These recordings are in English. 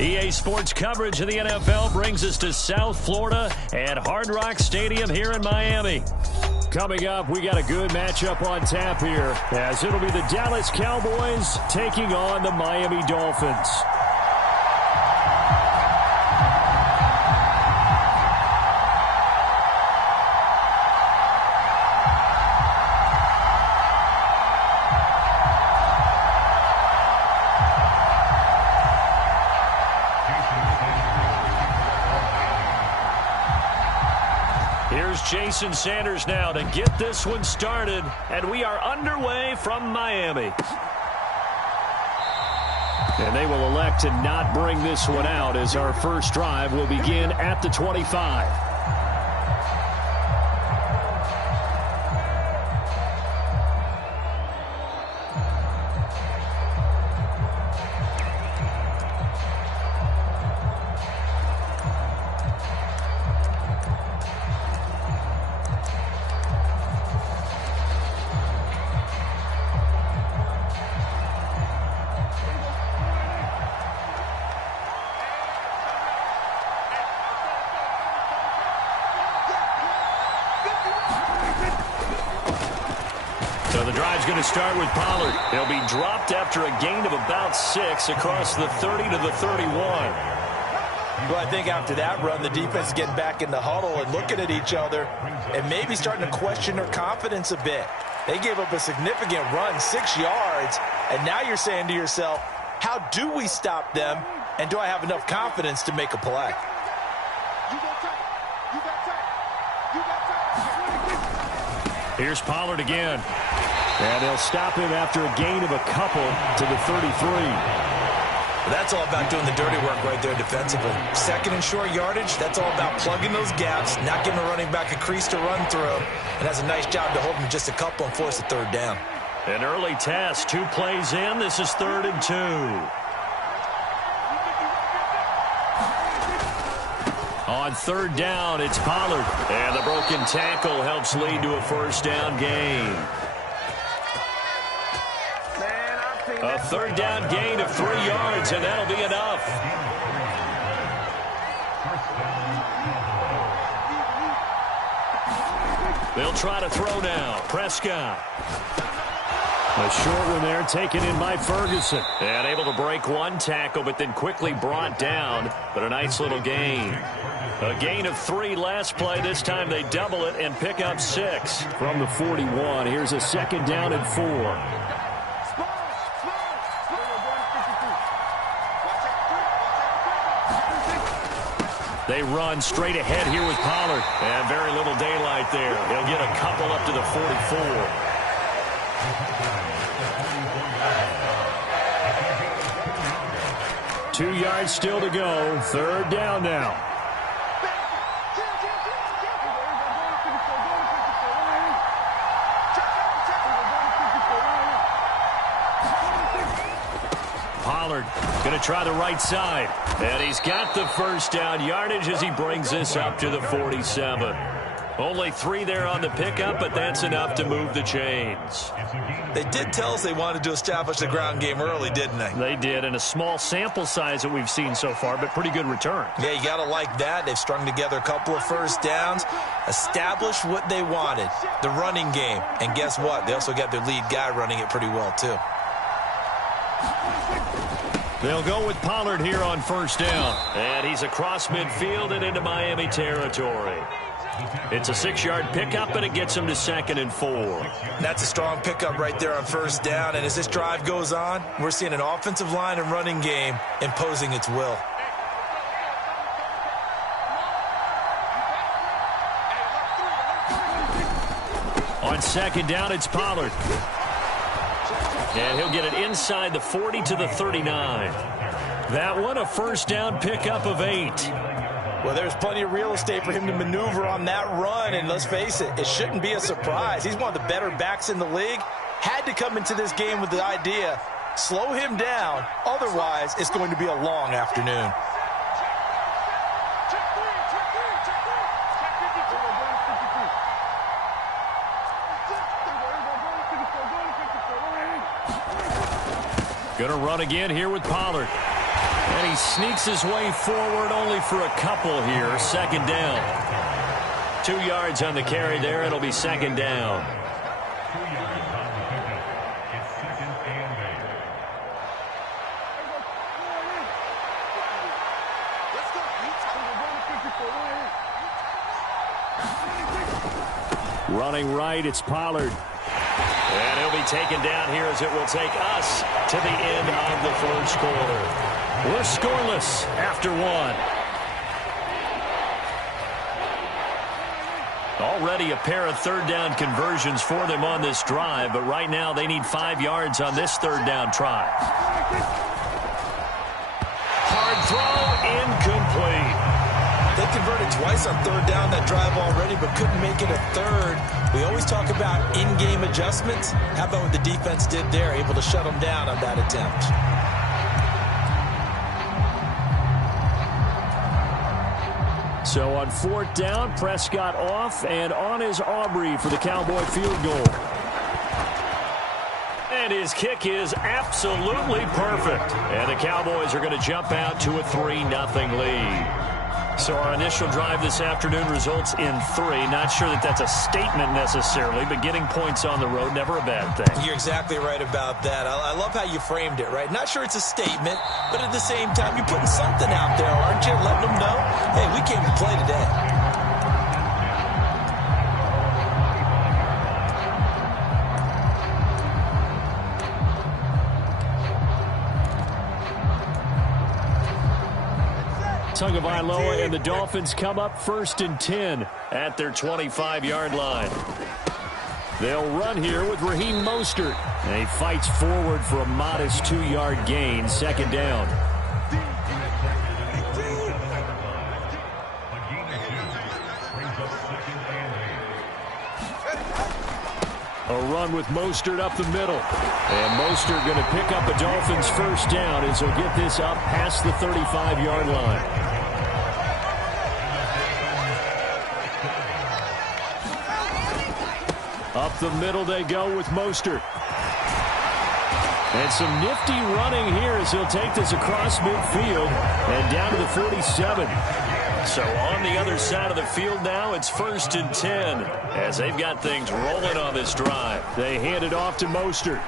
EA Sports coverage of the NFL brings us to South Florida at Hard Rock Stadium here in Miami. Coming up, we got a good matchup on tap here, as it'll be the Dallas Cowboys taking on the Miami Dolphins. Here's Jason Sanders now to get this one started, and we are underway from Miami. And they will elect to not bring this one out, as our first drive will begin at the 25. So the drive's going to start with Pollard. He'll be dropped after a gain of about 6 across the 30 to the 31. Well, I think after that run, the defense is getting back in the huddle and looking at each other and maybe starting to question their confidence a bit. They gave up a significant run, 6 yards, and now you're saying to yourself, how do we stop them, and do I have enough confidence to make a play? Here's Pollard again. And they'll stop him after a gain of a couple to the 33. That's all about doing the dirty work right there defensively. Second and short yardage, that's all about plugging those gaps, not giving a running back a crease to run through, and has a nice job to hold him just a couple and force a third down. An early test, 2 plays in. This is 3rd and 2. On 3rd down, it's Pollard. And the broken tackle helps lead to a first down gain. A 3rd down gain of 3 yards, and that'll be enough. They'll try to throw now. Prescott. A short one there, taken in by Ferguson. And able to break one tackle, but then quickly brought down. But a nice little gain. A gain of 3 last play. This time they double it and pick up 6. From the 41, here's a 2nd down and 4. They run straight ahead here with Pollard. And very little daylight there. He'll get a couple up to the 44. 2 yards still to go. 3rd down now. Pollard going to try the right side. And he's got the first down yardage as he brings this up to the 47. Only 3 there on the pickup, but that's enough to move the chains. They did tell us they wanted to establish the ground game early, didn't they? They did, and a small sample size that we've seen so far, but pretty good return. Yeah, you got to like that. They've strung together a couple of first downs, established what they wanted, the running game. And guess what? They also got their lead guy running it pretty well, too. They'll go with Pollard here on 1st down. And he's across midfield and into Miami territory. It's a 6-yard pickup, and it gets him to 2nd and 4. That's a strong pickup right there on 1st down. And as this drive goes on, we're seeing an offensive line and running game imposing its will. On 2nd down, it's Pollard. And he'll get it inside the 40 to the 39. That one, a 1st down pickup of 8. Well, there's plenty of real estate for him to maneuver on that run, and let's face it, it shouldn't be a surprise. He's one of the better backs in the league. Had to come into this game with the idea, slow him down, otherwise it's going to be a long afternoon. Going to run again here with Pollard. And he sneaks his way forward only for a couple here. Second down. 2 yards on the carry there. It'll be second down. Running right, it's Pollard. And he'll be taken down here as it will take us to the end of the first quarter. We're scoreless after one. Already a pair of third down conversions for them on this drive, but right now they need 5 yards on this third down try. Hard throw, incomplete. They converted twice on third down that drive already, but couldn't make it a third. We always talk about in-game adjustments. How about what the defense did there, able to shut them down on that attempt? So on fourth down, Prescott off, and on is Aubrey for the Cowboy field goal. And his kick is absolutely perfect. And the Cowboys are going to jump out to a 3-0 lead. So our initial drive this afternoon results in 3. Not sure that that's a statement necessarily, but getting points on the road, never a bad thing. You're exactly right about that. I love how you framed it, right? Not sure it's a statement, but at the same time, you're putting something out there, aren't you? Letting them know, hey, we came to play today. Tagovailoa and the Dolphins come up 1st and 10 at their 25-yard line. They'll run here with Raheem Mostert. And he fights forward for a modest 2-yard gain, second down. A run with Mostert up the middle. And Mostert going to pick up a Dolphins first down as he'll get this up past the 35-yard line. Up the middle they go with Mostert. And some nifty running here as he'll take this across midfield and down to the 47. So on the other side of the field now, it's 1st and 10 as they've got things rolling on this drive. They hand it off to Mostert.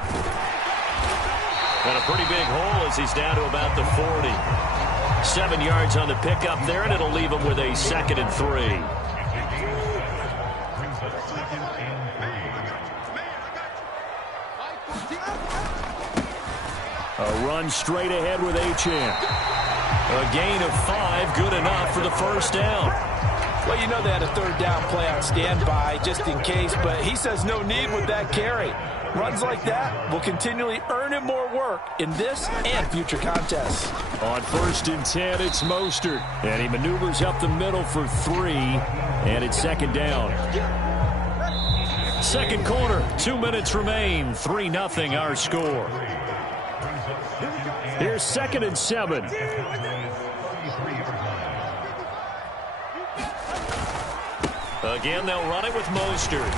And a pretty big hole as he's down to about the 40. 7 yards on the pickup there, and it'll leave him with a 2nd and 3. A run straight ahead with Achane. A gain of 5, good enough for the first down. Well, you know they had a third down play on standby just in case, but he says no need with that carry. Runs like that will continually earn him more work in this and future contests. On 1st and 10, it's Mostert. And he maneuvers up the middle for 3, and it's second down. Second quarter, 2 minutes remain. 3-0 our score. Here's 2nd and 7. Again, they'll run it with Mostert.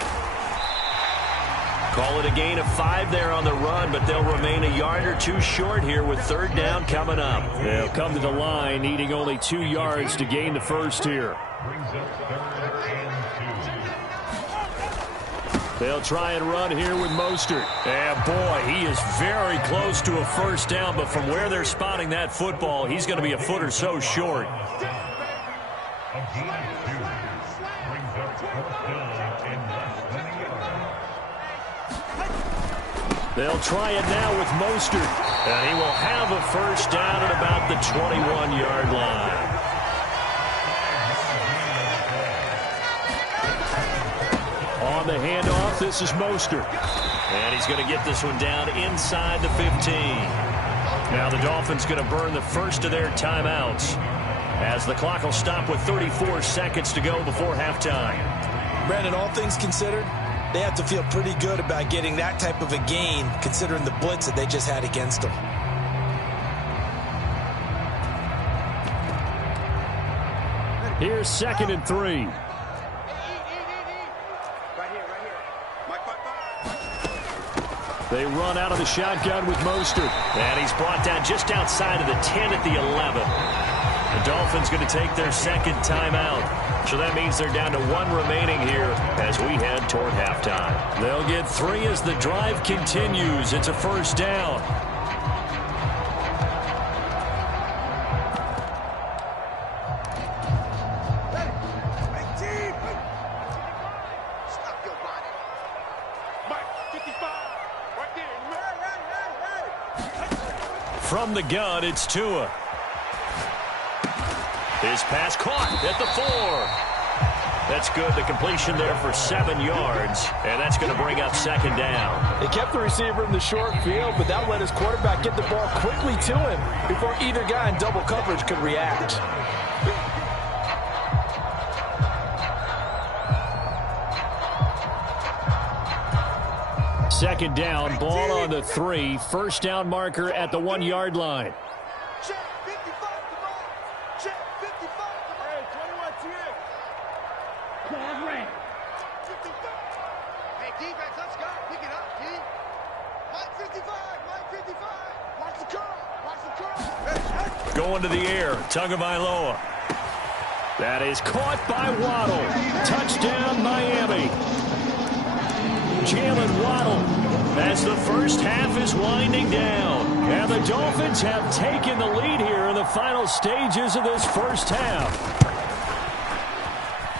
Call it a gain of 5 there on the run, but they'll remain a yard or 2 short here with third down coming up. They'll come to the line, needing only 2 yards to gain the first here. They'll try and run here with Mostert. And boy, he is very close to a first down, but from where they're spotting that football, he's going to be a foot or so short. They'll try it now with Mostert. And he will have a first down at about the 21-yard line. On the handoff, this is Mostert. And he's going to get this one down inside the 15. Now the Dolphins going to burn the first of their timeouts as the clock will stop with 34 seconds to go before halftime. Brandon, all things considered, they have to feel pretty good about getting that type of a gain considering the blitz that they just had against them. Here's 2nd and 3. They run out of the shotgun with Mostert. And he's brought down just outside of the 10 at the 11. The Dolphins going to take their second timeout. So that means they're down to 1 remaining here as we head toward halftime. They'll get 3 as the drive continues. It's a first down. From the gun, it's Tua. His pass caught at the 4. That's good. The completion there for 7 yards, and that's going to bring up second down. They kept the receiver in the short field, but that let his quarterback get the ball quickly to him before either guy in double coverage could react. Second down, ball on the 3. First down marker at the 1-yard line. Check 55, come on. Check 55, come on. Hey, 21 10. Corn ran. 55. Hey, defense, let's go. Pick it up, D. Mike 55, Mike 55. Watch the curl, watch the curl. Going to the air, Tagovailoa. That is caught by Waddle. Touchdown, Miami. Jalen Waddle as the first half is winding down. And the Dolphins have taken the lead here in the final stages of this first half.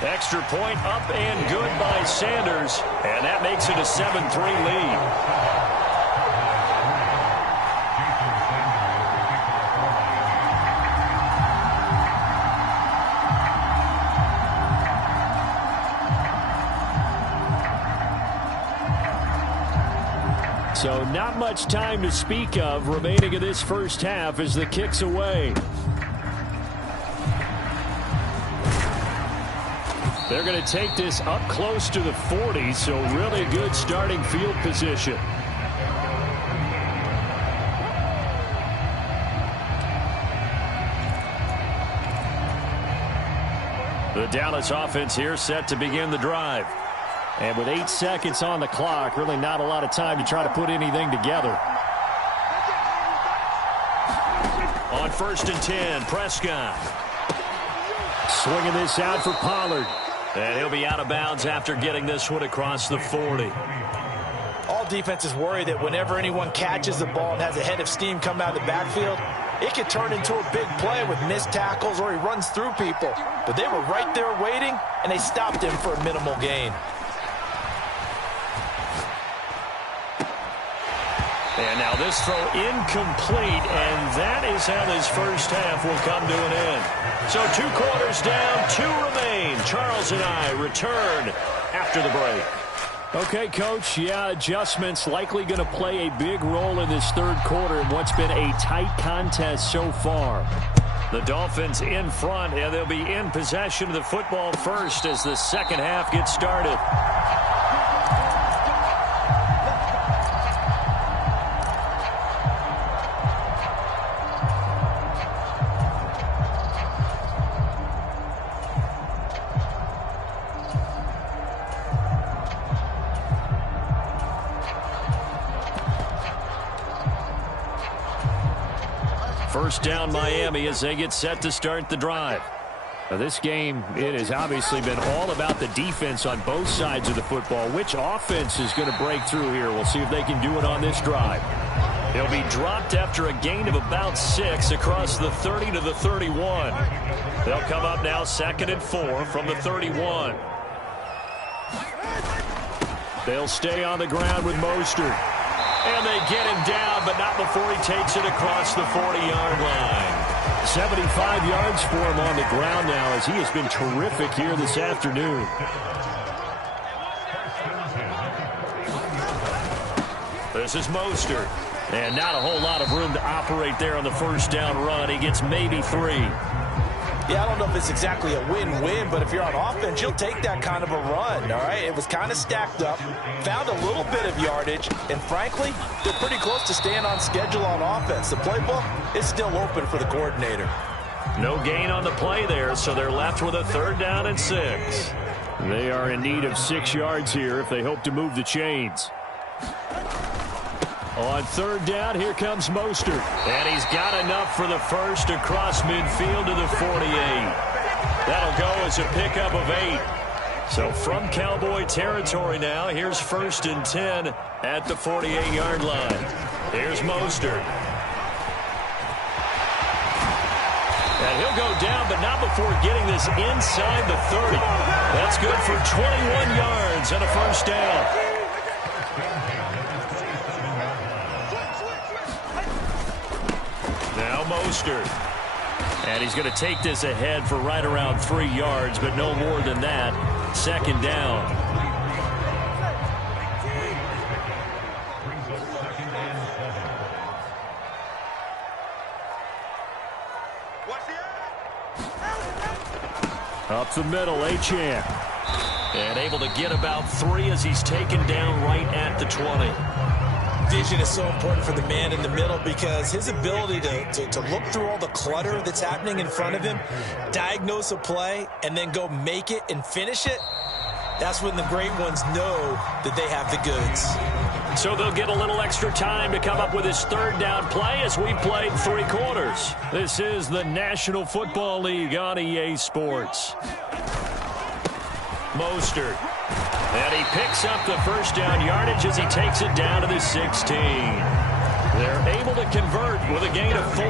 Extra point up and good by Sanders. And that makes it a 7-3 lead. So not much time to speak of remaining in this first half as the kick's away. They're going to take this up close to the 40, so really good starting field position. The Dallas offense here set to begin the drive. And with 8 seconds on the clock, really not a lot of time to try to put anything together. On 1st and 10, Prescott. Swinging this out for Pollard. And he'll be out of bounds after getting this one across the 40. All defenses worry that whenever anyone catches the ball and has a head of steam come out of the backfield, it could turn into a big play with missed tackles or he runs through people. But they were right there waiting, and they stopped him for a minimal gain. And now this throw incomplete, and that is how this first half will come to an end. So 2 quarters down, 2 remain. Charles and I return after the break. Okay, Coach, yeah, adjustments likely going to play a big role in this third quarter in what's been a tight contest so far. The Dolphins in front, and they'll be in possession of the football first as the second half gets started. First down Miami as they get set to start the drive. Now this game, it has obviously been all about the defense on both sides of the football. Which offense is going to break through here? We'll see if they can do it on this drive. He'll be dropped after a gain of about 6 across the 30 to the 31. They'll come up now 2nd and 4 from the 31. They'll stay on the ground with Mostert. And they get him down, but not before he takes it across the 40-yard line. 75 yards for him on the ground now as he has been terrific here this afternoon. This is Mostert. And not a whole lot of room to operate there on the first down run. He gets maybe 3. Yeah, I don't know if it's exactly a win-win, but if you're on offense, you'll take that kind of a run, all right? It was kind of stacked up, found a little bit of yardage, and frankly, they're pretty close to staying on schedule on offense. The playbook is still open for the coordinator. No gain on the play there, so they're left with a 3rd down and 6. They are in need of 6 yards here if they hope to move the chains. On third down, here comes Mostert. And he's got enough for the first across midfield to the 48. That'll go as a pickup of 8. So from Cowboy territory now, here's 1st and 10 at the 48-yard line. Here's Mostert. And he'll go down, but not before getting this inside the 30. That's good for 21 yards and a first down. Now Mostert. And he's going to take this ahead for right around 3 yards, but no more than that. 2nd down. Up the middle, Achane. And able to get about 3 as he's taken down right at the 20. Vision is so important for the man in the middle because his ability to look through all the clutter that's happening in front of him, diagnose a play, and then go make it and finish it, that's when the great ones know that they have the goods. So they'll get a little extra time to come up with his 3rd down play as we played 3 quarters. This is the National Football League on EA Sports. Mostert. And he picks up the first down yardage as he takes it down to the 16. They're able to convert with a gain of 4.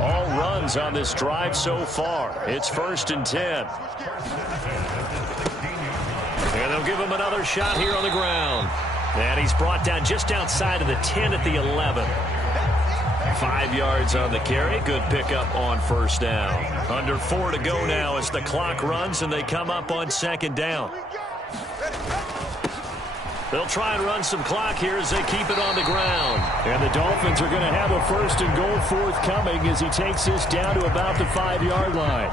All runs on this drive so far. It's 1st and 10. And they'll give him another shot here on the ground. And he's brought down just outside of the 10 at the 11. 5 yards on the carry. Good pickup on 1st down. Under 4 to go now as the clock runs and they come up on 2nd down. They'll try and run some clock here as they keep it on the ground. And the Dolphins are going to have a 1st and goal forthcoming as he takes this down to about the 5-yard line.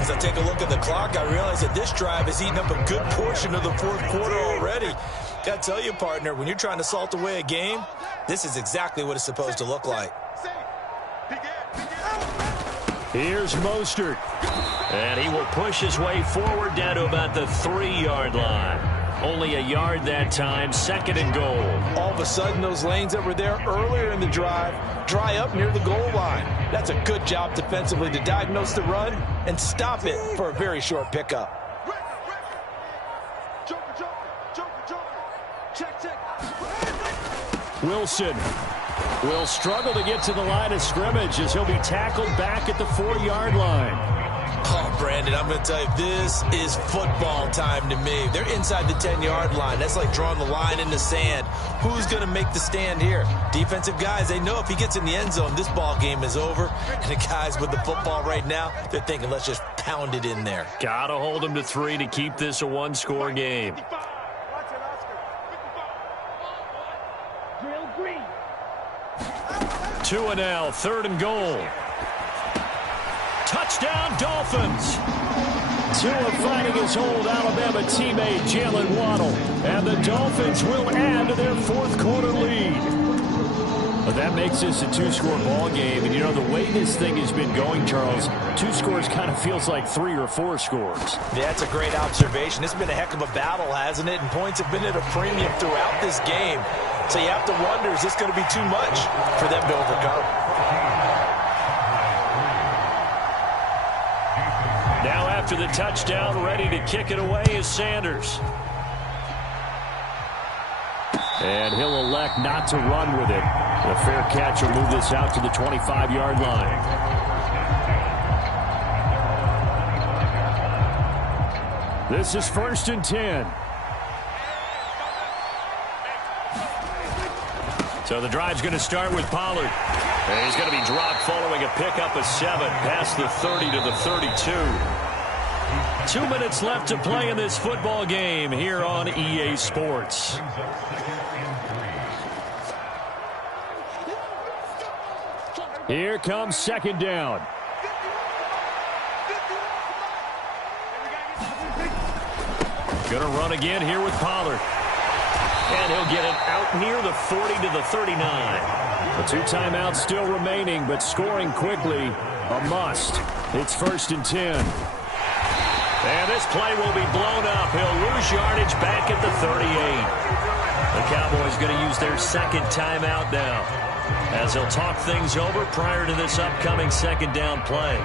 As I take a look at the clock, I realize that this drive has eaten up a good portion of the 4th quarter already. Got to tell you, partner, when you're trying to salt away a game, this is exactly what it's supposed to look like. Here's Mostert. And he will push his way forward down to about the 3-yard line. Only a yard that time, 2nd and goal. All of a sudden, those lanes that were there earlier in the drive dry up near the goal line. That's a good job defensively to diagnose the run and stop it for a very short pickup. Wilson will struggle to get to the line of scrimmage as he'll be tackled back at the 4-yard line. Oh, Brandon, I'm going to tell you, this is football time to me. They're inside the 10-yard line. That's like drawing the line in the sand. Who's going to make the stand here? Defensive guys, they know if he gets in the end zone, this ball game is over. And the guys with the football right now, they're thinking, let's just pound it in there. Got to hold him to 3 to keep this a 1-score game. 2 and now, 3rd and goal. Touchdown, Dolphins. Tua finding his old Alabama teammate Jalen Waddle. And the Dolphins will add to their 4th quarter lead. But that makes this a 2-score ball game. And, you know, the way this thing has been going, Charles, 2 scores kind of feels like 3 or 4 scores. Yeah, that's a great observation. It's been a heck of a battle, hasn't it? And points have been at a premium throughout this game. So you have to wonder, is this going to be too much for them to overcome? Now after the touchdown, ready to kick it away is Sanders. And he'll elect not to run with it. The fair catch will move this out to the 25-yard line. This is 1st and 10. So the drive's going to start with Pollard. And he's going to be dropped following a pickup of 7 past the 30 to the 32. 2 minutes left to play in this football game here on EA Sports. Here comes 2nd down. Going to run again here with Pollard. And he'll get it out near the 40 to the 39. The 2 timeouts still remaining, but scoring quickly, a must. It's 1st and 10. And this play will be blown up. He'll lose yardage back at the 38. The Cowboys going to use their second timeout now, as they'll talk things over prior to this upcoming second down play.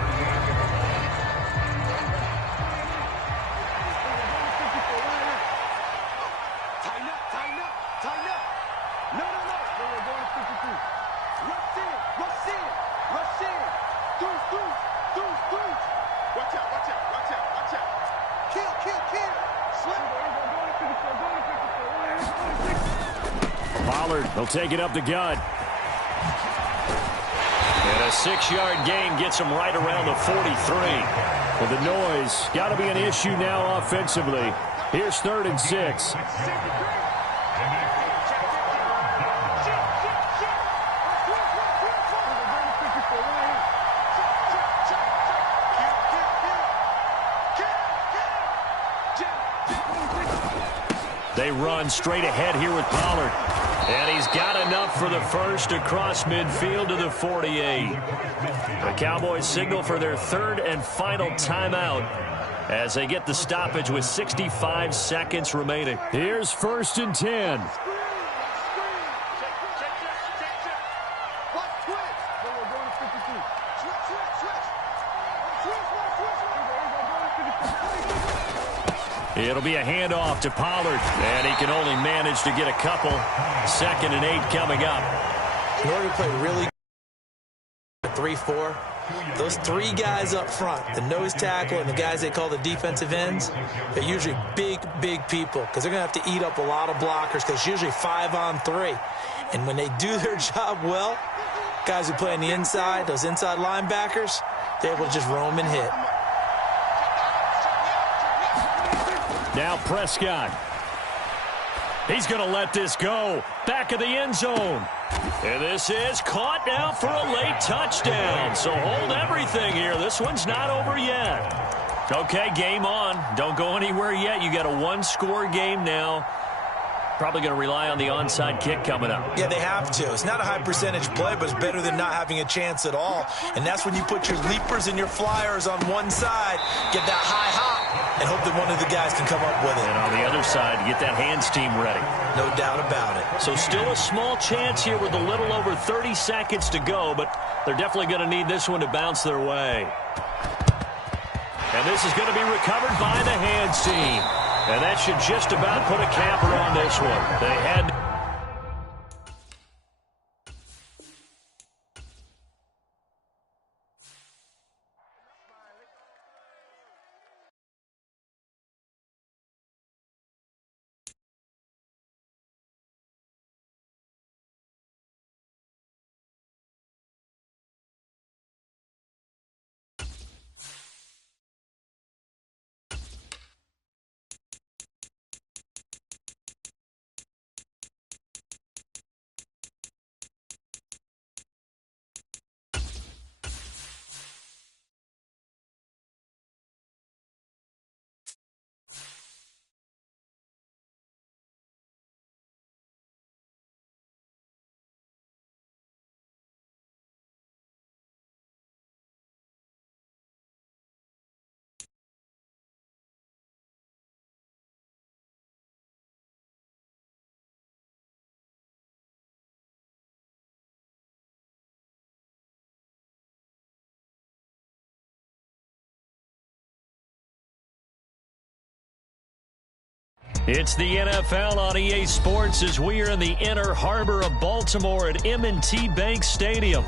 He'll take it up the gut. And a 6-yard gain gets him right around the 43. Well, the noise got to be an issue now offensively. Here's 3rd and 6. They run straight ahead here with Pollard. And he's got enough for the first across midfield to the 48. The Cowboys signal for their 3rd and final timeout as they get the stoppage with 65 seconds remaining. Here's 1st and 10. It'll be a handoff to Pollard, and he can only manage to get a couple. 2nd and 8 coming up. In order to play really good 3-4, those 3 guys up front, the nose tackle and the guys they call the defensive ends, they're usually big, big people because they're going to have to eat up a lot of blockers because it's usually 5-on-3. And when they do their job well, guys who play on the inside, those inside linebackers, they're able to just roam and hit. Now Prescott. He's going to let this go. Back of the end zone. And this is caught now for a late touchdown. So hold everything here. This one's not over yet. Okay, game on. Don't go anywhere yet. You got a 1-score game now. Probably going to rely on the onside kick coming up. Yeah, they have to. It's not a high percentage play, but it's better than not having a chance at all. And that's when you put your leapers and your flyers on one side, get that high hop, and hope that one of the guys can come up with it. And on the other side, get that hands team ready. No doubt about it. So still a small chance here with a little over 30 seconds to go, but they're definitely going to need this one to bounce their way. And this is going to be recovered by the hands team. And that should just about put a capper on this one. They had... It's the NFL on EA Sports as we are in the Inner Harbor of Baltimore at M&T Bank Stadium.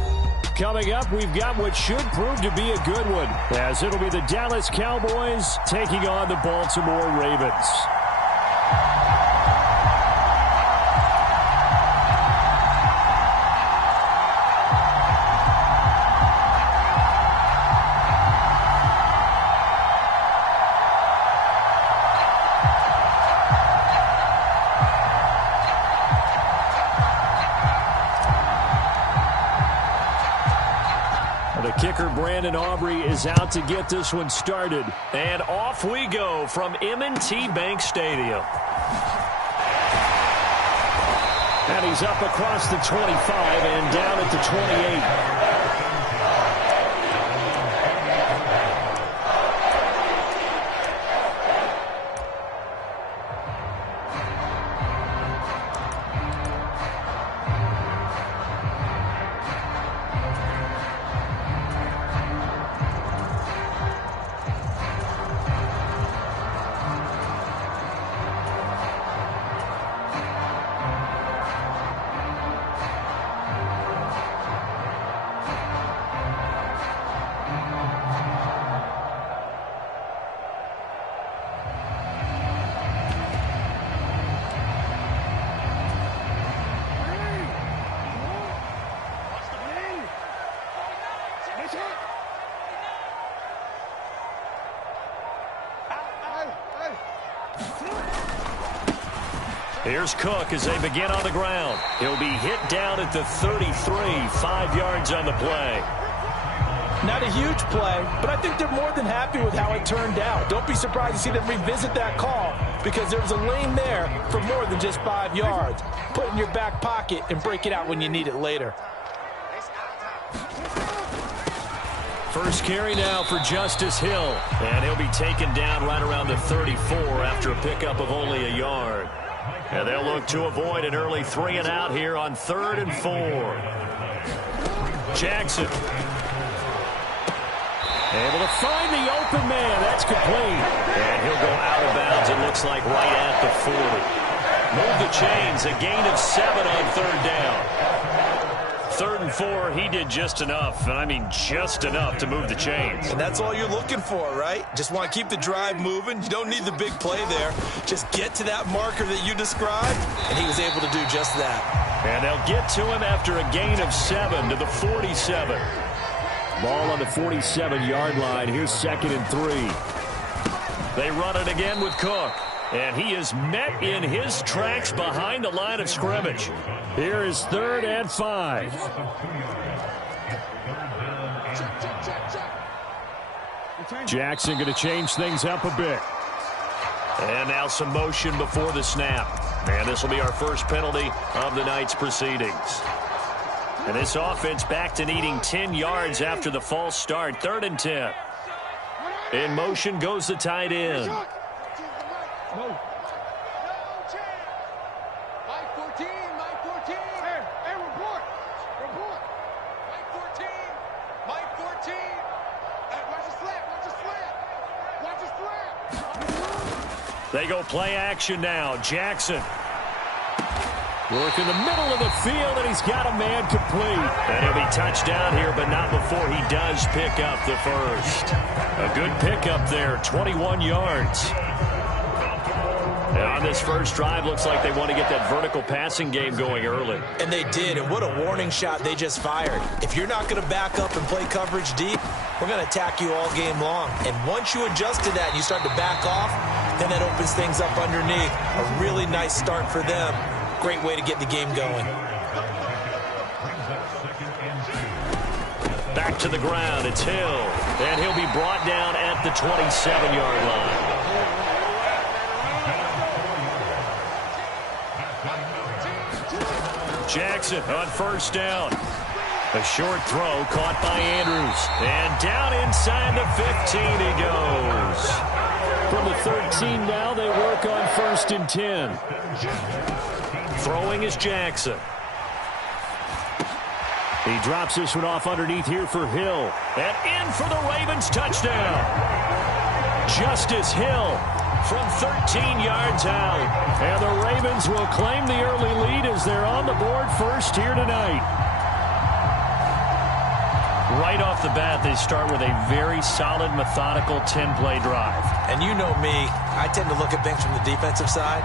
Coming up, we've got what should prove to be a good one, as it'll be the Dallas Cowboys taking on the Baltimore Ravens. Brandon Aubrey is out to get this one started. And off we go from M&T Bank Stadium. And he's up across the 25 and down at the 28. Here's Cook as they begin on the ground. He'll be hit down at the 33, 5 yards on the play. Not a huge play, but I think they're more than happy with how it turned out. Don't be surprised to see them revisit that call because there was a lane there for more than just 5 yards. Put it in your back pocket and break it out when you need it later. First carry now for Justice Hill, and he'll be taken down right around the 34 after a pickup of only a yard. And they'll look to avoid an early 3 and out here on 3rd and 4. Jackson. Able to find the open man. That's complete. And he'll go out of bounds, it looks like, right at the 40. Move the chains, a gain of 7 on 3rd down. 3rd and 4, he did just enough, and I mean just enough to move the chains. And that's all you're looking for, right? Just want to keep the drive moving. You don't need the big play there. Just get to that marker that you described, and he was able to do just that. And they'll get to him after a gain of 7 to the 47. Ball on the 47-yard line. Here's 2nd and 3. They run it again with Cook. And he is met in his tracks behind the line of scrimmage. Here is 3rd and 5. Jackson going to change things up a bit. And now some motion before the snap. And this will be our first penalty of the night's proceedings. And this offense back to needing 10 yards after the false start. 3rd and 10. In motion goes the tight end. No. No chance. Mike 14, Mike 14. Hey, report. Report. Mike 14. Mike 14. Hey, watch the slant. Watch the slant. Watch the slant. They go play action now. Jackson. Work in the middle of the field, and he's got a man complete. And he'll be touchdown here, but not before he does pick up the first. A good pickup there, 21 yards. And on this first drive, looks like they want to get that vertical passing game going early. And they did, and what a warning shot they just fired. If you're not going to back up and play coverage deep, we're going to attack you all game long. And once you adjust to that and you start to back off, then that opens things up underneath. A really nice start for them. Great way to get the game going. Back to the ground, it's Hill. And he'll be brought down at the 27-yard line. Jackson on first down. A short throw caught by Andrews. And down inside the 15 he goes. From the 13 now, they work on 1st and 10. Throwing is Jackson. He drops this one off underneath here for Hill. And in for the Ravens touchdown. Justice Hill from 13 yards out. And the Ravens will claim the early lead as they're on the board first here tonight. Right off the bat, they start with a very solid, methodical 10-play drive. And you know me, I tend to look at things from the defensive side.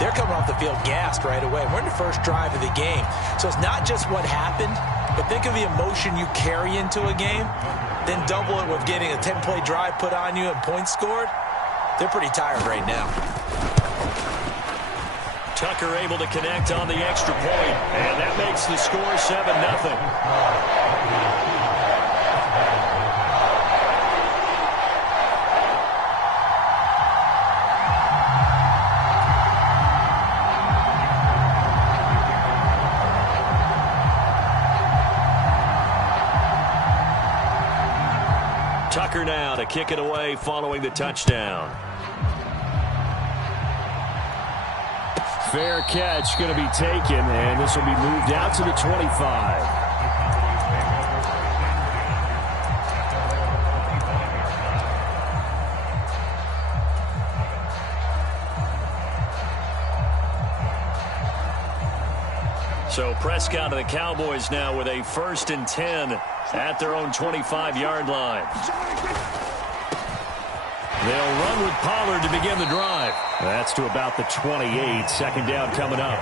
They're coming off the field gassed right away. We're in the first drive of the game. So it's not just what happened, but think of the emotion you carry into a game, then double it with getting a 10-play drive put on you and points scored. They're pretty tired right now. Tucker able to connect on the extra point, and that makes the score 7-0. Tucker now to kick it away following the touchdown. Fair catch going to be taken, and this will be moved out to the 25. So Prescott of the Cowboys now with a 1st and 10 at their own 25-yard line. They'll run with Pollard to begin the drive. That's to about the 28. 2nd down coming up.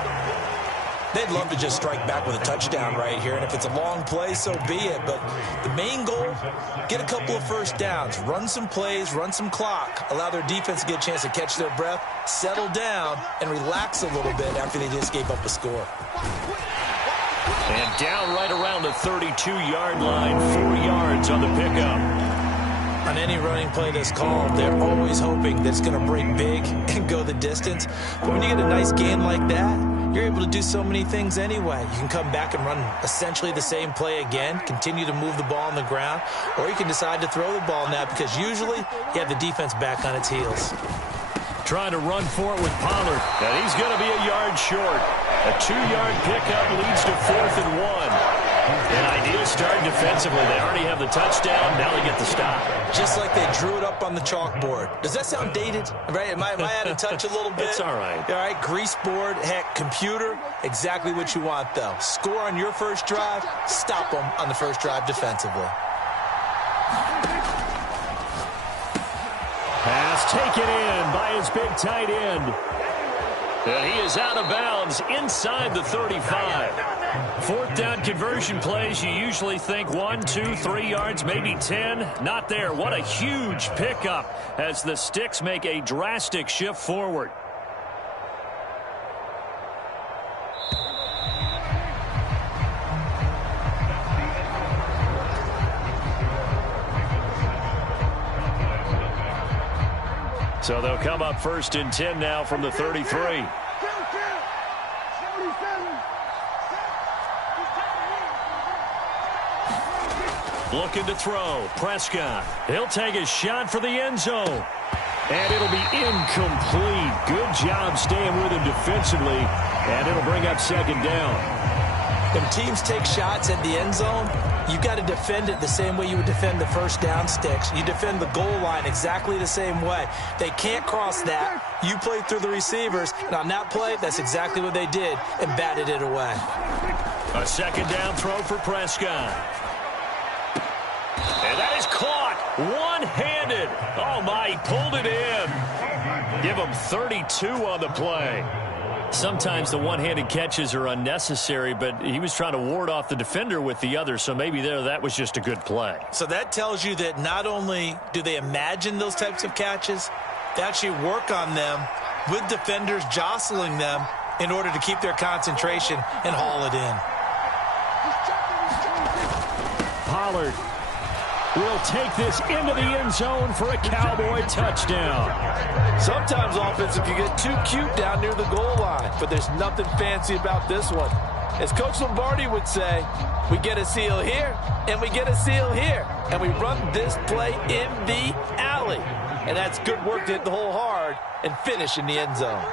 They'd love to just strike back with a touchdown right here, and if it's a long play, so be it. But the main goal, get a couple of first downs, run some plays, run some clock, allow their defense to get a chance to catch their breath, settle down, and relax a little bit after they just gave up a score. And down right around the 32-yard line, 4 yards on the pickup. On any running play that's called, they're always hoping that it's going to break big and go the distance. But when you get a nice gain like that, you're able to do so many things anyway. You can come back and run essentially the same play again, continue to move the ball on the ground, or you can decide to throw the ball now because usually you have the defense back on its heels. Trying to run for it with Pollard, and he's going to be a yard short. A 2-yard pickup leads to 4th and 1. An ideal start defensively. They already have the touchdown. Now they get the stop. Just like they drew it up on the chalkboard. Does that sound dated? Right? Am I out of touch a little bit? It's all right. All right, grease board, heck, computer, exactly what you want, though. Score on your first drive, stop them on the first drive defensively. Pass taken in by his big tight end. And he is out of bounds inside the 35. 4th down conversion plays, you usually think 1, 2, 3 yards, maybe 10. Not there. What a huge pickup as the Sticks make a drastic shift forward. So they'll come up 1st and 10 now from the 33. Looking to throw. Prescott. He'll take a shot for the end zone. And it'll be incomplete. Good job staying with him defensively. And it'll bring up 2nd down. When teams take shots at the end zone, you've got to defend it the same way you would defend the first down sticks. You defend the goal line exactly the same way. They can't cross that. You play through the receivers, and on that play, that's exactly what they did and batted it away. A 2nd down throw for Prescott. And that is caught one-handed. Oh, my, he pulled it in. Give him 32 on the play. Sometimes the one-handed catches are unnecessary, but he was trying to ward off the defender with the other, so maybe that was just a good play. So that tells you that not only do they imagine those types of catches, they actually work on them with defenders jostling them in order to keep their concentration and haul it in. Pollard will take this into the end zone for a Cowboy touchdown. Sometimes offense can get too cute down near the goal line, but there's nothing fancy about this one. As Coach Lombardi would say, we get a seal here, and we get a seal here, and we run this play in the alley. And that's good work to hit the hole hard and finish in the end zone.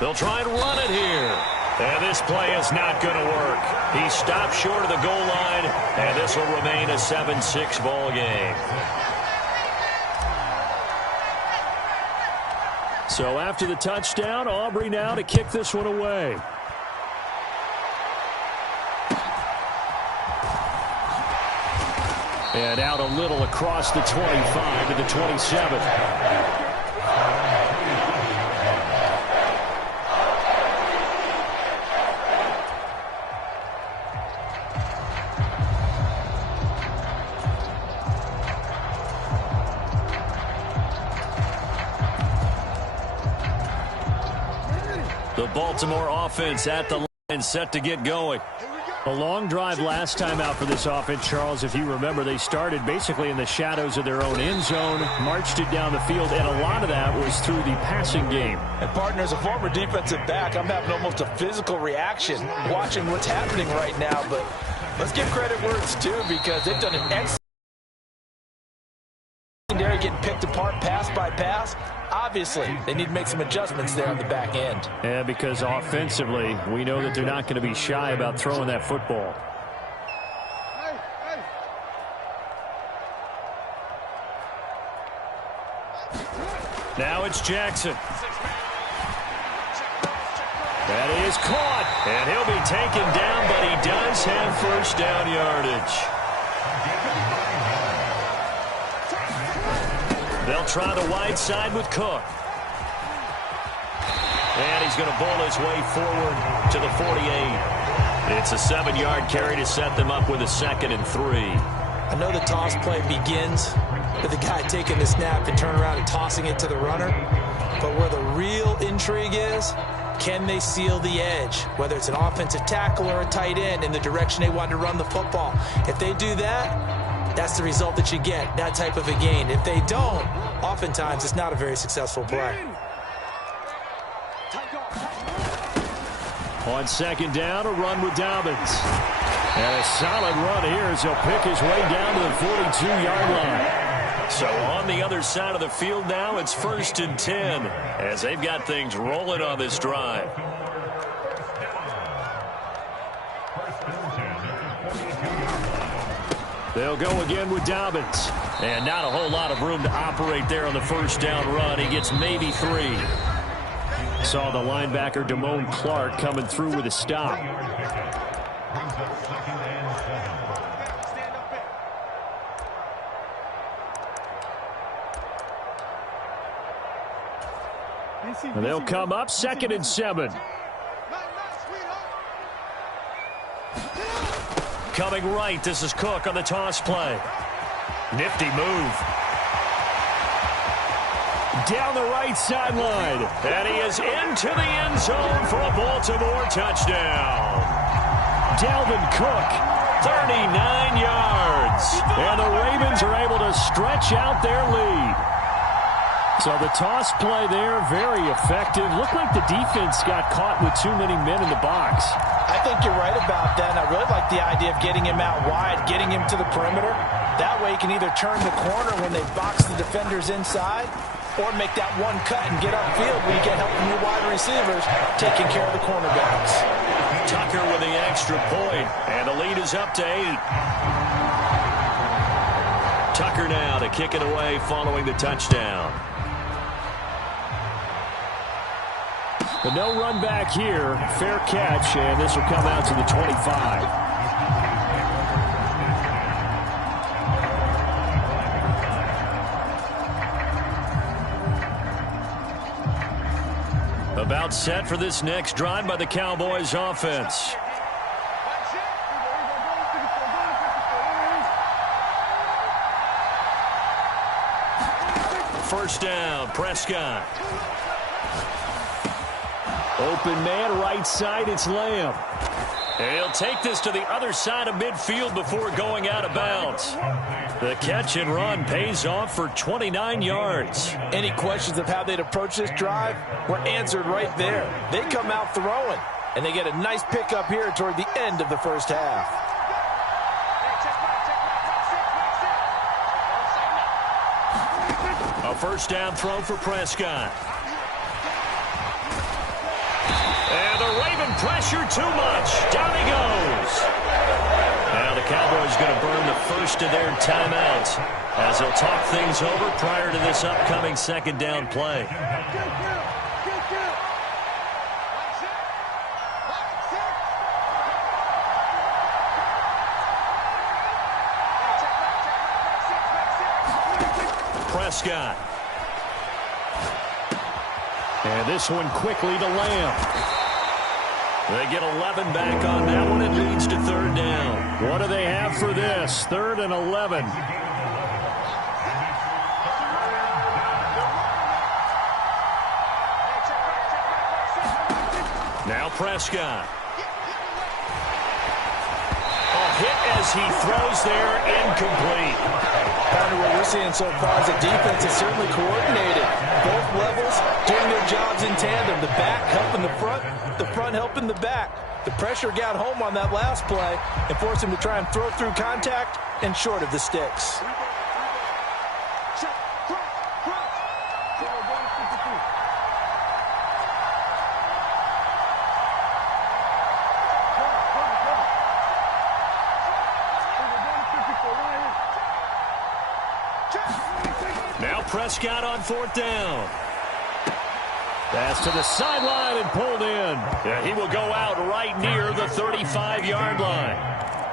They'll try and run it here. And this play is not going to work. He stopped short of the goal line, and this will remain a 7-6 ball game. So after the touchdown, Aubrey now to kick this one away. And out a little across the 25 to the 27. The Baltimore offense at the line set to get going. A long drive last time out for this offense, Charles. If you remember, they started basically in the shadows of their own end zone, marched it down the field, and a lot of that was through the passing game. And partner, as a former defensive back, I'm having almost a physical reaction watching what's happening right now. But let's give credit where it's due because they've done an excellent secondary getting picked apart pass by pass. Obviously, they need to make some adjustments there on the back end. Yeah, because offensively, we know that they're not going to be shy about throwing that football. Now it's Jackson. That is caught, and he'll be taken down, but he does have first down yardage. They'll try the wide side with Cook. And he's going to bowl his way forward to the 48. It's a 7-yard carry to set them up with a 2nd and 3. I know the toss play begins with the guy taking the snap and turn around and tossing it to the runner. But where the real intrigue is, can they seal the edge? Whether it's an offensive tackle or a tight end in the direction they want to run the football. If they do that, that's the result that you get, that type of a gain. If they don't, oftentimes it's not a very successful play. On 2nd down, a run with Dobbins. And a solid run here as he'll pick his way down to the 42-yard line. So on the other side of the field now, it's 1st and 10 as they've got things rolling on this drive. They'll go again with Dobbins. And not a whole lot of room to operate there on the 1st down run. He gets maybe 3. Saw the linebacker Damone Clark coming through with a stop. And they'll come up 2nd and 7. Coming right, this is Cook on the toss play. Nifty move. Down the right sideline. And he is into the end zone for a Baltimore touchdown. Dalvin Cook, 39 yards. And the Ravens are able to stretch out their lead. So the toss play there, very effective. Looked like the defense got caught with too many men in the box. I think you're right about that, and I really like the idea of getting him out wide, getting him to the perimeter. That way you can either turn the corner when they box the defenders inside or make that one cut and get upfield where you get help from your wide receivers taking care of the cornerbacks. Tucker with the extra point, and the lead is up to 8. Tucker now to kick it away following the touchdown. But no run back here. Fair catch, and this will come out to the 25. About set for this next drive by the Cowboys offense. First down, Prescott. Open man, right side, it's Lamb. And he'll take this to the other side of midfield before going out of bounds. The catch and run pays off for 29 yards. Any questions of how they'd approach this drive were answered right there. They come out throwing, and they get a nice pickup here toward the end of the first half. A first down throw for Prescott. And the Raven pressure too much. Down he goes. Now the Cowboys going to burn the first of their timeouts as they'll talk things over prior to this upcoming 2nd down play. Prescott. And this one quickly to Lamb. They get 11 back on that one. It leads to 3rd down. What do they have for this? 3rd and 11. Now Prescott. A hit as he throws there, incomplete. Partner, what we're seeing so far is the defense is certainly coordinated. Both levels doing their jobs in tandem. The back helping the front helping the back. The pressure got home on that last play and forced him to try and throw through contact and short of the sticks. Now Prescott on 4th down. Pass to the sideline and pulled in. Yeah, he will go out right near the 35-yard line.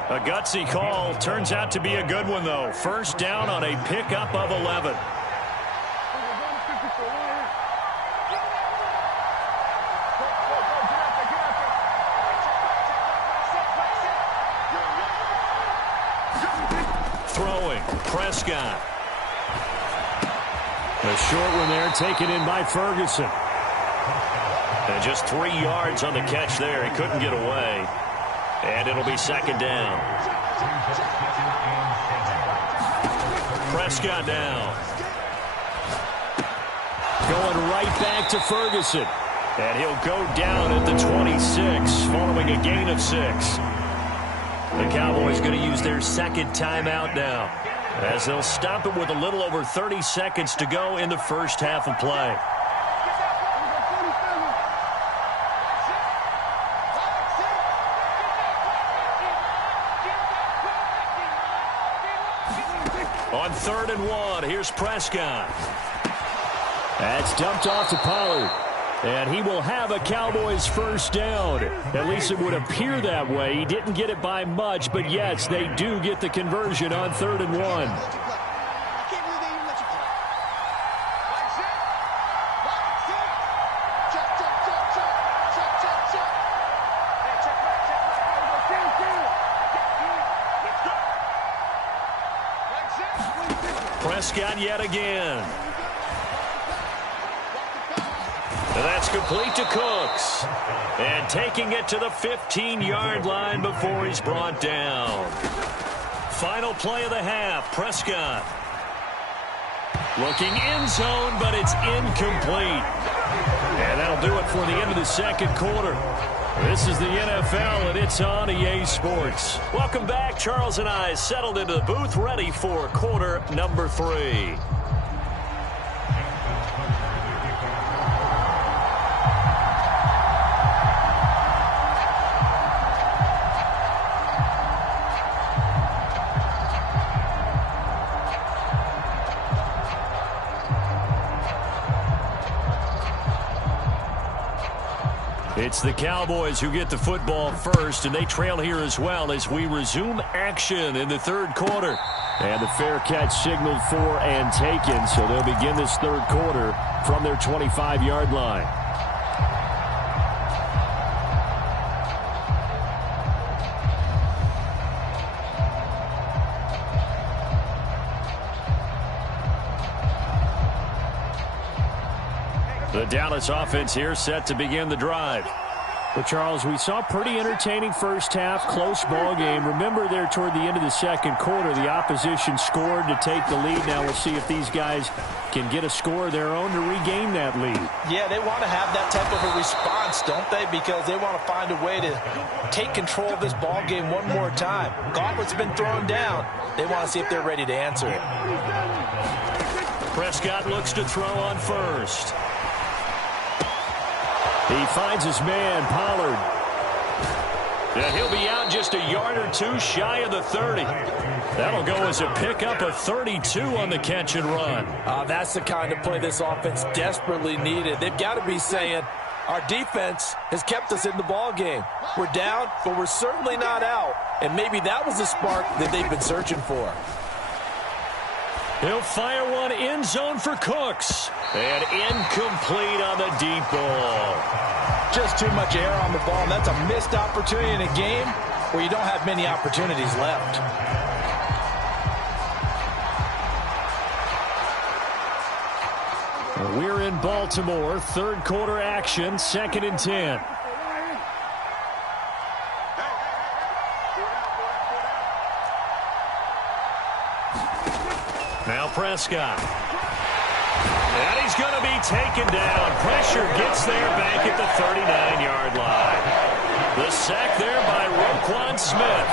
A gutsy call. Turns out to be a good one, though. First down on a pickup of 11. throwing. Prescott. A short one there taken in by Ferguson. And just 3 yards on the catch there. He couldn't get away. And it'll be second down. Prescott now. Going right back to Ferguson. And he'll go down at the 26 following a gain of 6. The Cowboys going to use their second timeout now, as they'll stop it with a little over 30 seconds to go in the first half of play. On 3rd and 1, here's Prescott. That's dumped off to Pollard. And he will have a Cowboys first down. At least it would appear that way. He didn't get it by much, but yes, they do get the conversion on 3rd and 1. Prescott yet again. And that's complete to Cooks. And taking it to the 15-yard line before he's brought down. Final play of the half, Prescott. Looking end zone, but it's incomplete. And that'll do it for the end of the second quarter. This is the NFL, and it's on EA Sports. Welcome back. Charles and I settled into the booth, ready for quarter number 3. It's the Cowboys who get the football first, and they trail here as well as we resume action in the third quarter. And the fair catch signaled for and taken, so they'll begin this third quarter from their 25-yard line. The Dallas offense here set to begin the drive. Well, Charles, we saw pretty entertaining first half, close ball game. Remember there toward the end of the second quarter, the opposition scored to take the lead. Now we'll see if these guys can get a score of their own to regain that lead. Yeah, they want to have that type of a response, don't they? Because they want to find a way to take control of this ball game one more time. Gauntlet's been thrown down. They want to see if they're ready to answer it. Prescott looks to throw on first. He finds his man, Pollard. And he'll be out just a yard or two shy of the 30. That'll go as a pickup of 32 on the catch and run. That's the kind of play this offense desperately needed. They've got to be saying, our defense has kept us in the ball game. We're down, but we're certainly not out. And maybe that was the spark that they've been searching for. He'll fire one end zone for Cooks. And incomplete on the deep ball. Just too much air on the ball. And that's a missed opportunity in a game where you don't have many opportunities left. We're in Baltimore. Third quarter action. 2nd and 10. Now Prescott. And he's going to be taken down. Pressure gets there back at the 39-yard line. The sack there by Roquan Smith.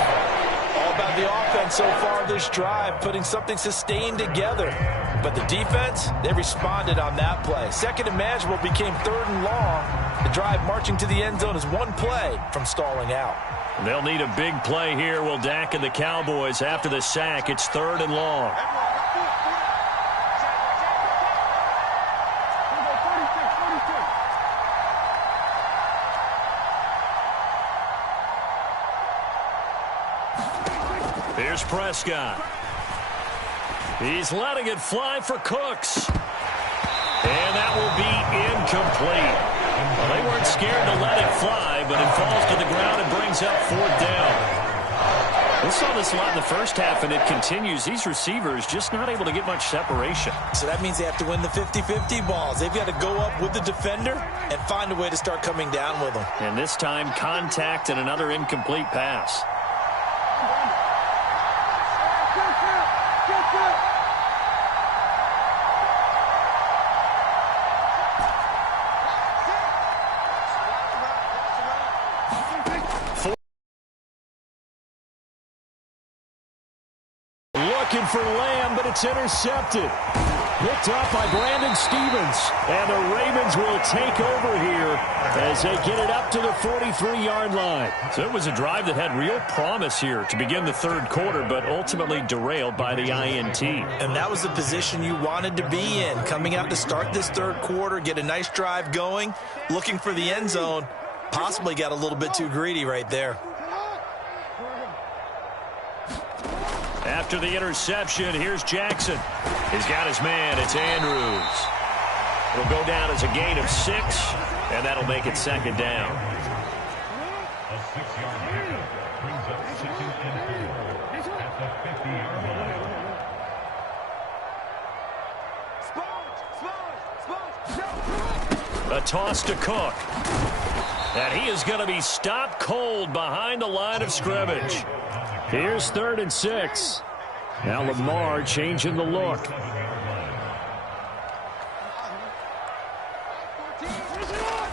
All about the offense so far this drive, putting something sustained together. But the defense, they responded on that play. 2nd and manageable became 3rd and long. The drive marching to the end zone is one play from stalling out. They'll need a big play here, will Dak and the Cowboys. After the sack, it's 3rd and long. Here's Prescott. He's letting it fly for Cooks. And that will be incomplete. Well, they weren't scared to let it fly, but it falls to the ground and brings up 4th down. We saw this a lot in the first half, and it continues. These receivers just not able to get much separation. So that means they have to win the 50-50 balls. They've got to go up with the defender and find a way to start coming down with them. And this time, contact and another incomplete pass. Looking for Lamb, but it's intercepted. Picked up by Brandon Stevens. And the Ravens will take over here as they get it up to the 43-yard line. So it was a drive that had real promise here to begin the third quarter, but ultimately derailed by the INT. And that was the position you wanted to be in. Coming out to start this third quarter, get a nice drive going, looking for the end zone. Possibly got a little bit too greedy right there. After the interception, here's Jackson. He's got his man. It's Andrews. It'll go down as a gain of 6, and that'll make it second down. A 6-yard gain brings up second and 4 at the 50-yard line. A toss to Cook. And he is going to be stopped cold behind the line of scrimmage. Here's 3rd and 6. Now Lamar changing the look.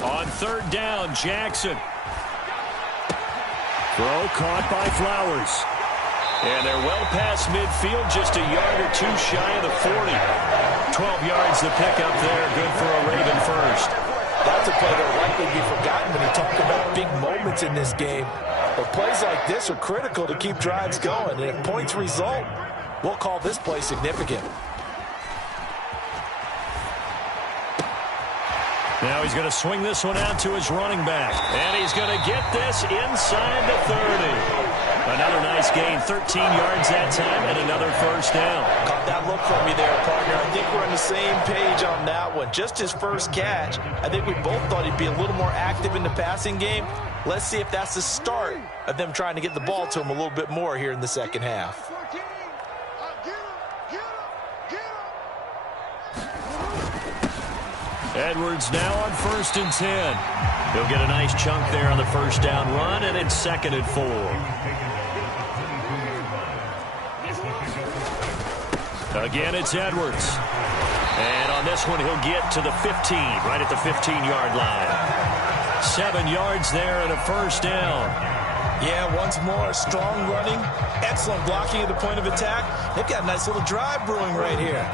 On 3rd down, Jackson. Throw caught by Flowers. And they're well past midfield, just a yard or two shy of the 40. 12 yards to pick up there, good for a Raven first. That's a play that will likely be forgotten when you talk about big moments in this game. But plays like this are critical to keep drives going. And if points result, we'll call this play significant. Now he's going to swing this one out to his running back. And he's going to get this inside the 30. Another nice gain, 13 yards that time, and another first down. Caught that look from you there, partner. I think we're on the same page on that one. Just his first catch, I think we both thought he'd be a little more active in the passing game. Let's see if that's the start of them trying to get the ball to him a little bit more here in the second half. Edwards now on 1st and 10. He'll get a nice chunk there on the first down run, and it's 2nd and 4. Again, it's Edwards. And on this one, he'll get to the 15, right at the 15-yard line. 7 yards there and a first down. Yeah, once more, strong running, excellent blocking at the point of attack. They've got a nice little drive brewing right here.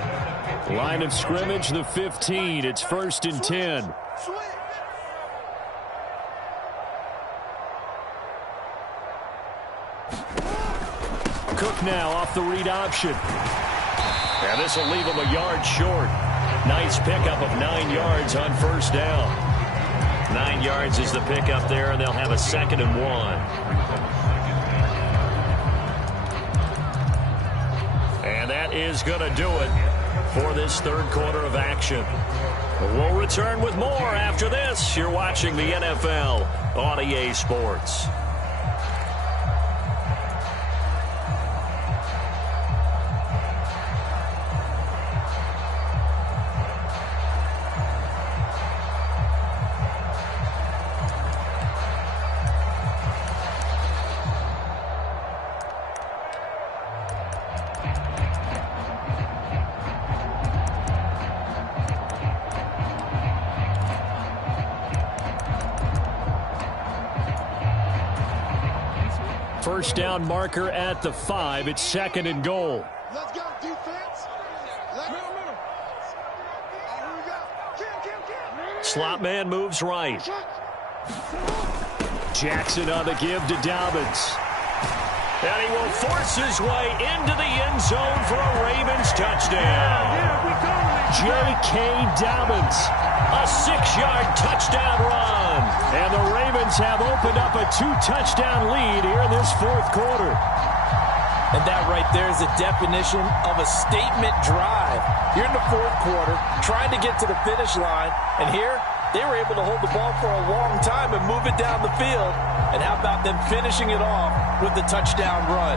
Line of scrimmage, the 15. It's 1st and 10. Cook now off the read option. And this will leave him a yard short. Nice pickup of 9 yards on first down. 9 yards is the pickup there, and they'll have a 2nd and 1. And that is going to do it for this third quarter of action. We'll return with more after this. You're watching the NFL on EA Sports. First down marker at the 5. It's 2nd and goal. Let's go, defense. Slot man moves right. Jackson on the give to Dobbins. And he will force his way into the end zone for a Ravens touchdown. J.K. Dobbins, a 6-yard touchdown run. And the Ravens have opened up a 2-touchdown lead here in this fourth quarter. And that right there is a definition of a statement drive. You're in the fourth quarter, trying to get to the finish line, and here They were able to hold the ball for a long time and move it down the field. And how about them finishing it off with the touchdown run?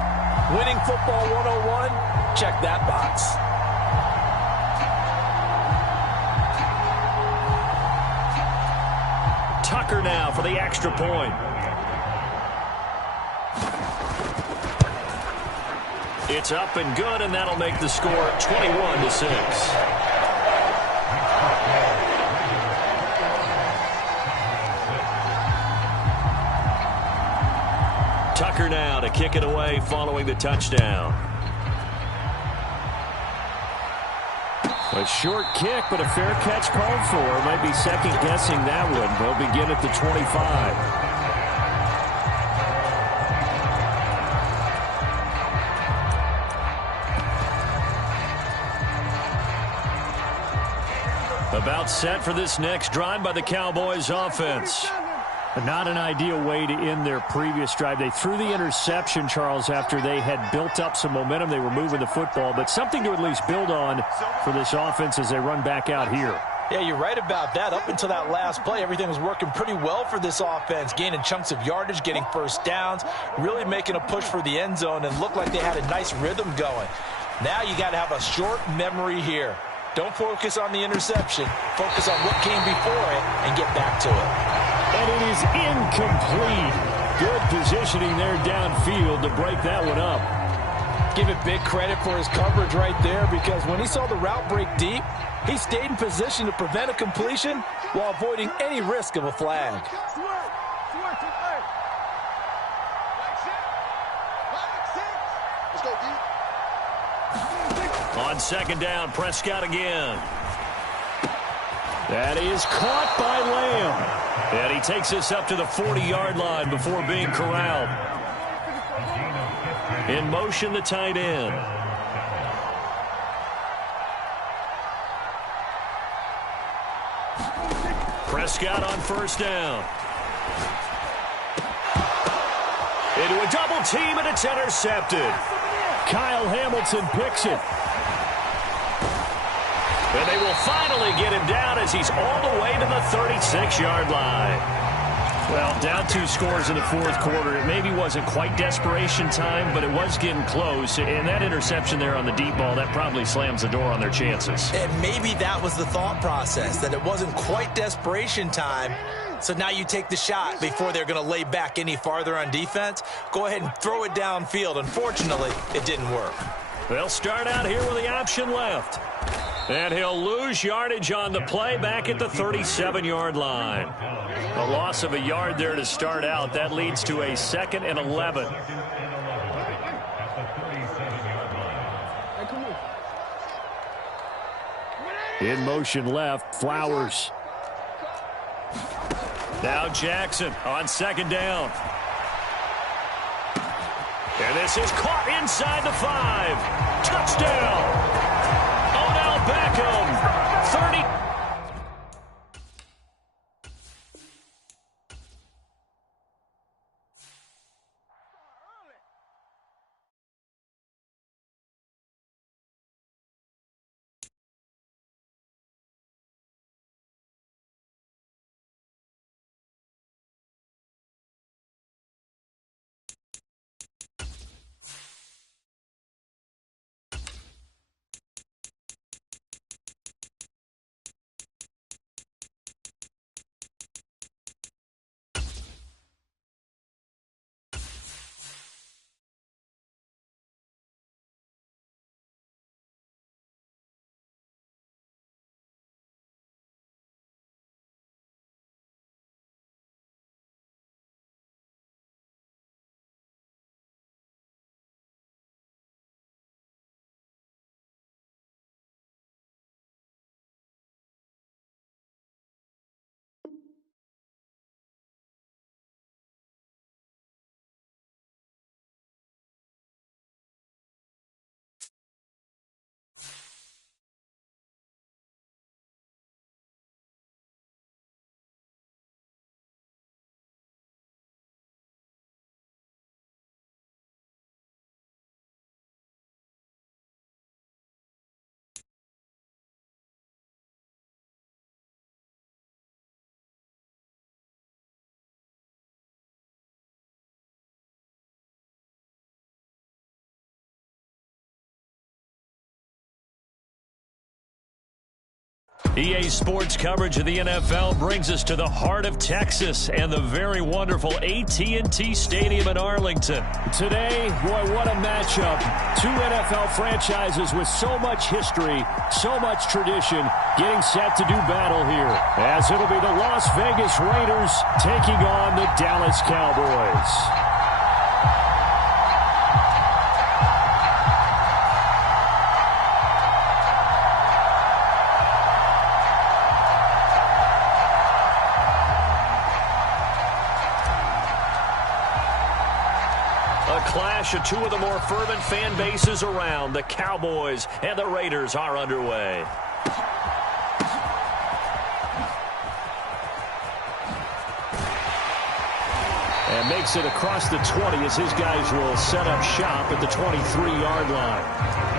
Winning football 101? Check that box. Tucker now for the extra point. It's up and good, and that'll make the score 21-6. Tucker now to kick it away following the touchdown. A short kick, but a fair catch called for. Might be second-guessing that one. They'll begin at the 25. About set for this next drive by the Cowboys offense. Not an ideal way to end their previous drive. They threw the interception, Charles, after they had built up some momentum. They were moving the football, but something to at least build on for this offense as they run back out here. Yeah, you're right about that. Up until that last play, everything was working pretty well for this offense, gaining chunks of yardage, getting first downs, really making a push for the end zone, and looked like they had a nice rhythm going. Now you got to have a short memory here. Don't focus on the interception. Focus on what came before it and get back to it. And it is incomplete. Good positioning there downfield to break that one up. Give it big credit for his coverage right there, because when he saw the route break deep, he stayed in position to prevent a completion while avoiding any risk of a flag. Let's go, D. On second down, Prescott again. That is caught by Lamb. And he takes us up to the 40-yard line before being corralled. In motion, the tight end. Prescott on first down. Into a double team, and it's intercepted. Kyle Hamilton picks it. And they will finally get him down as he's all the way to the 36-yard line. Well, down 2 scores in the fourth quarter. It maybe wasn't quite desperation time, but it was getting close. And that interception there on the deep ball, that probably slams the door on their chances. And maybe that was the thought process, that it wasn't quite desperation time. So now you take the shot before they're going to lay back any farther on defense. Go ahead and throw it downfield. Unfortunately, it didn't work. They'll start out here with the option left. And he'll lose yardage on the play back at the 37-yard line. A loss of a yard there to start out. That leads to a 2nd and 11. In motion left, Flowers. Now Jackson on second down. And this is caught inside the 5. Touchdown. Beckham, 30. EA Sports coverage of the NFL brings us to the heart of Texas and the very wonderful AT&T Stadium in Arlington. Today, boy, what a matchup. Two NFL franchises with so much history, so much tradition, getting set to do battle here, as it'll be the Las Vegas Raiders taking on the Dallas Cowboys. Clash of two of the more fervent fan bases around. The Cowboys and the Raiders are underway. And makes it across the 20 as his guys will set up shop at the 23-yard line.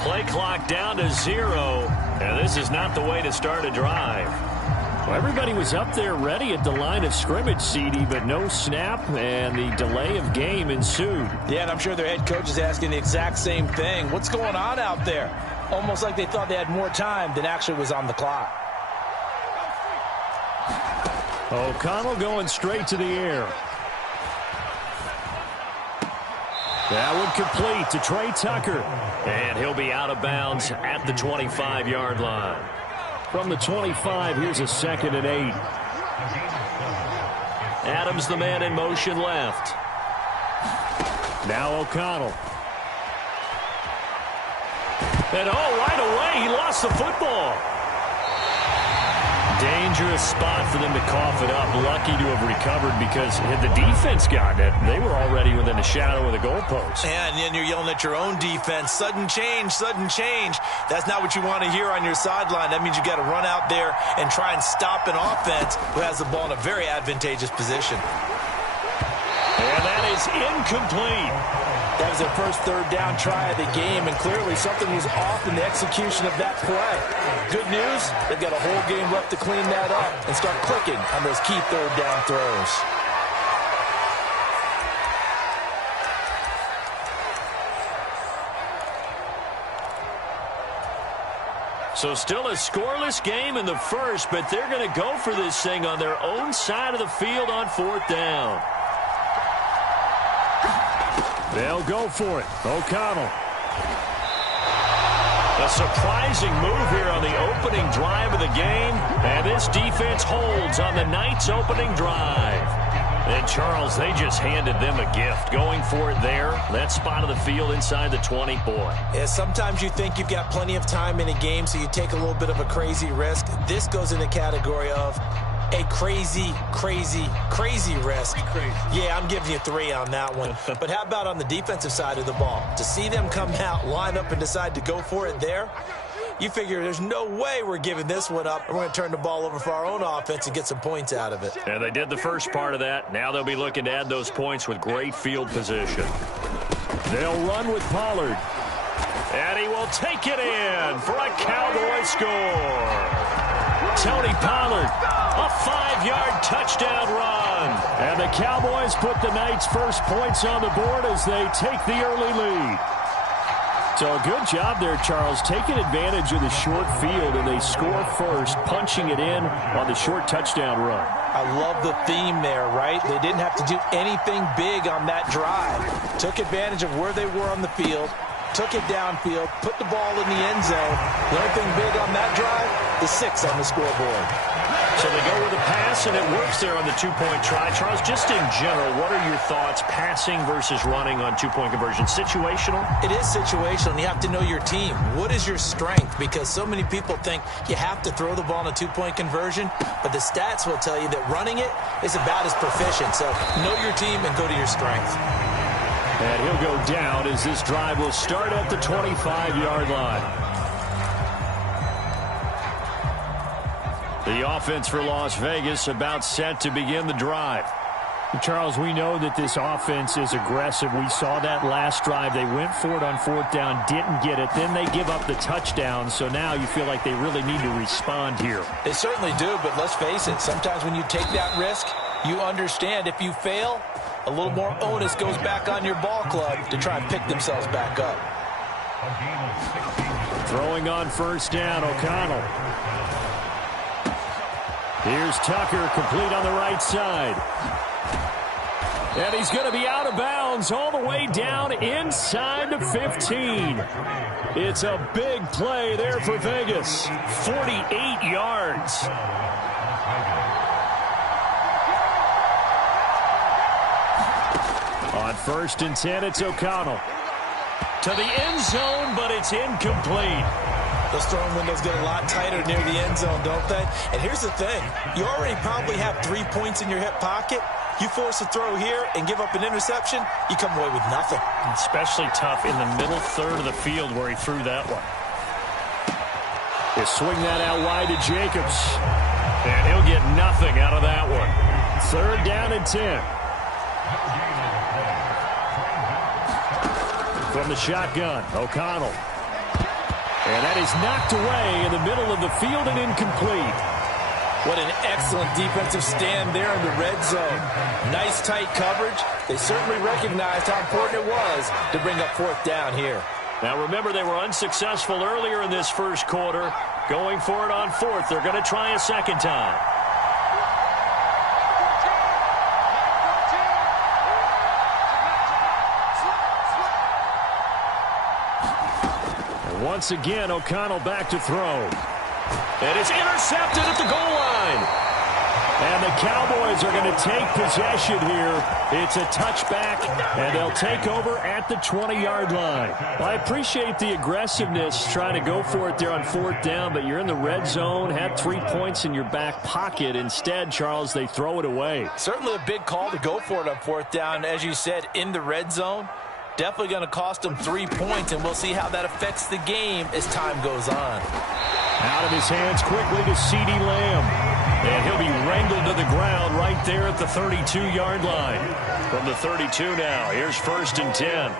Play clock down to 0, and this is not the way to start a drive. Well, everybody was up there ready at the line of scrimmage, CD, but no snap, and the delay of game ensued. Yeah, and I'm sure their head coach is asking the exact same thing. What's going on out there? Almost like they thought they had more time than actually was on the clock. O'Connell going straight to the air. That one complete to Trey Tucker. And he'll be out of bounds at the 25-yard line. From the 25, here's a 2nd and 8. Adams, the man in motion left. Now O'Connell. And right away, he lost the football. Dangerous spot for them to cough it up. Lucky to have recovered because had the defense gotten it, they were already within the shadow of the goalpost. Yeah, and then you're yelling at your own defense. Sudden change, sudden change. That's not what you want to hear on your sideline. That means you got to run out there and try and stop an offense who has the ball in a very advantageous position. And that is incomplete. That was their first third down try of the game, and clearly something was off in the execution of that play. Good news, they've got a whole game left to clean that up and start clicking on those key third down throws. So still a scoreless game in the first, but they're going to go for this thing on their own side of the field on 4th down. They'll go for it. O'Connell. A surprising move here on the opening drive of the game. And this defense holds on the night's opening drive. And, Charles, they just handed them a gift. Going for it there. That spot of the field inside the 20, boy. Yeah, sometimes you think you've got plenty of time in a game, so you take a little bit of a crazy risk. This goes in the category of a crazy risk. Yeah, I'm giving you 3 on that one. But how about on the defensive side of the ball? To see them come out, line up, and decide to go for it there, you figure there's no way we're giving this one up. We're going to turn the ball over for our own offense and get some points out of it. And they did the first part of that. Now they'll be looking to add those points with great field position. They'll run with Pollard. And he will take it in for a Cowboy score. Tony Pollard, a 5-yard touchdown run. And the Cowboys put the night's first points on the board as they take the early lead. So a good job there, Charles, taking advantage of the short field, and they score first, punching it in on the short touchdown run. I love the theme there, right? They didn't have to do anything big on that drive. Took advantage of where they were on the field, took it downfield, put the ball in the end zone. The only thing big on that drive, the 6 on the scoreboard. So they go with a pass, and it works there on the two-point try. Charles, just in general, what are your thoughts passing versus running on two-point conversion? Situational? It is situational, and you have to know your team. What is your strength? Because so many people think you have to throw the ball in a two-point conversion, but the stats will tell you that running it is about as proficient. So know your team and go to your strength. And he'll go down as this drive will start at the 25-yard line. The offense for Las Vegas about set to begin the drive. Charles, we know that this offense is aggressive. We saw that last drive. They went for it on fourth down, didn't get it. Then they give up the touchdown. So now you feel like they really need to respond here. They certainly do, but let's face it. Sometimes when you take that risk, you understand if you fail, a little more onus goes back on your ball club to try and pick themselves back up. Throwing on first down, O'Connell. Here's Tucker, complete on the right side. And he's going to be out of bounds all the way down inside the 15. It's a big play there for Vegas. 48 yards. On first and 10, it's O'Connell. To the end zone, but it's incomplete. Those throwing windows get a lot tighter near the end zone, don't they? And here's the thing. You already probably have 3 points in your hip pocket. You force a throw here and give up an interception, you come away with nothing. Especially tough in the middle third of the field where he threw that one. He'll swing that out wide to Jacobs. And he'll get nothing out of that one. Third down and 10. From the shotgun, O'Connell. And that is knocked away in the middle of the field and incomplete. What an excellent defensive stand there in the red zone. Nice tight coverage. They certainly recognized how important it was to bring up fourth down here. Now remember, they were unsuccessful earlier in this first quarter. Going for it on fourth. They're going to try a second time. Once again, O'Connell back to throw. And it's intercepted at the goal line. And the Cowboys are going to take possession here. It's a touchback, and they'll take over at the 20-yard line. Well, I appreciate the aggressiveness trying to go for it there on fourth down, but you're in the red zone, had 3 points in your back pocket. Instead, Charles, they throw it away. Certainly a big call to go for it on fourth down, as you said, in the red zone. Definitely going to cost them 3 points, and we'll see how that affects the game as time goes on. Out of his hands quickly to CeeDee Lamb. And he'll be wrangled to the ground right there at the 32-yard line. From the 32 now, here's first and 10.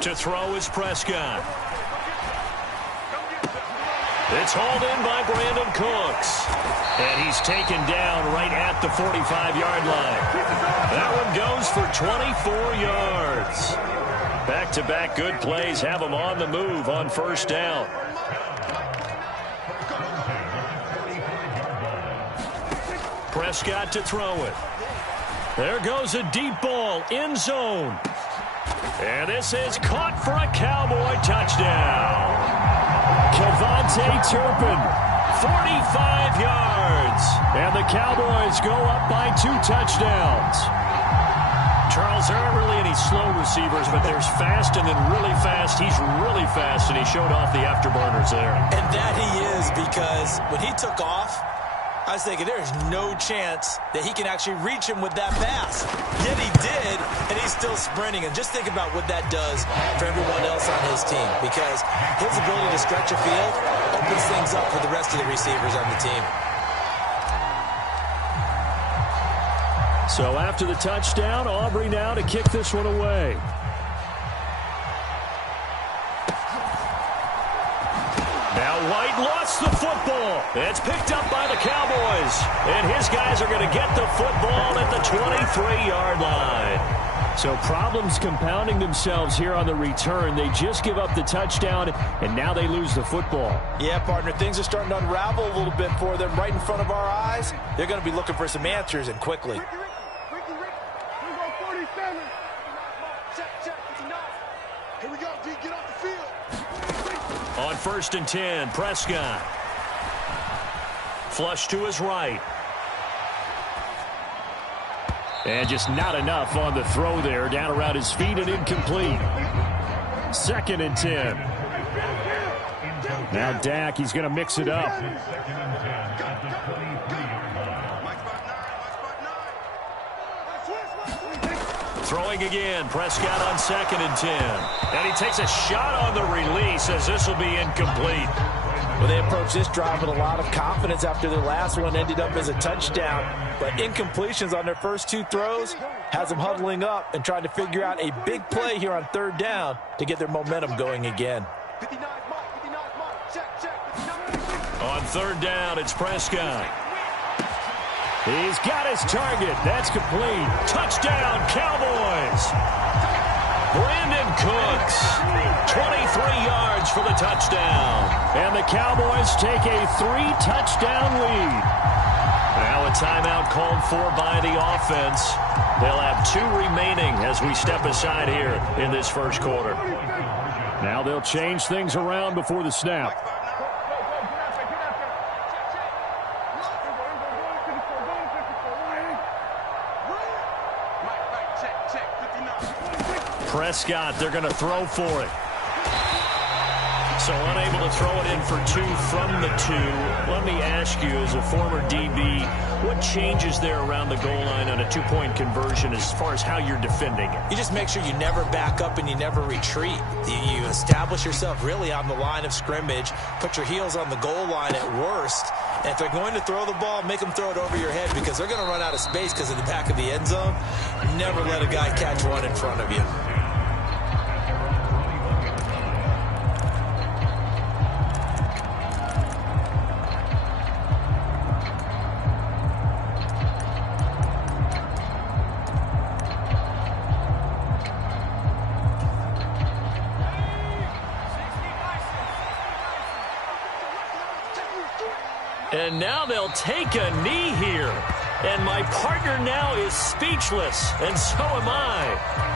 To throw is Prescott. It's hauled in by Brandon Cooks. And he's taken down right at the 45-yard line. That one goes for 24 yards. Back-to-back good plays have him on the move on first down. Prescott to throw it. There goes a deep ball, end zone. And this is caught for a Cowboy touchdown. Kevontae Turpin, 45 yards. And the Cowboys go up by 2 touchdowns. Charles, there aren't really any slow receivers, but there's fast and then really fast. He's really fast, and he showed off the afterburners there. And that he is, because when he took off, I was thinking there's no chance that he can actually reach him with that pass. Yet he did, and he's still sprinting. And just think about what that does for everyone else on his team, because his ability to stretch a field opens things up for the rest of the receivers on the team. So after the touchdown, Aubrey now to kick this one away. Now White lost the football. It's picked up by the Cowboys. And his guys are going to get the football at the 23-yard line. So problems compounding themselves here on the return. They just give up the touchdown, and now they lose the football. Yeah, partner, things are starting to unravel a little bit for them right in front of our eyes. They're going to be looking for some answers, and quickly. Here we go, D. Get off the field. On 1st and 10, Prescott. Flush to his right. And just not enough on the throw there. Down around his feet and incomplete. 2nd and 10. Now Dak, he's going to mix it up. Throwing again, Prescott on 2nd and 10. And he takes a shot on the release as this will be incomplete. Well, they approached this drive with a lot of confidence after their last one ended up as a touchdown. But incompletions on their first 2 throws has them huddling up and trying to figure out a big play here on 3rd down to get their momentum going again. On 3rd down, it's Prescott. He's got his target. That's complete. Touchdown, Cowboys. Brandon Cooks, 23 yards for the touchdown. And the Cowboys take a 3-touchdown lead. Now a timeout called for by the offense. They'll have 2 remaining as we step aside here in this first quarter. Now they'll change things around before the snap. Prescott, they're going to throw for it. So unable to throw it in for 2 from the 2. Let me ask you, as a former DB, what changes there around the goal line on a 2-point conversion as far as how you're defending it? You just make sure you never back up and you never retreat. You establish yourself really on the line of scrimmage, put your heels on the goal line at worst, and if they're going to throw the ball, make them throw it over your head because they're going to run out of space because of the back of the end zone. Never let a guy catch one in front of you. And now they'll take a knee here. And my partner now is speechless, and so am I.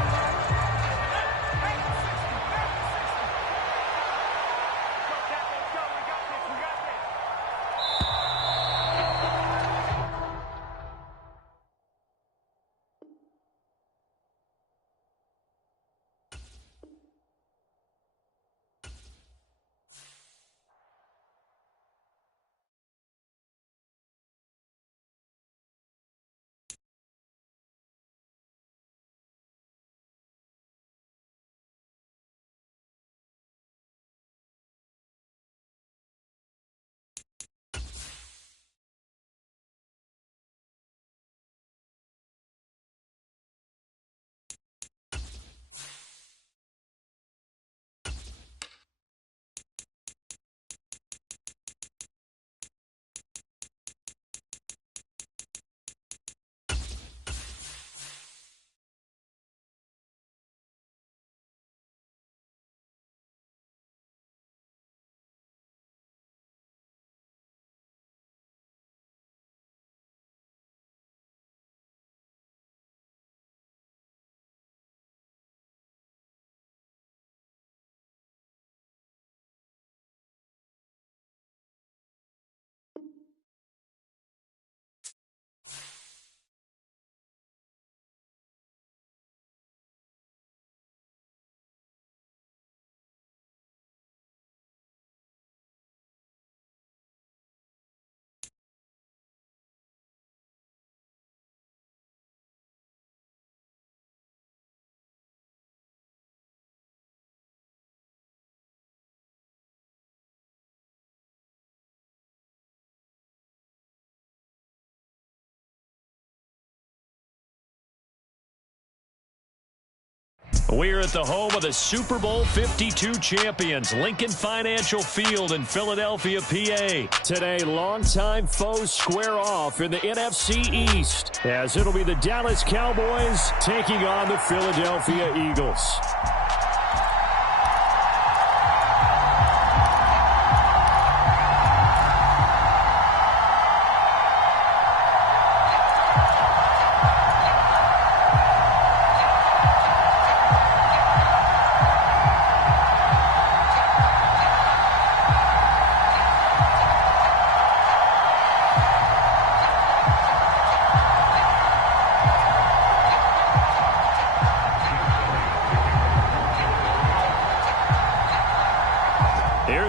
We're at the home of the Super Bowl 52 champions, Lincoln Financial Field in Philadelphia, PA. Today, longtime foes square off in the NFC East, as it'll be the Dallas Cowboys taking on the Philadelphia Eagles.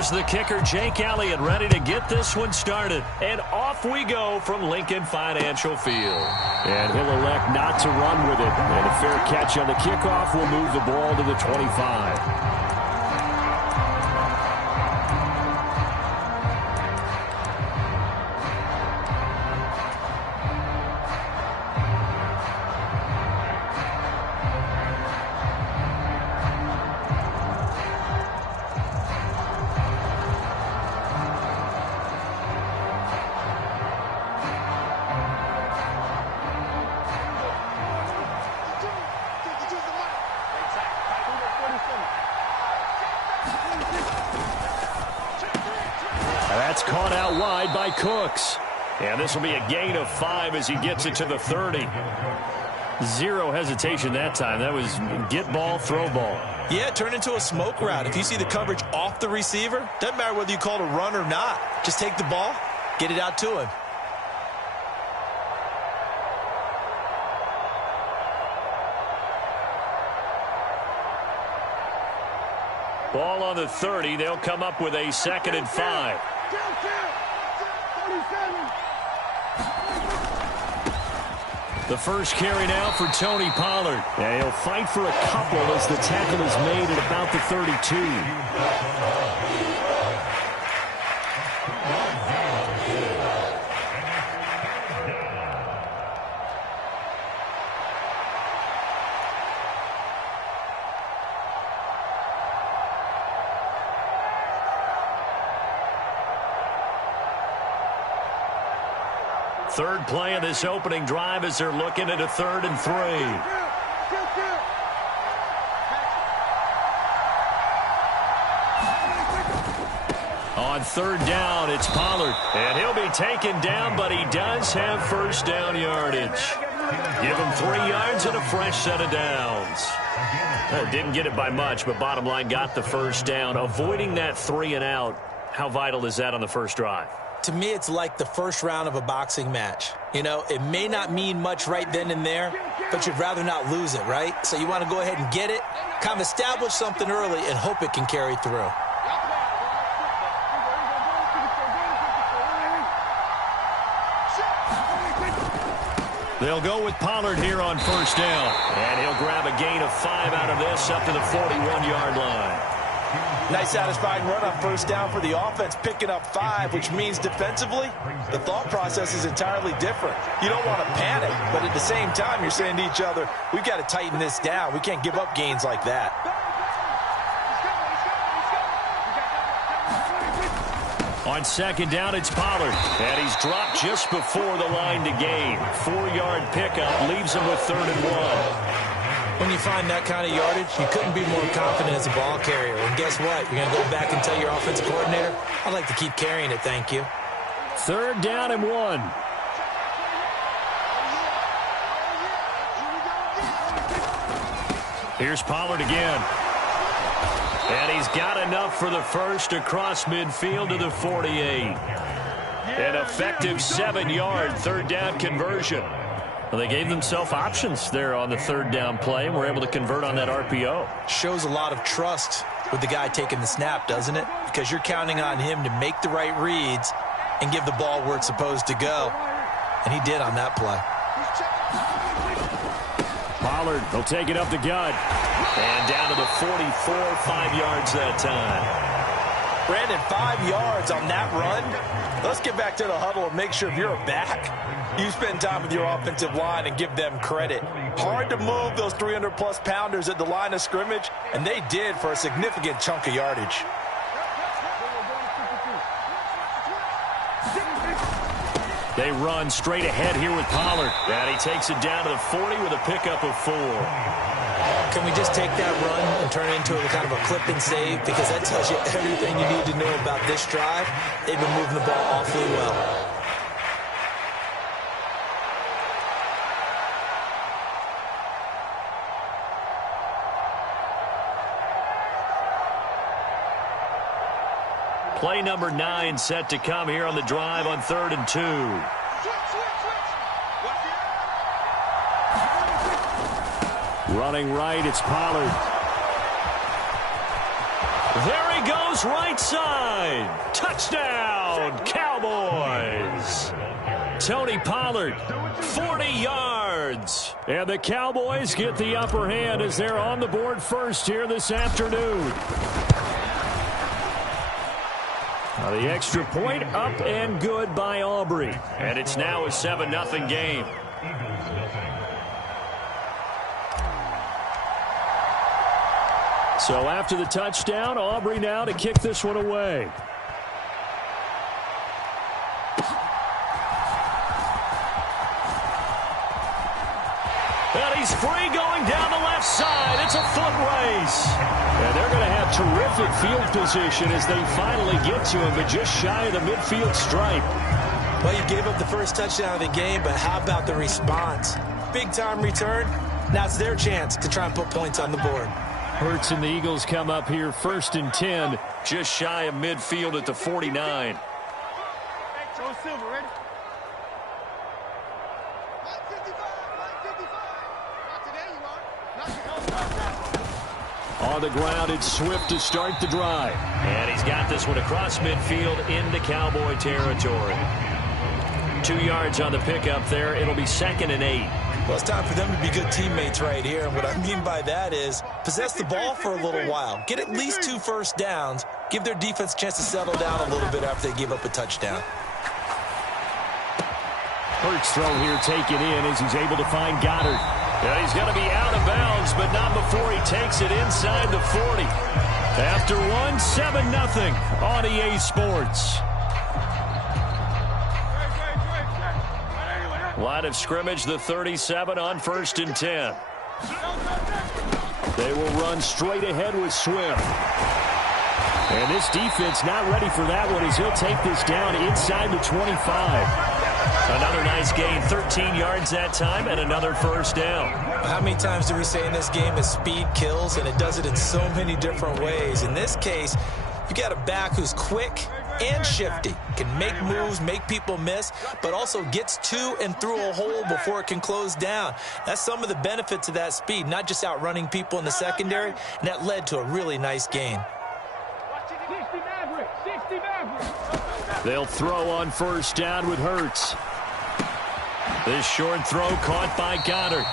Here's the kicker, Jake Elliott, ready to get this one started. And off we go from Lincoln Financial Field. And he'll elect not to run with it. And a fair catch on the kickoff will move the ball to the 25. That's caught out wide by Cooks. And this will be a gain of 5 as he gets it to the 30. Zero hesitation that time. That was get ball, throw ball. Yeah, it turned into a smoke route. If you see the coverage off the receiver, doesn't matter whether you call it a run or not. Just take the ball, get it out to him. Ball on the 30. They'll come up with a 2nd and 5. The first carry now for Tony Pollard. Yeah, he'll fight for a couple as the tackle is made at about the 32. Third play of this opening drive as they're looking at a 3rd and 3. On 3rd down, it's Pollard. And he'll be taken down, but he does have first down yardage. Give him 3 yards and a fresh set of downs. Didn't get it by much, but bottom line got the first down. Avoiding that 3 and out, how vital is that on the first drive? To me, it's like the first round of a boxing match. You know, it may not mean much right then and there, but you'd rather not lose it, right? So you want to go ahead and get it, kind of establish something early, and hope it can carry through. They'll go with Pollard here on first down. And he'll grab a gain of 5 out of this up to the 41-yard line. Nice satisfying run on first down for the offense, picking up 5, which means defensively, the thought process is entirely different. You don't want to panic, but at the same time, you're saying to each other, we've got to tighten this down. We can't give up gains like that. On 2nd down, it's Pollard. And he's dropped just before the line to gain. 4-yard pickup leaves him with 3rd and 1. When you find that kind of yardage, you couldn't be more confident as a ball carrier. And guess what? You're going to go back and tell your offensive coordinator, I'd like to keep carrying it, thank you. 3rd down and 1. Here's Pollard again. And he's got enough for the first across midfield to the 48. An effective 7-yard 3rd down conversion. Well, they gave themselves options there on the 3rd down play and were able to convert on that RPO. Shows a lot of trust with the guy taking the snap, doesn't it? Because you're counting on him to make the right reads and give the ball where it's supposed to go. And he did on that play. Pollard, he'll take it up the gut. And down to the 44, 5 yards that time. Brandon, 5 yards on that run. Let's get back to the huddle and make sure if you're a back, you spend time with your offensive line and give them credit. Hard to move those 300-plus pounders at the line of scrimmage, and they did for a significant chunk of yardage. They run straight ahead here with Pollard. And he takes it down to the 40 with a pickup of 4. Can we just take that run and turn it into a kind of a clip and save? Because that tells you everything you need to know about this drive. They've been moving the ball awfully well. Play number 9 set to come here on the drive on 3rd and 2. Running right, it's Pollard. There he goes. goes right side. Touchdown, Cowboys. Tony Pollard, 40 yards. And the Cowboys get the upper hand as they're on the board first here this afternoon. Now the extra point up and good by Aubrey. And it's now a 7-0 game. So after the touchdown, Aubrey now to kick this one away. And he's free going down the left side. It's a foot race. And they're going to have terrific field position as they finally get to him, but just shy of the midfield stripe. Well, you gave up the first touchdown of the game, but how about the response? Big-time return. Now it's their chance to try and put points on the board. Hurts and the Eagles come up here 1st and 10. Just shy of midfield at the 49. Joe Silver, ready? On the ground, it's Swift to start the drive. And he's got this one across midfield into Cowboy territory. 2 yards on the pickup there. It'll be 2nd and 8. Well, it's time for them to be good teammates right here. And what I mean by that is possess the ball for a little while. Get at least 2 first downs. Give their defense a chance to settle down a little bit after they give up a touchdown. Hurts throw here taken in as he's able to find Goddard. And he's going to be out of bounds, but not before he takes it inside the 40. After one, 7-0 on EA Sports. Line of scrimmage, the 37 on 1st and 10. They will run straight ahead with Swift. And this defense not ready for that one as he'll take this down inside the 25. Another nice gain, 13 yards that time, and another first down. How many times do we say in this game that speed kills, and it does it in so many different ways? In this case, you got a back who's quick and shifty, can make moves, make people miss, but also gets to and through a hole before it can close down. That's some of the benefits of that speed, not just outrunning people in the secondary, and that led to a really nice gain. They'll throw on 1st down with Hurts. This short throw caught by Goddard.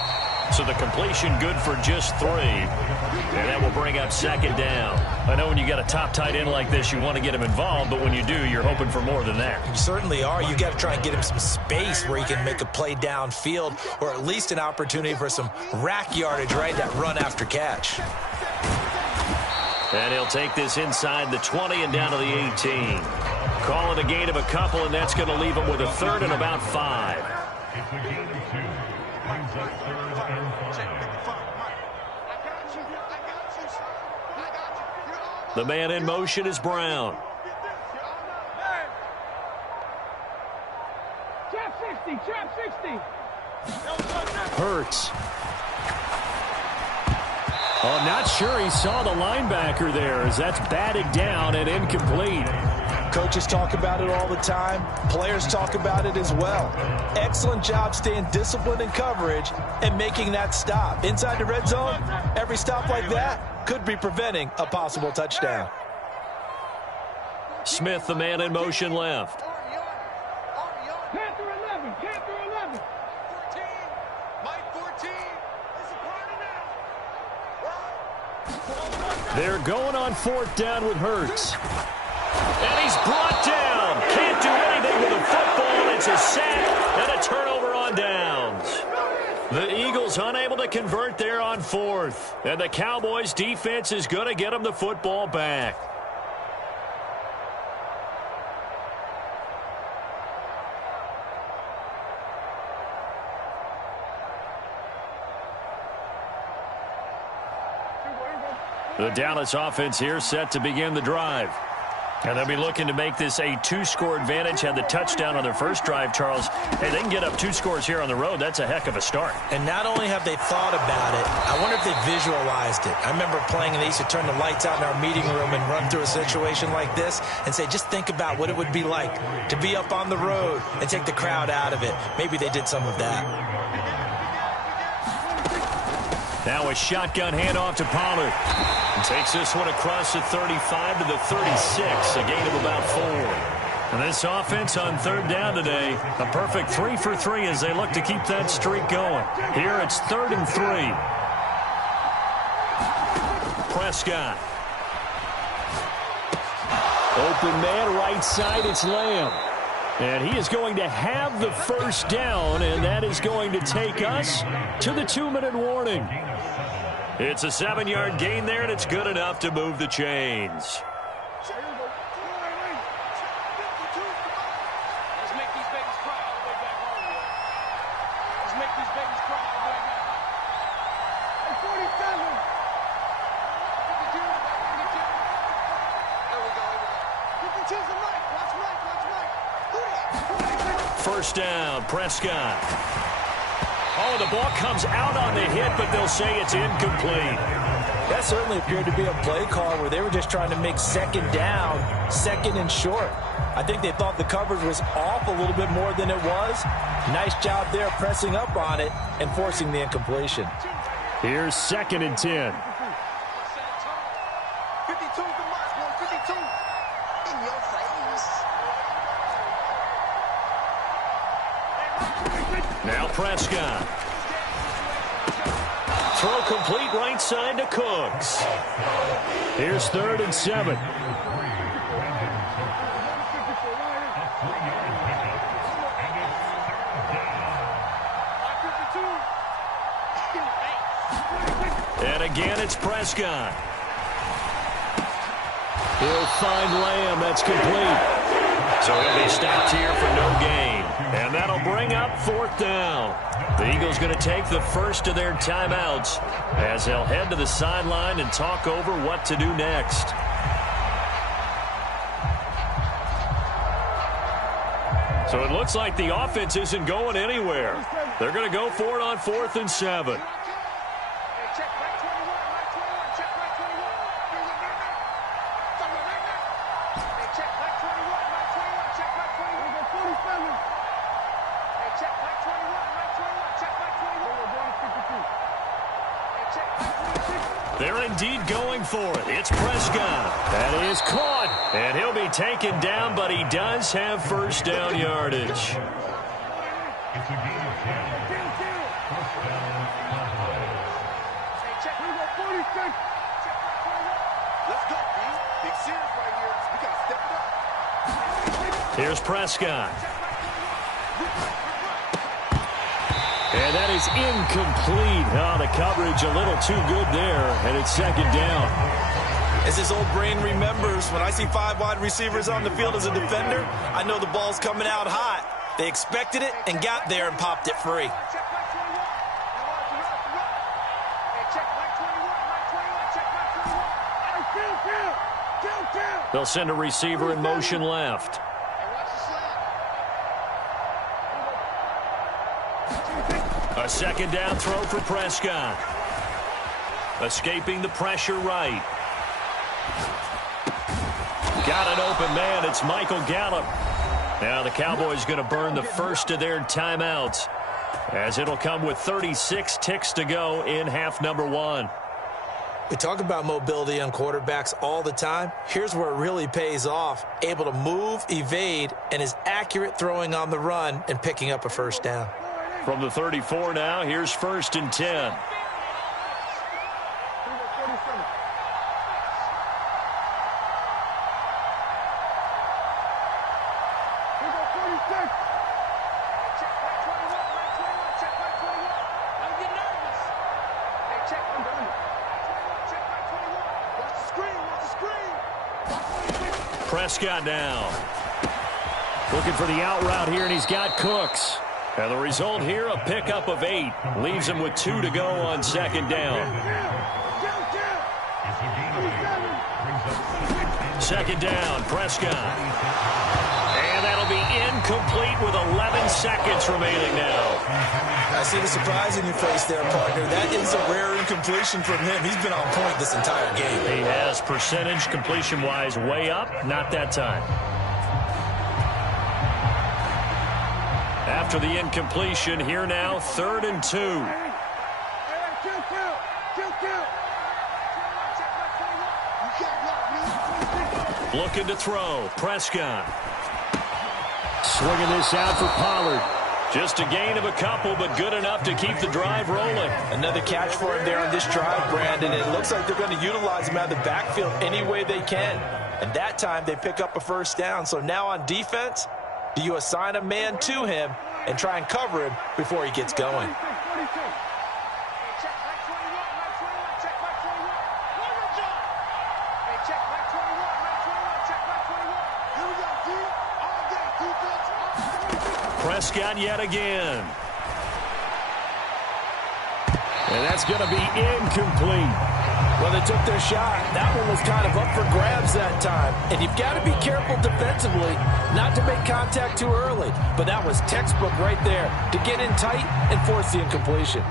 So the completion good for just 3. And that will bring up 2nd down. I know when you got a top tight end like this, you want to get him involved, but when you do, you're hoping for more than that. You certainly are. You got to try and get him some space where he can make a play downfield, or at least an opportunity for some rack yardage, right? That run after catch. And he'll take this inside the 20 and down to the 18. Call it a gain of a couple, and that's going to leave him with a 3rd and about 5. It's a gain of 2. Brings up 3rd and 5. The man in motion is Brown. Trap 60. Hurts. Oh, not sure he saw the linebacker there as that's batted down and incomplete. Coaches talk about it all the time. Players talk about it as well. Excellent job staying disciplined in coverage and making that stop. Inside the red zone, every stop like that could be preventing a possible touchdown. Smith, the man in motion left. Panther 11. Panther 11. 14. Mike 14. It's a party now. They're going on 4th down with Hurts. And he's brought down. Can't do anything with a football. It's a sack and a turnover on downs. The Eagles unable to convert there on 4th. And the Cowboys defense is going to get them the football back. The Dallas offense here set to begin the drive. And they'll be looking to make this a 2-score advantage. Had the touchdown on their first drive, Charles. Hey, they can get up 2 scores here on the road. That's a heck of a start. And not only have they thought about it, I wonder if they visualized it. I remember playing, and they used to turn the lights out in our meeting room and run through a situation like this and say, just think about what it would be like to be up on the road and take the crowd out of it. Maybe they did some of that. Now a shotgun handoff to Pollard. And takes this one across the 35 to the 36, a gain of about 4. And this offense on third down today, a perfect 3 for 3 as they look to keep that streak going. Here it's 3rd and 3. Prescott. Open man, right side, it's Lamb. And he is going to have the first down, and that is going to take us to the 2-minute warning. It's a 7-yard gain there, and it's good enough to move the chains. Let's make these babies cry all the way back home, yo. Let's make these babies cry all the way back home. 47. 52. There we go. 52's the Mike. Watch Mike. First down, Prescott. Oh, the ball comes out on the hit, but they'll say it's incomplete. That certainly appeared to be a play call where they were just trying to make second down, 2nd and short. I think they thought the coverage was off a little bit more than it was. Nice job there pressing up on it and forcing the incompletion. Here's 2nd and 10. 52's the Mike, boy. 52. In your face. Now Prescott. Throw complete right side to Cooks. Here's 3rd and 7. And again, it's Prescott. He'll find Lamb. That's complete. So he'll be stopped here for no gain. And that'll bring up 4th down. The Eagles going to take the first of their timeouts as they'll head to the sideline and talk over what to do next. So it looks like the offense isn't going anywhere. They're going to go for it on 4th and 7. They're indeed going for it. It's Prescott. That is caught. And he'll be taken down, but he does have first down yardage. It's a gain of 10. First down, Cowboys. Let's go, B. Big series right here. We got to step it up. Here's Prescott. And that is incomplete. Oh, the coverage a little too good there, and it's 2nd down. As his old brain remembers, when I see 5 wide receivers on the field as a defender, I know the ball's coming out hot. They expected it and got there and popped it free. They'll send a receiver in motion left. A 2nd down throw for Prescott. Escaping the pressure right. Got an open man. It's Michael Gallup. Now the Cowboys going to burn the first of their timeouts as it'll come with 36 ticks to go in half number 1. We talk about mobility on quarterbacks all the time. Here's where it really pays off. Able to move, evade, and is accurate throwing on the run and picking up a first down. From the 34 now, here's 1st and 10. Prescott now. Looking for the out route here, and he's got Cooks. And the result here, a pickup of 8. Leaves him with 2 to go on 2nd down. 2nd down, Prescott. And that'll be incomplete with 11 seconds remaining now. I see the surprise in your face there, partner. That is a rare incompletion from him. He's been on point this entire game. He has percentage completion-wise way up. Not that time. After the incompletion, here now, 3rd and 2. Looking to throw. Prescott. Swinging this out for Pollard. Just a gain of a couple, but good enough to keep the drive rolling. Another catch for him there on this drive, Brandon. It looks like they're going to utilize him out of the backfield any way they can. And that time they pick up a first down. So now on defense, do you assign a man to him and try and cover him before he gets going? Prescott yet again. And that's going to be incomplete. Well, they took their shot. That one was kind of up for grabs that time. And you've got to be careful defensively not to make contact too early. But that was textbook right there to get in tight and force the incompletion.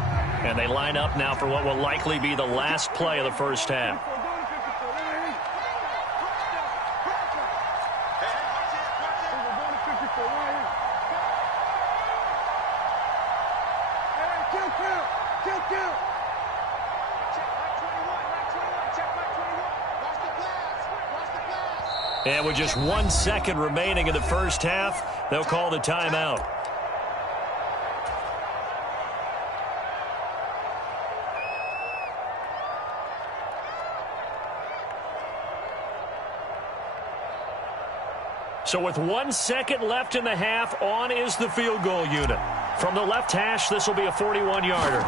And they line up now for what will likely be the last play of the first half. And with just 1 second remaining in the first half, they'll call the timeout. So with 1 second left in the half, on is the field goal unit. From the left hash, this will be a 41-yarder.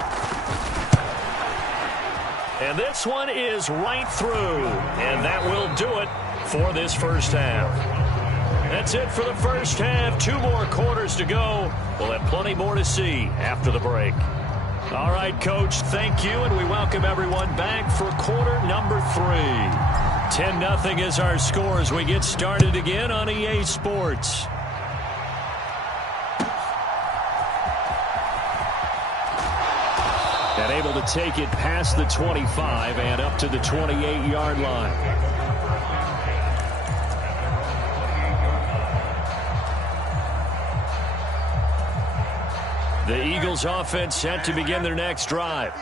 And this one is right through. And that will do it for this first half. That's it for the first half. 2 more quarters to go. We'll have plenty more to see after the break. All right, Coach, thank you, and we welcome everyone back for quarter number 3. 10-0 is our score as we get started again on EA Sports. And able to take it past the 25 and up to the 28-yard line. The Eagles offense set to begin their next drive.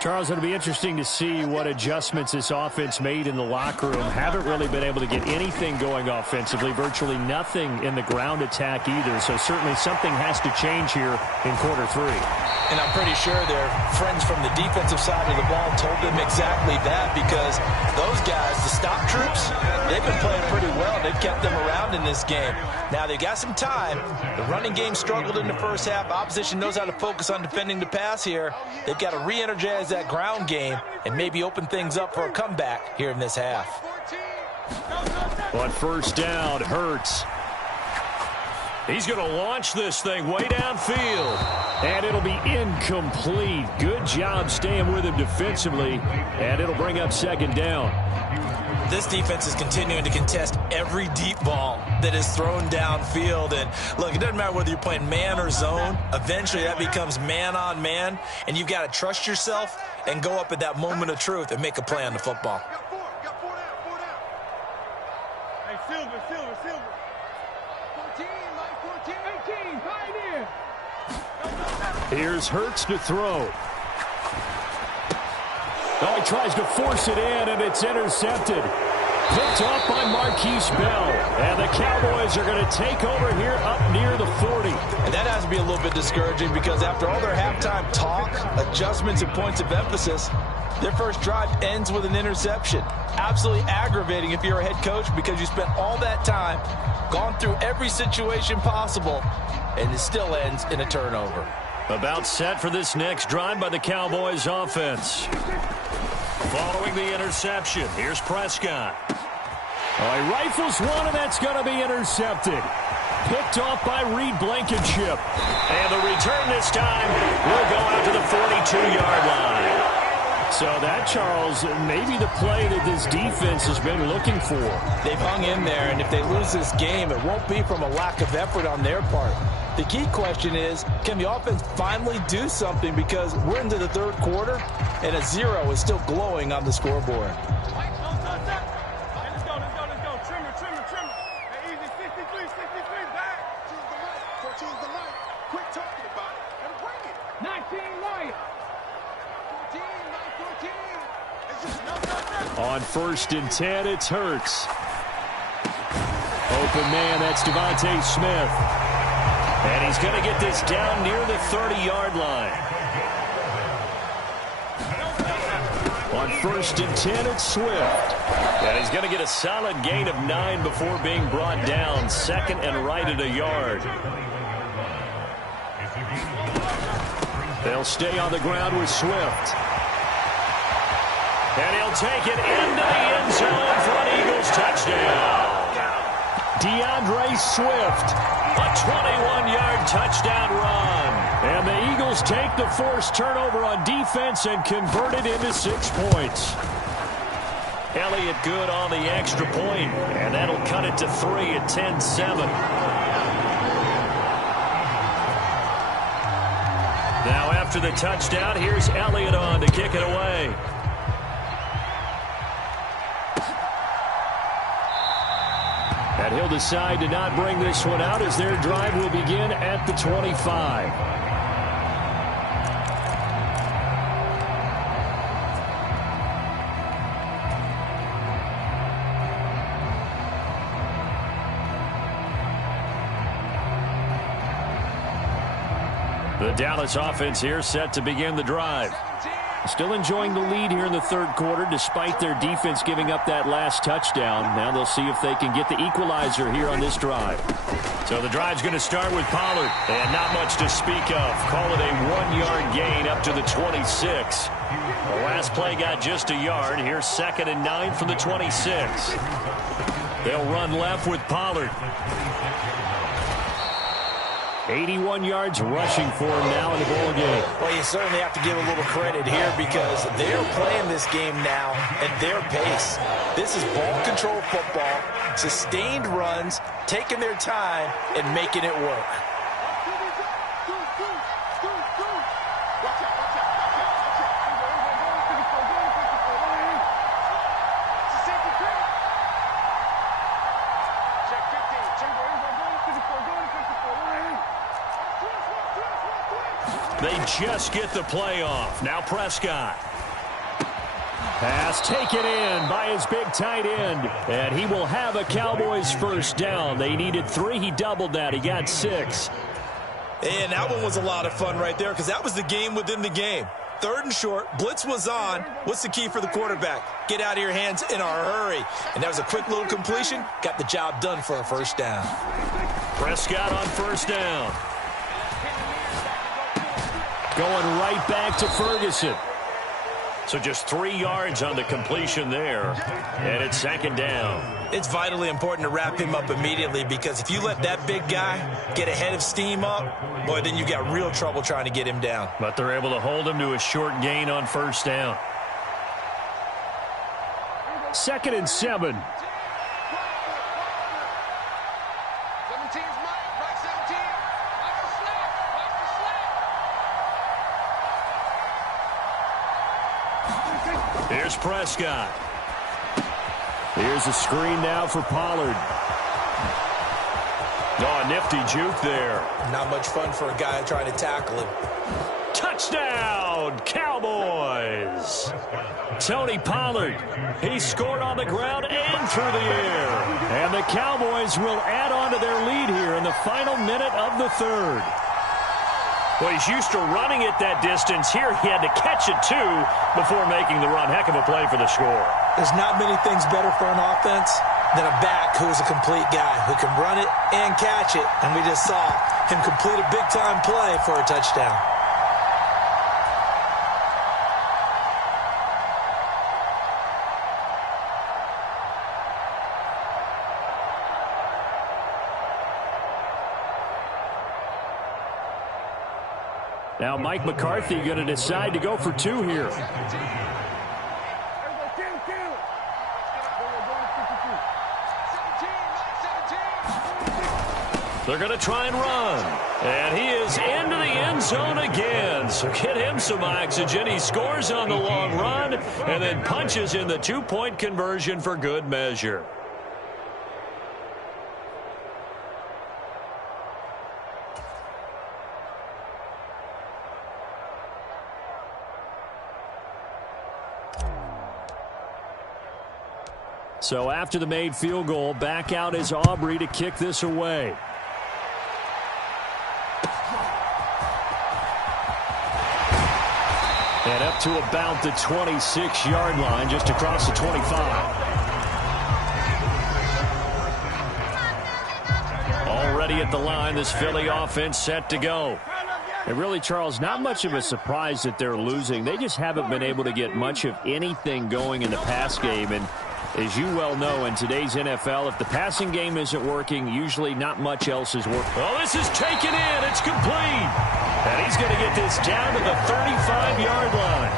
Charles, it'll be interesting to see what adjustments this offense made in the locker room. Haven't really been able to get anything going offensively, virtually nothing in the ground attack either. So certainly something has to change here in quarter 3. And I'm pretty sure their friends from the defensive side of the ball told them exactly that, because those guys, the stop troops, they've been playing pretty well. They've kept them around in this game. Now they've got some time. The running game struggled in the first half. Opposition knows how to focus on defending the pass here. They've got to re-energize that ground game and maybe open things up for a comeback here in this half. On first down, Hurts. He's going to launch this thing way downfield. And it'll be incomplete. Good job staying with him defensively. And it'll bring up second down. This defense is continuing to contest every deep ball that is thrown downfield. And look, it doesn't matter whether you're playing man or zone. Eventually that becomes man on man. And you've got to trust yourself and go up at that moment of truth and make a play on the football. Hey, Silver. 14, Mike 14, 18, Pioneer. Here's Hurts to throw. Oh, he tries to force it in, and it's intercepted. Picked off by Marquise Bell. And the Cowboys are going to take over here up near the 40. And that has to be a little bit discouraging, because after all their halftime talk, adjustments, and points of emphasis, their first drive ends with an interception. Absolutely aggravating if you're a head coach, because you spent all that time, gone through every situation possible, and it still ends in a turnover. About set for this next drive by the Cowboys offense. Following the interception, here's Prescott. Oh, he rifles one, and that's going to be intercepted. Picked off by Reed Blankenship. And the return this time will go out to the 42-yard line. So that, Charles, maybe the play that this defense has been looking for. They've hung in there, and if they lose this game, it won't be from a lack of effort on their part. The key question is, can the offense finally do something, because we're into the third quarter, and a 0 is still glowing on the scoreboard. Let's go. Trimmer. Hey, easy, 63, back. 14's the light. Quit talking about it and bring it. 19 light. 14, Mike 14. It's On 1st and 10, it's Hurts. Open man, that's Devontae Smith. And he's going to get this down near the 30-yard line. On 1st and 10, it's Swift. And he's going to get a solid gain of 9 before being brought down. 2nd and right at a yard. They'll stay on the ground with Swift. And he'll take it into the end zone for an Eagles touchdown. DeAndre Swift. A 21-yard touchdown run. And the Eagles take the forced turnover on defense and convert it into 6 points. Elliott good on the extra point, and that'll cut it to 3 at 10-7. Now after the touchdown, here's Elliott on to kick it away. And he'll decide to not bring this one out as their drive will begin at the 25. The Dallas offense here set to begin the drive. Still enjoying the lead here in the 3rd quarter despite their defense giving up that last touchdown. Now they'll see if they can get the equalizer here on this drive. So the drive's going to start with Pollard. And not much to speak of. Call it a 1-yard gain up to the 26. The last play got just a yard. Here's 2nd and 9 from the 26. They'll run left with Pollard. 81 yards rushing for him now in the ball game. Well, you certainly have to give a little credit here because they're playing this game now at their pace. This is ball control football, sustained runs, taking their time, and making it work. They just get the play off. Now Prescott. Pass taken in by his big tight end. And he will have a Cowboys first down. They needed 3. He doubled that. He got 6. And that one was a lot of fun right there because that was the game within the game. 3rd and short. Blitz was on. What's the key for the quarterback? Get out of your hands in a hurry. And that was a quick little completion. Got the job done for a first down. Prescott on first down. Going right back to Ferguson. So just 3 yards on the completion there. And it's 2nd down. It's vitally important to wrap him up immediately because if you let that big guy get a head of steam up, boy, then you got real trouble trying to get him down. But they're able to hold him to a short gain on first down. 2nd and 7. Here's Prescott. Here's a screen now for Pollard. Oh, a nifty juke there. Not much fun for a guy trying to tackle him. Touchdown, Cowboys. Tony Pollard. He scored on the ground and through the air. And the Cowboys will add on to their lead here in the final minute of the 3rd. Well, he's used to running it that distance. Here he had to catch it, too, before making the run. Heck of a play for the score. There's not many things better for an offense than a back who is a complete guy who can run it and catch it. And we just saw him complete a big-time play for a touchdown. Now Mike McCarthy going to decide to go for 2 here. They're going to try and run. And he is into the end zone again. So get him some oxygen. He scores on the long run and then punches in the 2-point conversion for good measure. So after the made field goal, back out is Aubrey to kick this away. And up to about the 26-yard line, just across the 25. Already at the line, this Philly offense set to go. And really, Charles, not much of a surprise that they're losing. They just haven't been able to get much of anything going in the pass game. And as you well know, in today's NFL, if the passing game isn't working, usually not much else is working. Oh, this is taken in. It's complete. And he's going to get this down to the 35-yard line.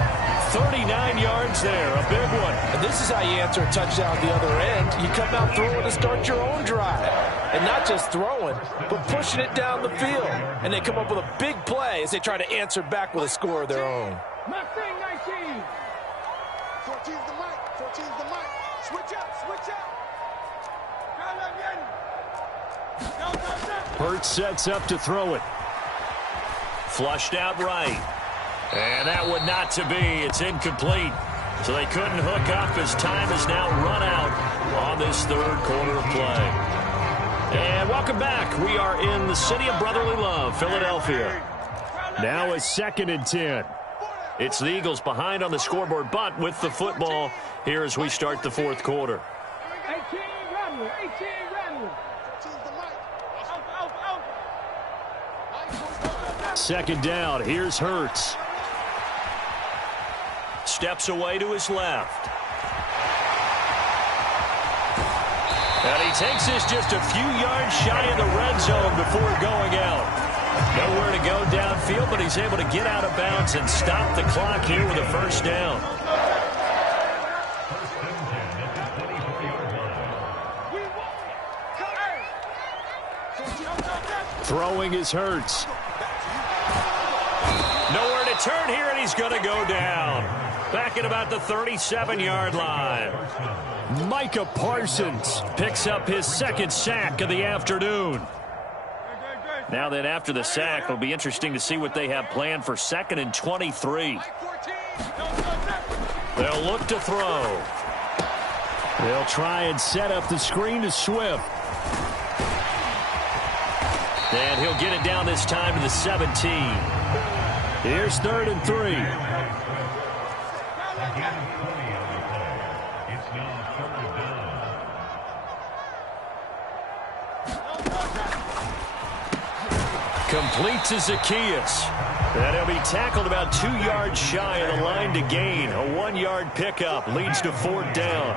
39 yards there, a big one. And this is how you answer a touchdown at the other end. You come out throwing to start your own drive. And not just throwing, but pushing it down the field. And they come up with a big play as they try to answer back with a score of their own. 19. 14's the mic. 14's the mic. Switch up. Switch up. Hurts sets up to throw it. Flushed out right. And that would not to be. It's incomplete. So they couldn't hook up as time has now run out on this third quarter of play. And welcome back. We are in the city of brotherly love, Philadelphia. Now a 2nd and 10. It's the Eagles behind on the scoreboard, but with the football here as we start the fourth quarter. 18 Rattler. 18 Rattler. 2nd down. Here's Hurts. Steps away to his left. And he takes this just a few yards shy of the red zone before going out. Nowhere to go downfield, but he's able to get out of bounds and stop the clock here with a first down. Throwing is Hurts. Nowhere to turn here, and he's going to go down. Back at about the 37-yard line. Micah Parsons picks up his 2nd sack of the afternoon. Now that after the sack, it'll be interesting to see what they have planned for 2nd and 23. They'll look to throw. They'll try and set up the screen to Swift. And he'll get it down this time to the 17. Here's 3rd and 3. Complete to Zacchaeus. And he'll be tackled about 2 yards shy of the line to gain. A 1-yard pickup leads to 4th down.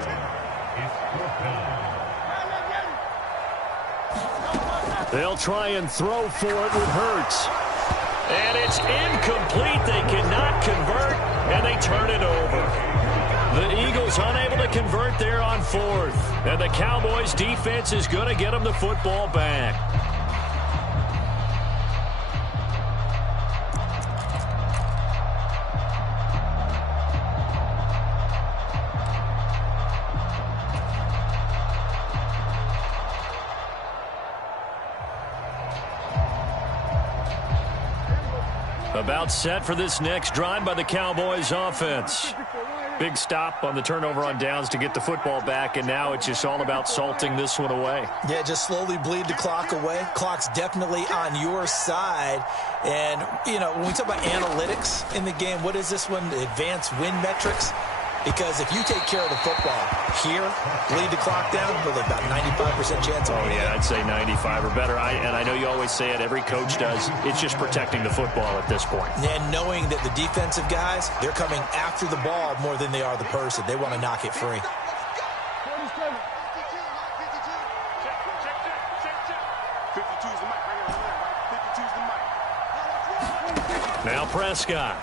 They'll try and throw for it with Hurts. And it's incomplete. They cannot convert, and they turn it over. The Eagles unable to convert there on 4th. And the Cowboys defense is going to get them the football back. About set for this next drive by the Cowboys offense. Big stop on the turnover on downs to get the football back, and now it's just all about salting this one away. Yeah, just slowly bleed the clock away. Clock's definitely on your side. And, you know, when we talk about analytics in the game, what is this one? Advanced win metrics? Because if you take care of the football here, lead the clock down with about 95% chance of winning. Oh, yeah, I'd say 95 or better. And I know you always say it, every coach does. It's just protecting the football at this point. And knowing that the defensive guys, they're coming after the ball more than they are the person. They want to knock it free. Now Prescott.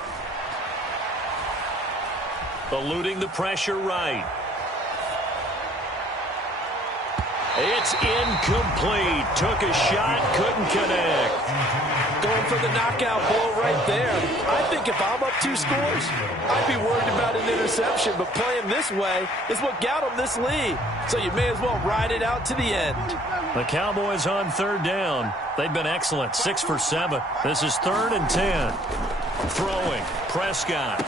Eluding the pressure right. It's incomplete. Took a shot, couldn't connect. Going for the knockout blow right there. I think if I'm up 2 scores, I'd be worried about an interception, but playing this way is what got them this lead. So you may as well ride it out to the end. The Cowboys on 3rd down. They've been excellent, 6 for 7. This is 3rd and 10. Throwing, Prescott.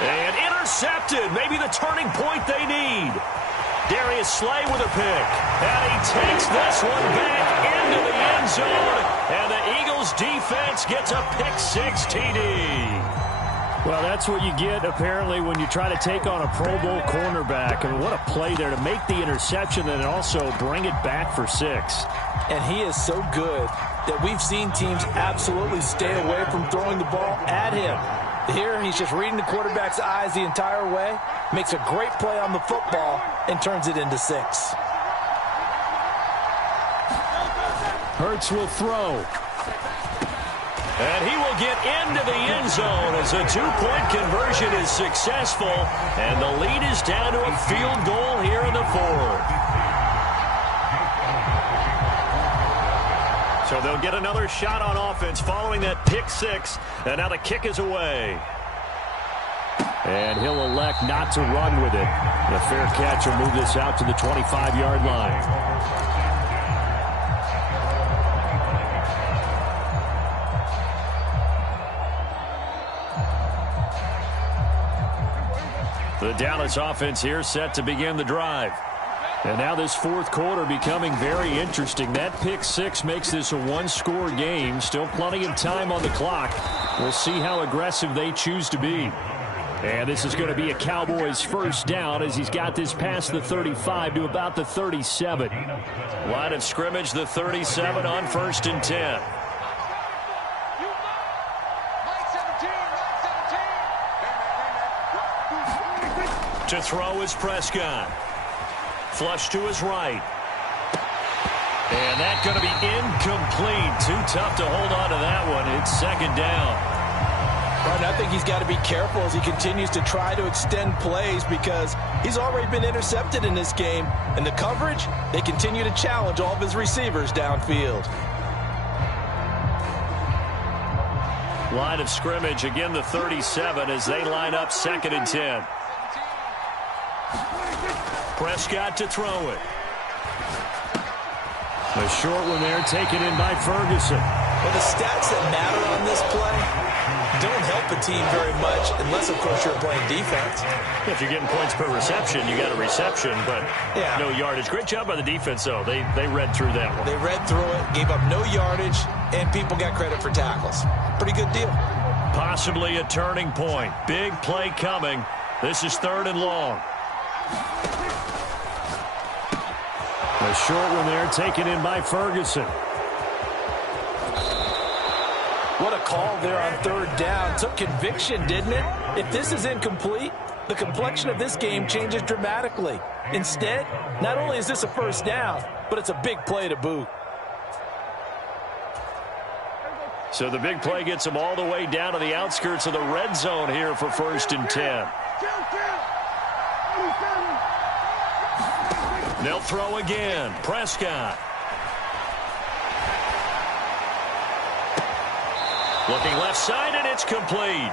And intercepted. Maybe the turning point they need. Darius Darius Slay with a pick. And he takes this one back into the end zone. And the Eagles defense gets a pick-6 TD. Well, that's what you get, apparently, when you try to take on a Pro Bowl cornerback. I mean, what a play there to make the interception and also bring it back for 6. And he is so good that we've seen teams absolutely stay away from throwing the ball at him. Here, he's just reading the quarterback's eyes the entire way, makes a great play on the football, and turns it into 6. Hurts will throw. And he will get into the end zone as a 2-point conversion is successful. And the lead is down to a field goal here in the 4th. So they'll get another shot on offense following that pick-6. And now the kick is away. And he'll elect not to run with it. The fair catch will move this out to the 25-yard line. The Dallas offense here set to begin the drive. And now this 4th quarter becoming very interesting. That pick-6 makes this a 1-score game. Still plenty of time on the clock. We'll see how aggressive they choose to be. And this is going to be a Cowboys first down as he's got this past the 35 to about the 37. Line of scrimmage, the 37 on 1st and 10. To throw is Prescott. Flush to his right. And that's going to be incomplete. Too tough to hold on to that one. It's 2nd down. Right, I think he's got to be careful as he continues to try to extend plays because he's already been intercepted in this game. And the coverage, they continue to challenge all of his receivers downfield. Line of scrimmage, again the 37 as they line up 2nd and 10. Prescott to throw it. A short one there taken in by Ferguson. Well, the stats that matter on this play don't help a team very much unless, of course, you're playing defense. If you're getting points per reception, you got a reception, but no yardage. Great job by the defense, though. They read through that one. They read through it, gave up no yardage, and people got credit for tackles. Pretty good deal. Possibly a turning point. Big play coming. This is 3rd and long. A short one there taken in by Ferguson. What a call there on 3rd down. Took conviction, didn't it? If this is incomplete, the complexion of this game changes dramatically. Instead, not only is this a 1st down, but it's a big play to boot. So the big play gets them all the way down to the outskirts of the red zone here for 1st and 10. They'll throw again. Prescott. Looking left side, and it's complete.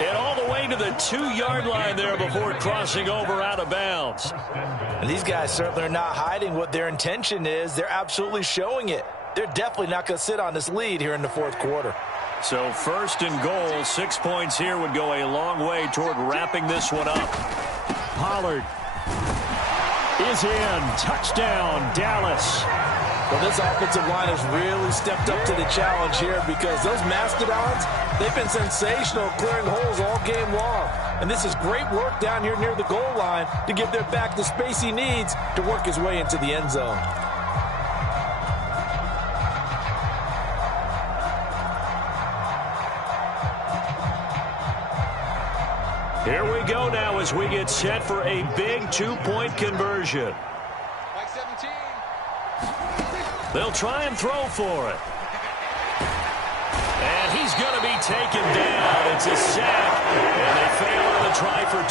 And all the way to the 2-yard line there before crossing over out of bounds. And these guys certainly are not hiding what their intention is. They're absolutely showing it. They're definitely not going to sit on this lead here in the 4th quarter. So 1st and goal, 6 points here would go a long way toward wrapping this one up. Pollard is in. Touchdown, Dallas. Well, this offensive line has really stepped up to the challenge here because those Mastodons, they've been sensational clearing holes all game long. And this is great work down here near the goal line to give their back the space he needs to work his way into the end zone. Here we go now as we get set for a big 2-point conversion. Like 17. They'll try and throw for it. And he's going to be taken down. It's a sack, and they fail on the try for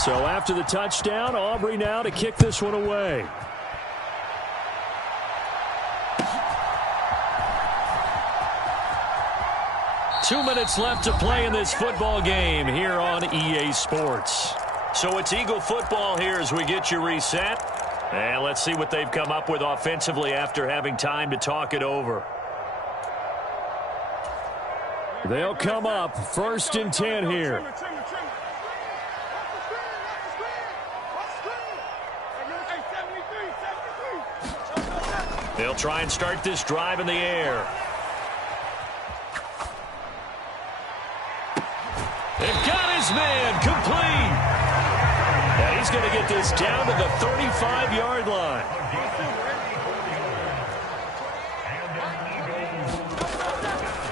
2. So after the touchdown, Aubrey now to kick this one away. Two minutes left to play in this football game here on EA Sports. So it's Eagle football here as we get you reset. And let's see what they've come up with offensively after having time to talk it over. They'll come up 1st and 10 here. They'll try and start this drive in the air. They've got his man complete. And he's going to get this down to the 35-yard line.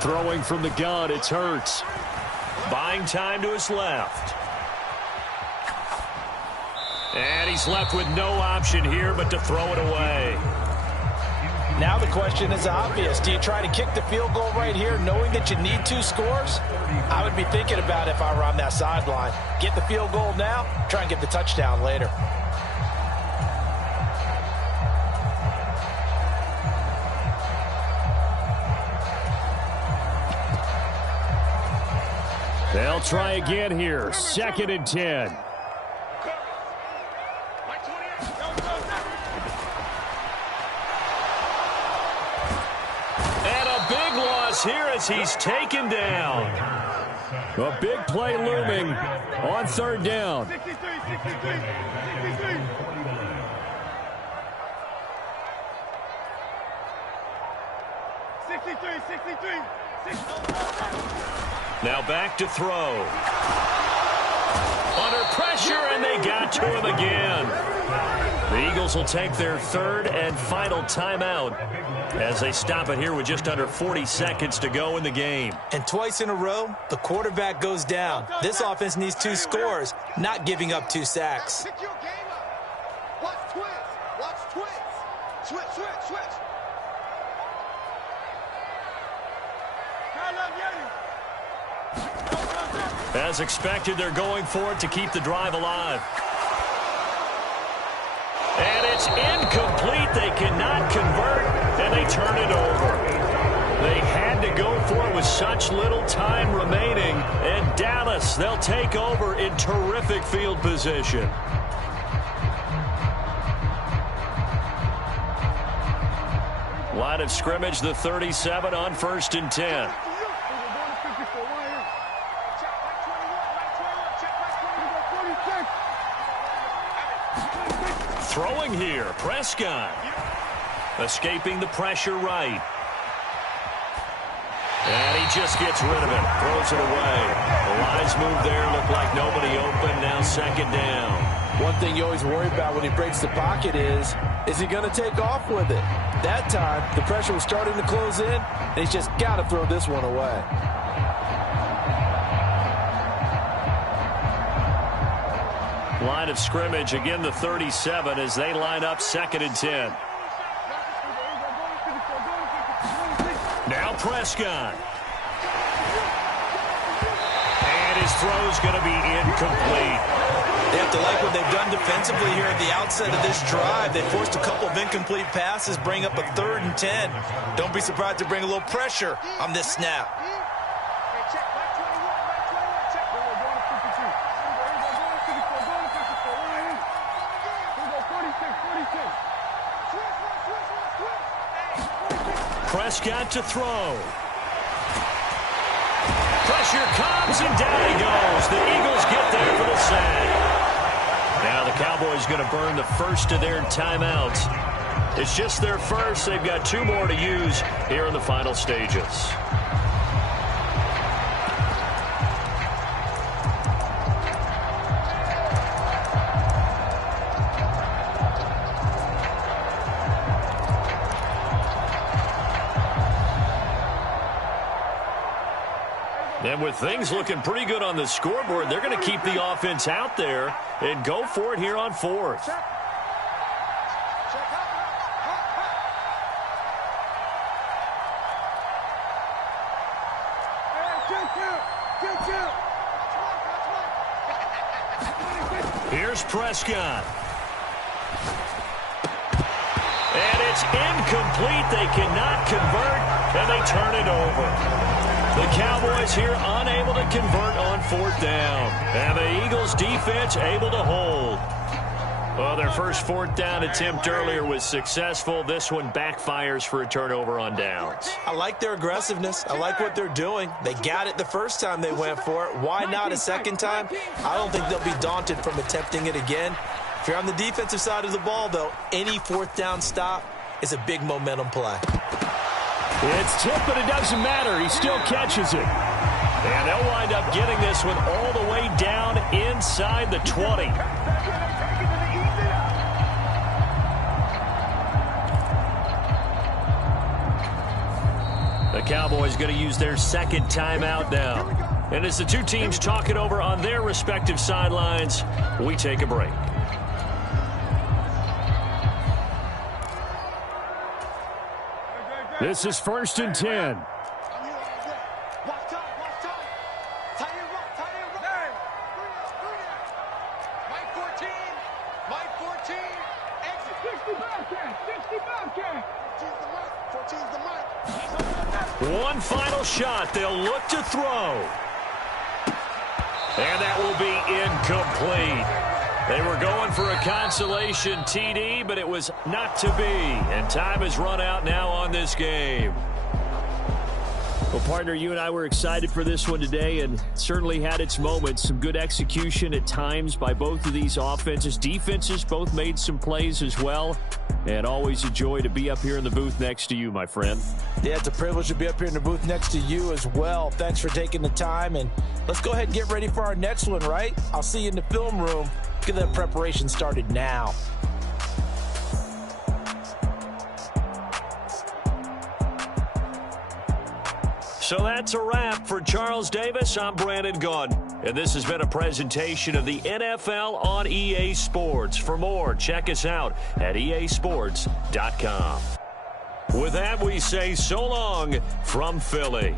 Throwing from the gun, it's Hurts. Buying time to his left. And he's left with no option here but to throw it away. Now the question is obvious. Do you try to kick the field goal right here knowing that you need 2 scores? I would be thinking about it if I were on that sideline. Get the field goal now, try and get the touchdown later. They'll try again here. 2nd and 10. Here as he's taken down. A big play looming on 3rd down. 63. Now back to throw. Under pressure, and they got to him again. The Eagles will take their 3rd and final timeout as they stop it here with just under 40 seconds to go in the game. And twice in a row, the quarterback goes down. This offense needs 2 scores, not giving up 2 sacks. Pick your game up. Watch twins. Watch twins. Switch. As expected, they're going for it to keep the drive alive. And it's incomplete. They cannot convert, and they turn it over. They had to go for it with such little time remaining. And Dallas, they'll take over in terrific field position. Line of scrimmage, the 37 on 1st and 10. Throwing here, Prescott. Escaping the pressure right. And he just gets rid of it. Throws it away. The lines move there. Look like nobody open. Now 2nd down. One thing you always worry about when he breaks the pocket is he going to take off with it? That time, the pressure was starting to close in, and he's just got to throw this one away. Line of scrimmage, again the 37 as they line up 2nd and 10. Now Prescott. And his throw's going to be incomplete. They have to like what they've done defensively here at the outset of this drive. They forced a couple of incomplete passes, bring up a 3rd and 10. Don't be surprised to bring a little pressure on this snap. Prescott to throw. Pressure comes, and down he goes. The Eagles get there for the sack. Now the Cowboys going to burn the first of their timeouts. It's just their first. They've got 2 more to use here in the final stages. And with things looking pretty good on the scoreboard, they're going to keep the offense out there and go for it here on 4th. Here's Prescott. And it's incomplete. They cannot convert, and they turn it over. The Cowboys here unable to convert on 4th down. And the Eagles defense able to hold. Well, their first fourth down attempt earlier was successful. This one backfires for a turnover on downs. I like their aggressiveness. I like what they're doing. They got it the first time they went for it. Why not a second time? I don't think they'll be daunted from attempting it again. If you're on the defensive side of the ball, though, any fourth down stop is a big momentum play. It's tipped, but it doesn't matter. He still catches it. And they'll wind up getting this one all the way down inside the 20. The Cowboys going to use their second timeout now. And as the two teams talk it over on their respective sidelines, we take a break. This is 1st and 10. One final shot. They'll look to throw. And that will be incomplete. They were going for a consolation TD, but it was not to be. And time has run out now on this game. Well, partner, you and I were excited for this one today and certainly had its moments. Some good execution at times by both of these offenses. Defenses both made some plays as well. And always a joy to be up here in the booth next to you, my friend. Yeah, it's a privilege to be up here in the booth next to you as well. Thanks for taking the time. And let's go ahead and get ready for our next one, right? I'll see you in the film room. Get that preparation started now. So that's a wrap for Charles Davis. I'm Brandon Gaudin. And this has been a presentation of the NFL on EA Sports. For more, check us out at easports.com. With that, we say so long from Philly.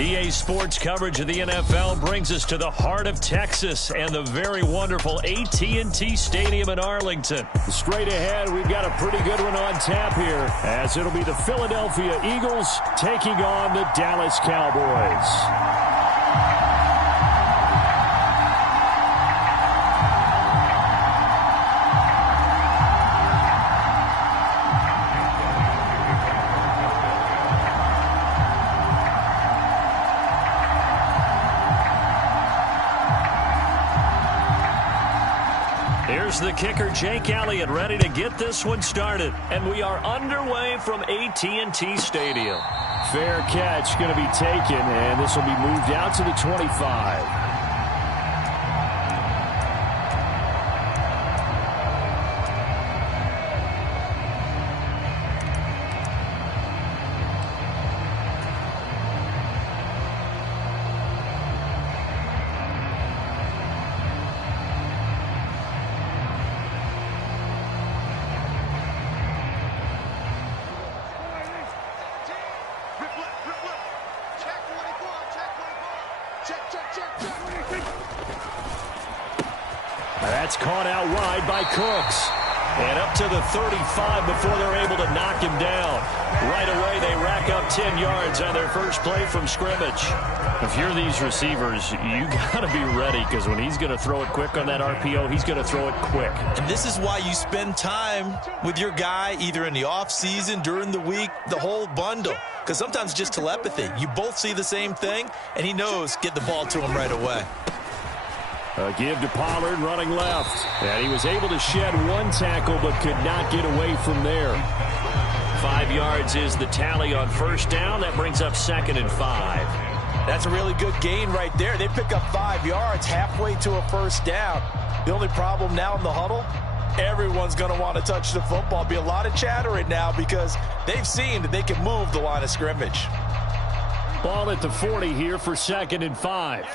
EA Sports coverage of the NFL brings us to the heart of Texas and the very wonderful AT&T Stadium in Arlington. Straight ahead, we've got a pretty good one on tap here, as it'll be the Philadelphia Eagles taking on the Dallas Cowboys. Here's the kicker, Jake Elliott, ready to get this one started. And we are underway from AT&T Stadium. Fair catch going to be taken, and this will be moved out to the 25. That's caught out wide by Cooks. And up to the 35 before they're able to knock him down. Right away, they rack up 10 yards on their first play from scrimmage. If you're these receivers, you got to be ready, because when he's going to throw it quick on that RPO, he's going to throw it quick. And this is why you spend time with your guy either in the offseason, during the week, the whole bundle. Because sometimes it's just telepathy. You both see the same thing, and he knows get the ball to him right away. A give to Pollard running left. And he was able to shed one tackle but could not get away from there. 5 yards is the tally on first down. That brings up 2nd and 5. That's a really good gain right there. They pick up 5 yards halfway to a first down. The only problem now in the huddle, everyone's going to want to touch the football. Be a lot of chattering now because they've seen that they can move the line of scrimmage. Ball at the 40 here for 2nd and 5.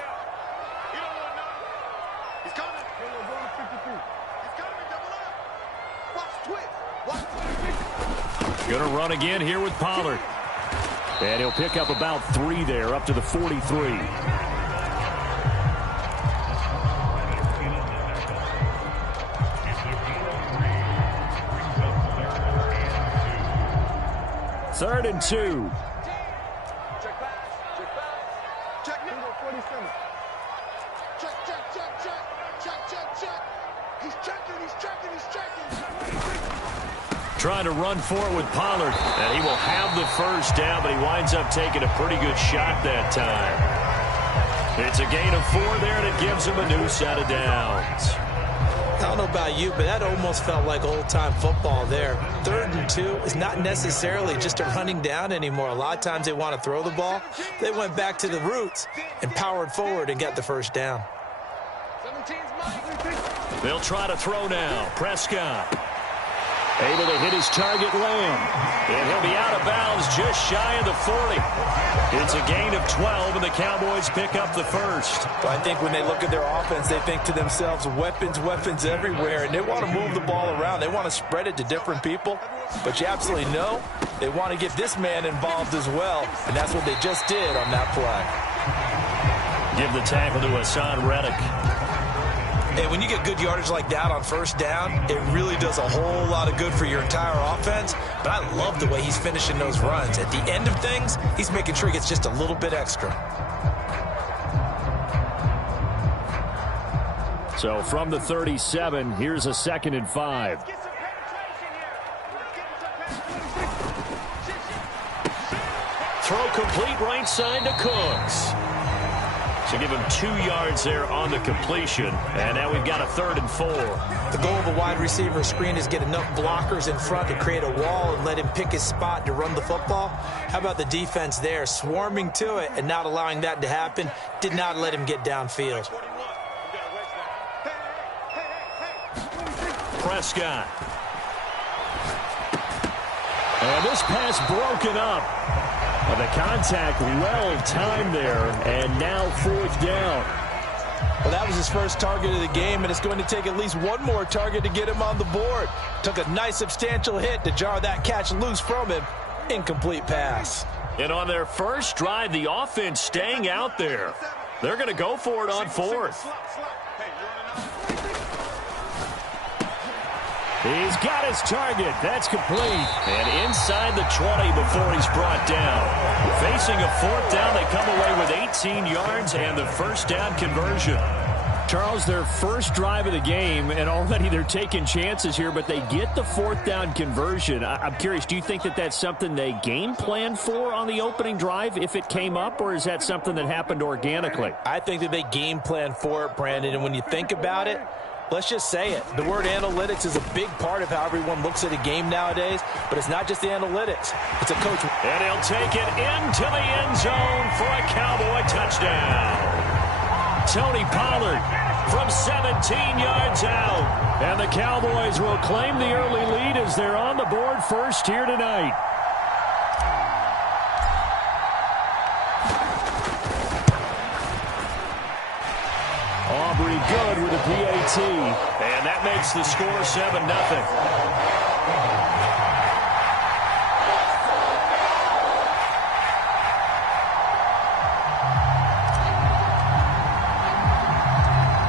Going to run again here with Pollard. And he'll pick up about 3 there, up to the 43. Third and 2. Check back. Check now. 47. Check. He's checking. Trying to run for it with Pollard. And he will have the first down, but he winds up taking a pretty good shot that time. It's a gain of 4 there, and it gives him a new set of downs. I don't know about you, but that almost felt like old-time football there. 3rd and 2 is not necessarily just a running down anymore. A lot of times they want to throw the ball. They went back to the roots and powered forward and got the first down. They'll try to throw now. Prescott. Able to hit his target, Lamb. And he'll be out of bounds just shy of the 40. It's a gain of 12, and the Cowboys pick up the first. But I think when they look at their offense, they think to themselves, weapons everywhere, and they want to move the ball around. They want to spread it to different people. But you absolutely know they want to get this man involved as well, and that's what they just did on that play. Give the tackle to Hassan Reddick. And when you get good yardage like that on first down, it really does a whole lot of good for your entire offense. But I love the way he's finishing those runs. At the end of things, he's making sure he gets just a little bit extra. So from the 37, here's a 2nd and 5. Throw complete right side to Cooks. So give him 2 yards there on the completion. And now we've got a 3rd and 4. The goal of a wide receiver screen is get enough blockers in front to create a wall and let him pick his spot to run the football. How about the defense there, swarming to it and not allowing that to happen? Did not let him get downfield. Prescott. And this pass broken up. The contact well timed there, and now 4th down. Well, that was his first target of the game, and it's going to take at least one more target to get him on the board. Took a nice substantial hit to jar that catch loose from him. Incomplete pass. And on their first drive, the offense staying out there. They're going to go for it on fourth. He's got his target. That's complete. And inside the 20 before he's brought down. Facing a fourth down, they come away with 18 yards and the first down conversion. Charles, their first drive of the game, and already they're taking chances here, but they get the fourth down conversion. I'm curious, do you think that that's something they game planned for on the opening drive if it came up, or is that something that happened organically? I think that they game planned for it, Brandon, and when you think about it, let's just say it. The word analytics is a big part of how everyone looks at a game nowadays, but it's not just the analytics. It's a coach. And he'll take it into the end zone for a Cowboy touchdown. Tony Pollard from 17 yards out. And the Cowboys will claim the early lead as they're on the board first here tonight. Aubrey good with a PAT. And that makes the score 7-0.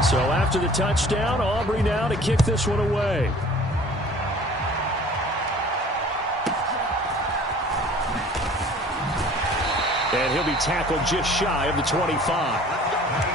So after the touchdown, Aubrey now to kick this one away. And he'll be tackled just shy of the 25.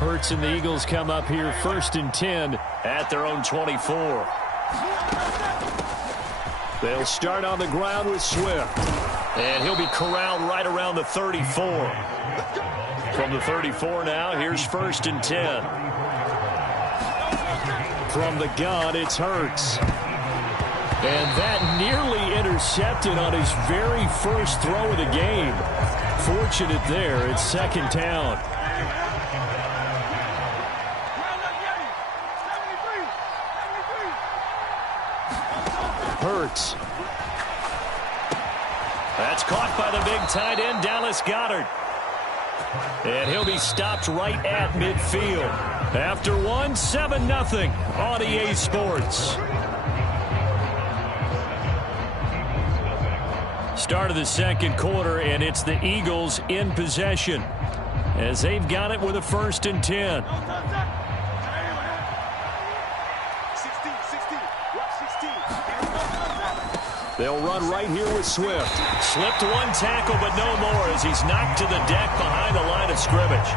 Hurts and the Eagles come up here 1st and 10 at their own 24. They'll start on the ground with Swift. And he'll be corralled right around the 34. From the 34 now, here's 1st and 10. From the gun, it's Hurts. And that nearly intercepted on his very first throw of the game. Fortunate there, it's 2nd down. Hurts. That's caught by the big tight end, Dallas Goedert. And he'll be stopped right at midfield. After one, 7-0 on EA Sports. Start of the second quarter, and it's the Eagles in possession as they've got it with a 1st and 10. They'll run right here with Swift. Slipped one tackle, but no more as he's knocked to the deck behind the line of scrimmage.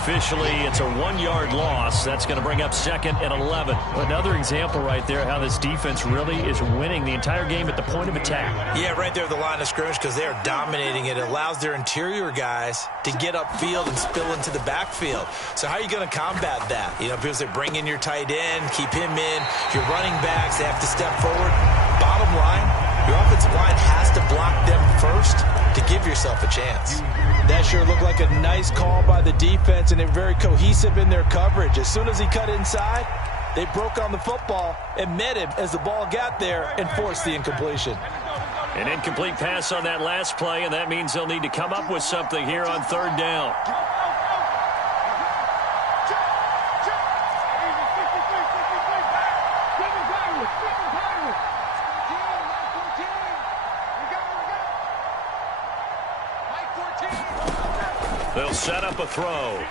Officially, it's a 1-yard loss. That's going to bring up 2nd and 11. Another example right there how this defense really is winning the entire game at the point of attack. Yeah, right there at the line of scrimmage because they are dominating it. It allows their interior guys to get upfield and spill into the backfield. So how are you going to combat that? You know, people say bring in your tight end, keep him in. Your running backs, they have to step forward. Bottom line, your offensive line has to block them first to give yourself a chance. That sure looked like a nice call by the defense, and they're very cohesive in their coverage. As soon as he cut inside, they broke on the football and met him as the ball got there and forced the incompletion. An incomplete pass on that last play, and that means they'll need to come up with something here on 3rd down. They'll set up a throw.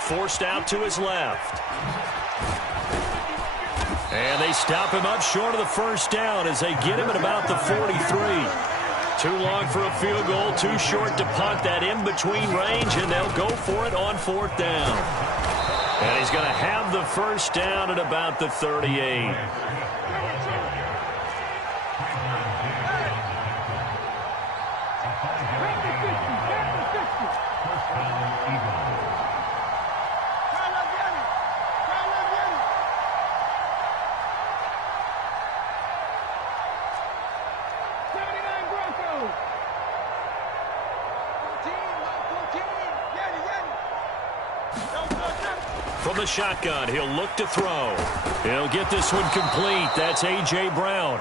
Forced out to his left. And they stop him up short of the 1st down as they get him at about the 43. Too long for a field goal, too short to punt. That in-between range, and they'll go for it on 4th down. And he's going to have the 1st down at about the 38. From the shotgun, he'll look to throw. He'll get this one complete. That's A.J. Brown.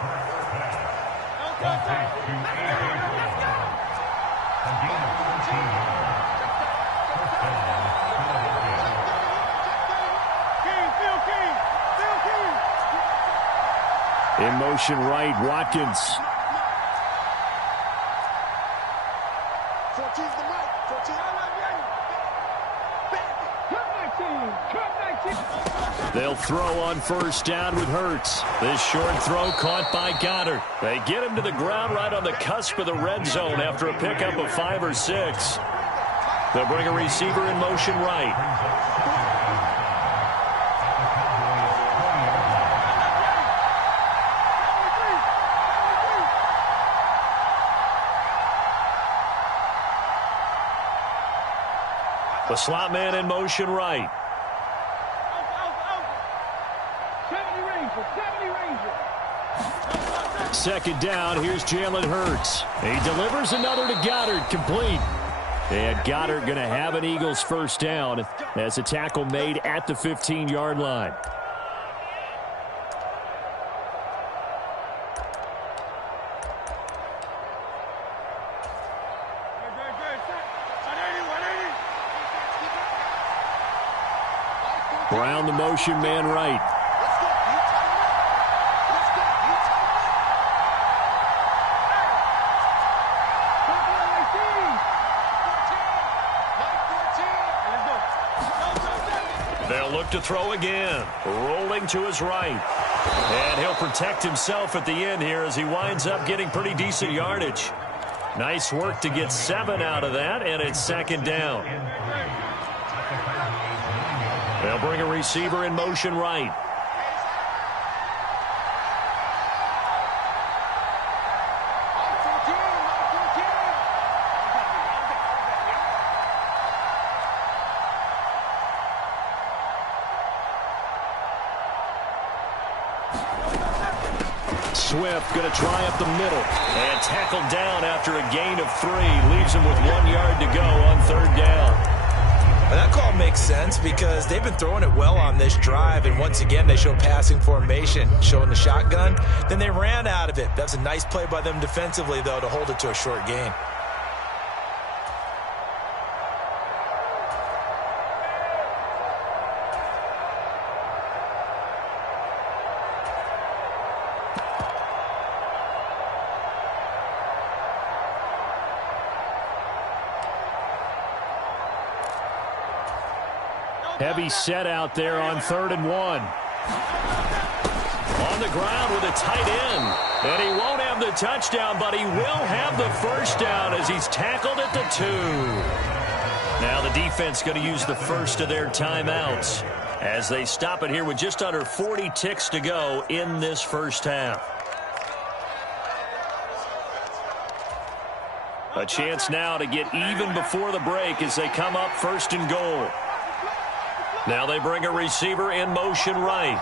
In motion right, Watkins. 14's the right. 14. They'll throw on first down with Hurts. This short throw caught by Goddard. They get him to the ground right on the cusp of the red zone after a pickup of 5 or 6. They'll bring a receiver in motion right. The slot man in motion right. Second down, here's Jalen Hurts. He delivers another to Goddard, complete. And Goddard going to have an Eagles first down as a tackle made at the 15-yard line. Brown, the motion man right. They'll look to throw again. Rolling to his right. And he'll protect himself at the end here as he winds up getting pretty decent yardage. Nice work to get 7 out of that, and it's second down. They'll bring a receiver in motion right. Swift going to try up the middle and tackled down after a gain of 3. Leaves him with 1 yard to go on third down. And that call makes sense because they've been throwing it well on this drive, and once again they show passing formation, showing the shotgun. Then they ran out of it. That's a nice play by them defensively, though, to hold it to a short gain. Heavy set out there on 3rd and 1. On the ground with a tight end. And he won't have the touchdown, but he will have the first down as he's tackled at the 2. Now the defense going to use the first of their timeouts as they stop it here with just under 40 ticks to go in this first half. A chance now to get even before the break as they come up 1st and goal. Now they bring a receiver in motion right.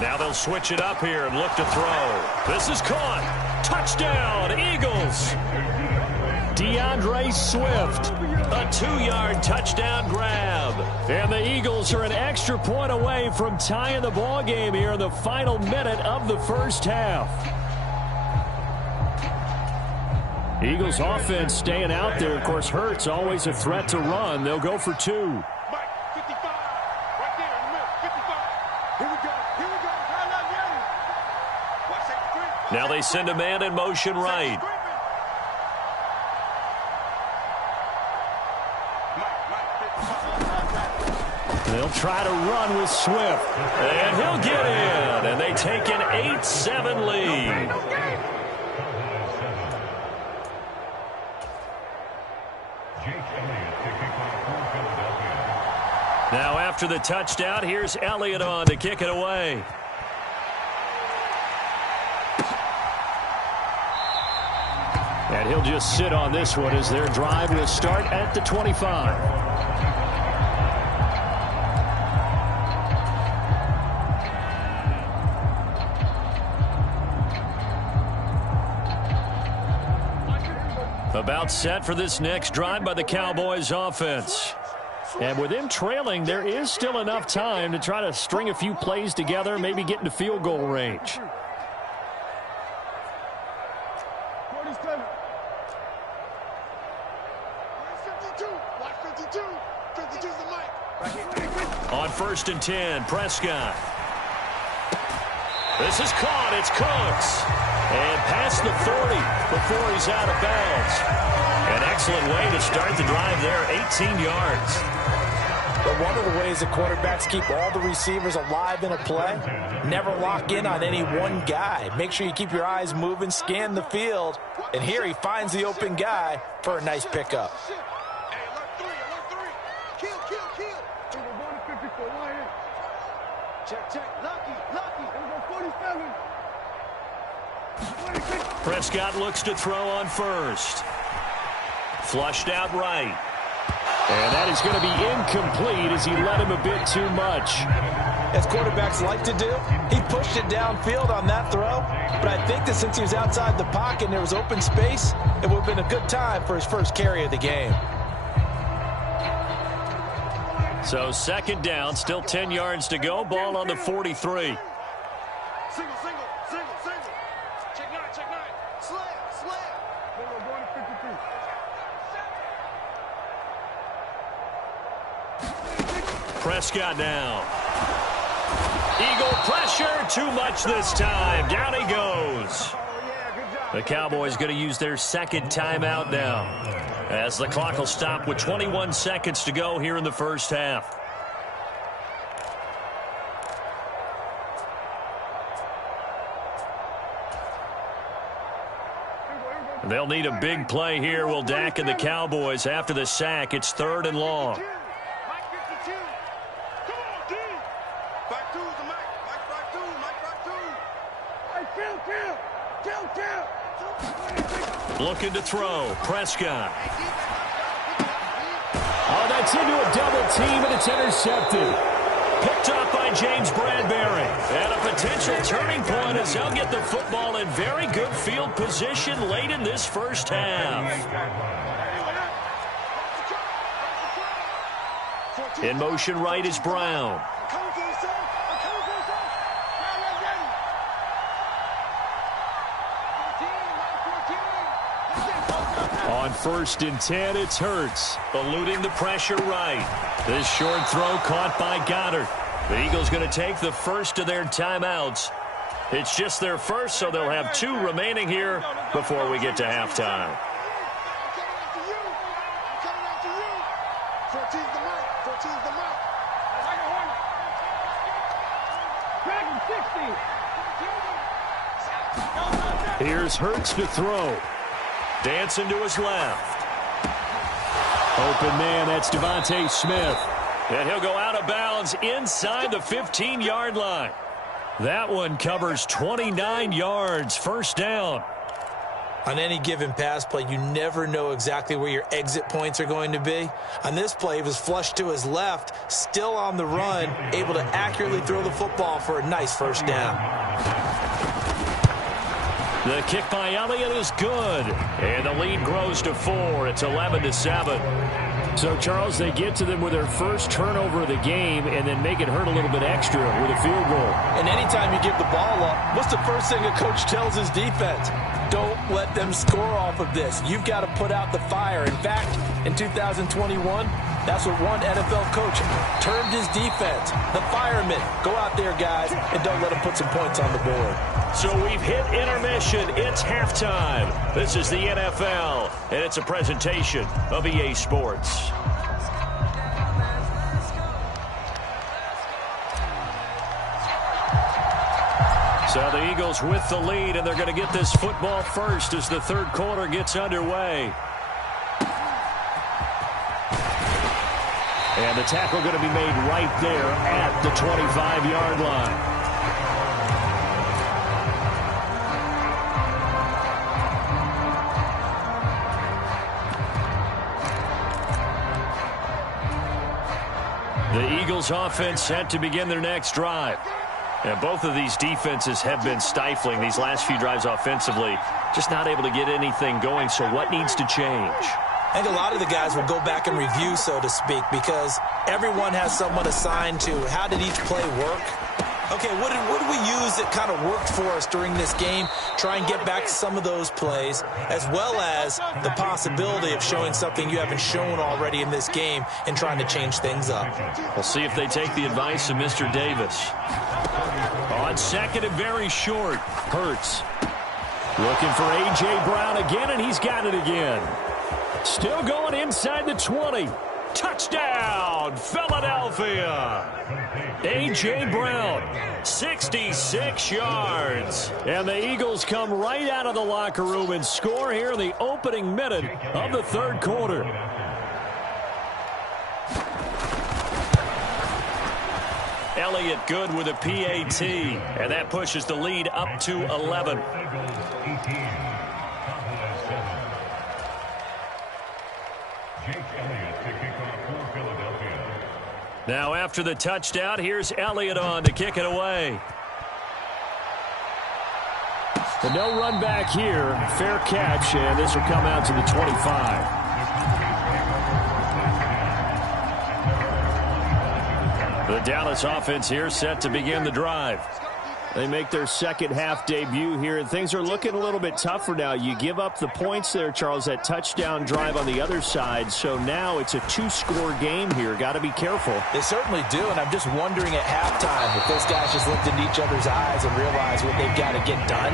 Now they'll switch it up here and look to throw. This is caught. Touchdown, Eagles. DeAndre Swift, a 2-yard touchdown grab. And the Eagles are an extra point away from tying the ball game here in the final minute of the first half. Eagles offense staying out there. Of course, Hurts always a threat to run. They'll go for 2. Mike, 55. Right there in the middle. 55. Here we go. Here we go. Watch that screen. Now they send a man in motion right. They'll try to run with Swift. And he'll get in. And they take an 8-7 lead. Now after the touchdown, here's Elliott on to kick it away. And he'll just sit on this one as their drive will start at the 25. About set for this next drive by the Cowboys offense. And with them trailing, there is still enough time to try to string a few plays together, maybe get into field goal range. 47. 52. Watch 52. 52's the mic. On 1st and 10, Prescott. This is caught. It's Cooks. And past the 40 before he's out of bounds. An excellent way to start the drive there, 18 yards. But one of the ways that quarterbacks keep all the receivers alive in a play, never lock in on any one guy. Make sure you keep your eyes moving, scan the field, and here he finds the open guy for a nice pickup. Hey, alert 3. Kill. We're going to 54. Wire. Check. Lucky. We're going 47. Prescott looks to throw on 1st. Flushed out right. And that is going to be incomplete as he led him a bit too much. As quarterbacks like to do, he pushed it downfield on that throw, but I think that since he was outside the pocket and there was open space, it would have been a good time for his first carry of the game. So 2nd down, still 10 yards to go. Ball on the 43. Single. Check 9. Slam. We're going to 53. Prescott now. Eagle pressure, too much this time. Down he goes. The Cowboys going to use their 2nd timeout now, as the clock will stop with 21 seconds to go here in the first half. They'll need a big play here, will Dak and the Cowboys. After the sack, it's 3rd and long. Looking to throw. Prescott. Oh, that's into a double team, and it's intercepted. Picked up by James Bradbury. And a potential turning point as they'll get the football in very good field position late in this first half. In motion right is Brown. On 1st and 10, it's Hurts. Eluding the pressure right. This short throw caught by Goddard. The Eagles going to take the first of their timeouts. It's just their first, so they'll have 2 remaining here before we get to halftime. Here's Hurts to throw. Dancing to his left. Open man, that's Devontae Smith. And he'll go out of bounds inside the 15-yard line. That one covers 29 yards, 1st down. On any given pass play, you never know exactly where your exit points are going to be. On this play, he was flushed to his left, still on the run, able to accurately throw the football for a nice 1st down. The kick by Elliott is good. And the lead grows to 4. It's 11-7. So, Charles, they get to them with their first turnover of the game and then make it hurt a little bit extra with a field goal. And anytime you give the ball up, what's the first thing a coach tells his defense? Don't let them score off of this. You've got to put out the fire. In fact, in 2021, that's what one NFL coach termed his defense. The firemen. Go out there, guys, and don't let them put some points on the board. So we've hit intermission. It's halftime. This is the NFL, and it's a presentation of EA Sports. So the Eagles with the lead, and they're going to get this football first as the 3rd quarter gets underway. And the tackle going to be made right there at the 25-yard line. The Eagles offense set to begin their next drive. And both of these defenses have been stifling these last few drives offensively. just not able to get anything going. So what needs to change? I think a lot of the guys will go back and review, so to speak, because everyone has someone assigned to how did each play work. Okay, what did we use that kind of worked for us during this game? Try and get back to some of those plays, as well as the possibility of showing something you haven't shown already in this game and trying to change things up. We'll see if they take the advice of Mr. Davis. On second and very short, Hurts. Looking for A.J. Brown again, and he's got it again. Still going inside the 20. Touchdown, Philadelphia. A.J. Brown, 66 yards. And the Eagles come right out of the locker room and score here in the opening minute of the third quarter. Elliott good with a PAT, and that pushes the lead up to 11. Now after the touchdown, here's Elliott on to kick it away. The no run back here, fair catch, and this will come out to the 25. The Dallas offense here set to begin the drive. They make their second half debut here, and things are looking a little bit tougher now. You give up the points there, Charles, that touchdown drive on the other side, so now it's a two-score game here. Got to be careful. They certainly do, and I'm just wondering at halftime if those guys just looked into each other's eyes and realized what they've got to get done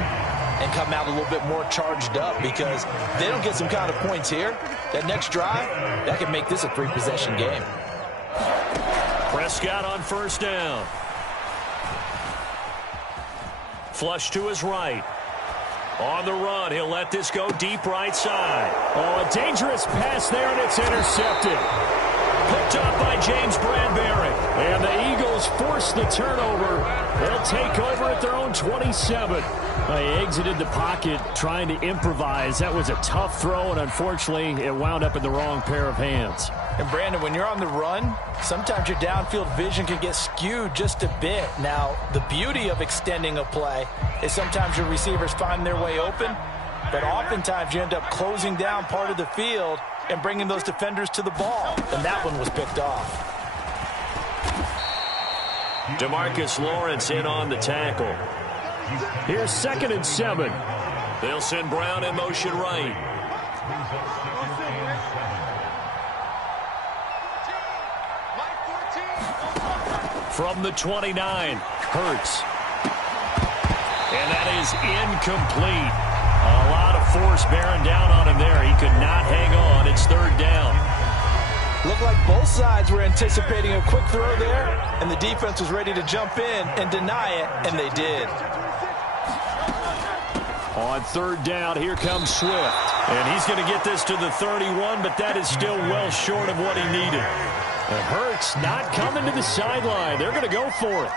and come out a little bit more charged up, because if they don't get some kind of points here, that next drive, that can make this a three-possession game. Prescott on first down. Flush to his right. On the run, he'll let this go deep right side. Oh, a dangerous pass there, and it's intercepted. Picked up by James Bradbury. And the Eagles force the turnover. They'll take over at their own 27. They exited the pocket trying to improvise. That was a tough throw, and unfortunately, it wound up in the wrong pair of hands. And, Brandon, when you're on the run, sometimes your downfield vision can get skewed just a bit. Now, the beauty of extending a play is sometimes your receivers find their way open, but oftentimes you end up closing down part of the field and bringing those defenders to the ball. And that one was picked off. DeMarcus Lawrence in on the tackle. Here's 2nd and 7. They'll send Brown in motion right. From the 29, Hurts. And that is incomplete. A lot of force bearing down on him there. He could not hang on. It's third down. Looked like both sides were anticipating a quick throw there, and the defense was ready to jump in and deny it, and they did. On third down, here comes Swift. And he's going to get this to the 31, but that is still well short of what he needed. And Hurts not coming to the sideline. They're going to go for it.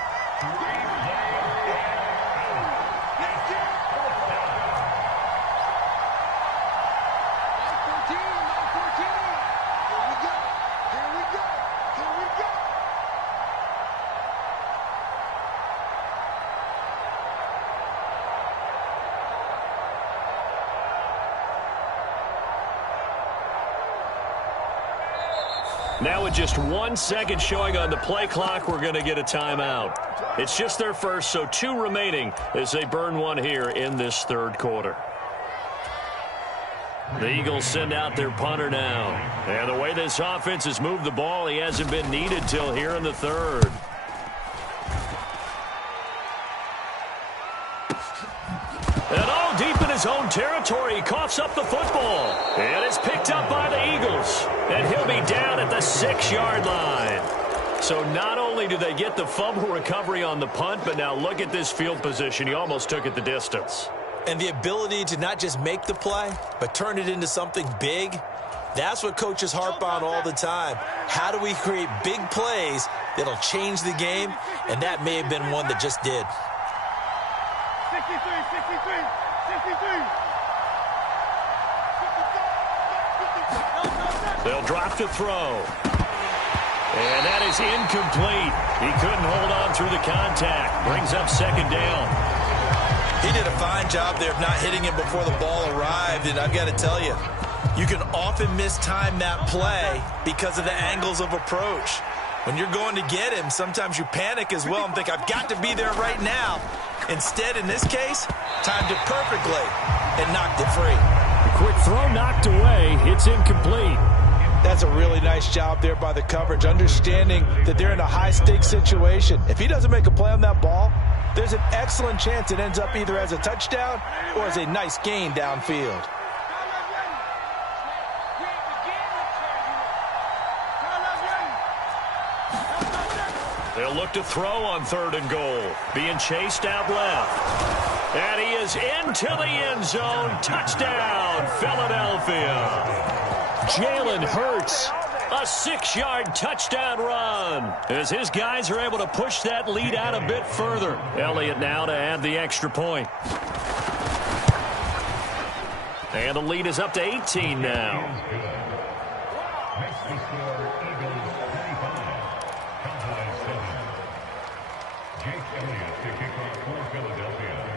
Now with just 1 second showing on the play clock, we're going to get a timeout. It's just their first, so 2 remaining as they burn one here in this third quarter. The Eagles send out their punter now. And the way this offense has moved the ball, he hasn't been needed till here in the third. And all deep in his own territory, he coughs up the football. And it's picked up by the Eagles. And he'll be down at the 6-yard line. So not only do they get the fumble recovery on the punt, but now look at this field position. He almost took it the distance. And the ability to not just make the play, but turn it into something big, that's what coaches harp on all the time. How do we create big plays that'll change the game? And that may have been one that just did. 63, 63. They'll drop to throw. And that is incomplete. He couldn't hold on through the contact. Brings up second down. He did a fine job there of not hitting him before the ball arrived, and I've got to tell you, you can often mistime that play because of the angles of approach. When you're going to get him, sometimes you panic as well and think, I've got to be there right now. Instead, in this case, timed it perfectly and knocked it free. A quick throw knocked away. It's incomplete. That's a really nice job there by the coverage, understanding that they're in a high-stakes situation. If he doesn't make a play on that ball, there's an excellent chance it ends up either as a touchdown or as a nice gain downfield. They'll look to throw on 3rd and goal. Being chased out left. And he is into the end zone. Touchdown, Philadelphia. Jalen Hurts, a 6-yard touchdown run, as his guys are able to push that lead out a bit further. Elliott now to add the extra point. And the lead is up to 18 now.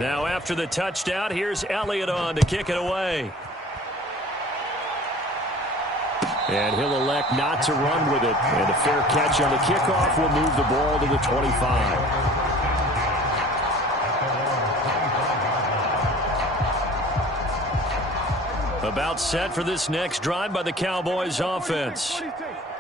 Now after the touchdown, here's Elliott on to kick it away. And he'll elect not to run with it. And a fair catch on the kickoff will move the ball to the 25. About set for this next drive by the Cowboys offense.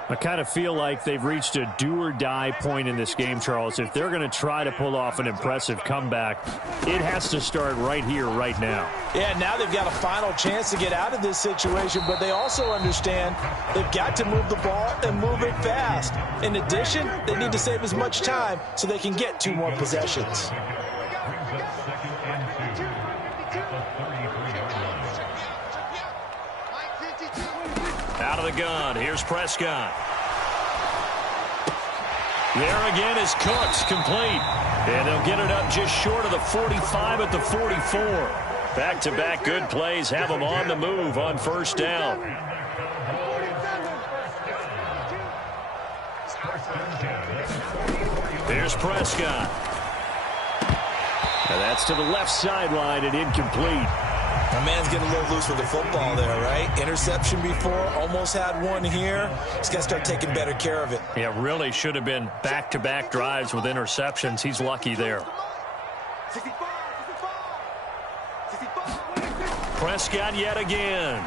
I kind of feel like they've reached a do-or-die point in this game, Charles. If they're going to try to pull off an impressive comeback, it has to start right here, right now. Yeah, now they've got a final chance to get out of this situation, but they also understand they've got to move the ball and move it fast. In addition, they need to save as much time so they can get 2 more possessions. Out of the gun, here's Prescott. There again is Cooks, complete. And they'll get it up just short of the 45 at the 44. Back-to-back good plays have them on the move on 1st down. Here's Prescott. And that's to the left sideline and incomplete. My man's getting a little loose with the football there, right? Interception before, almost had one here. He's got to start taking better care of it. Yeah, really should have been back-to-back drives with interceptions. He's lucky there. Prescott yet again.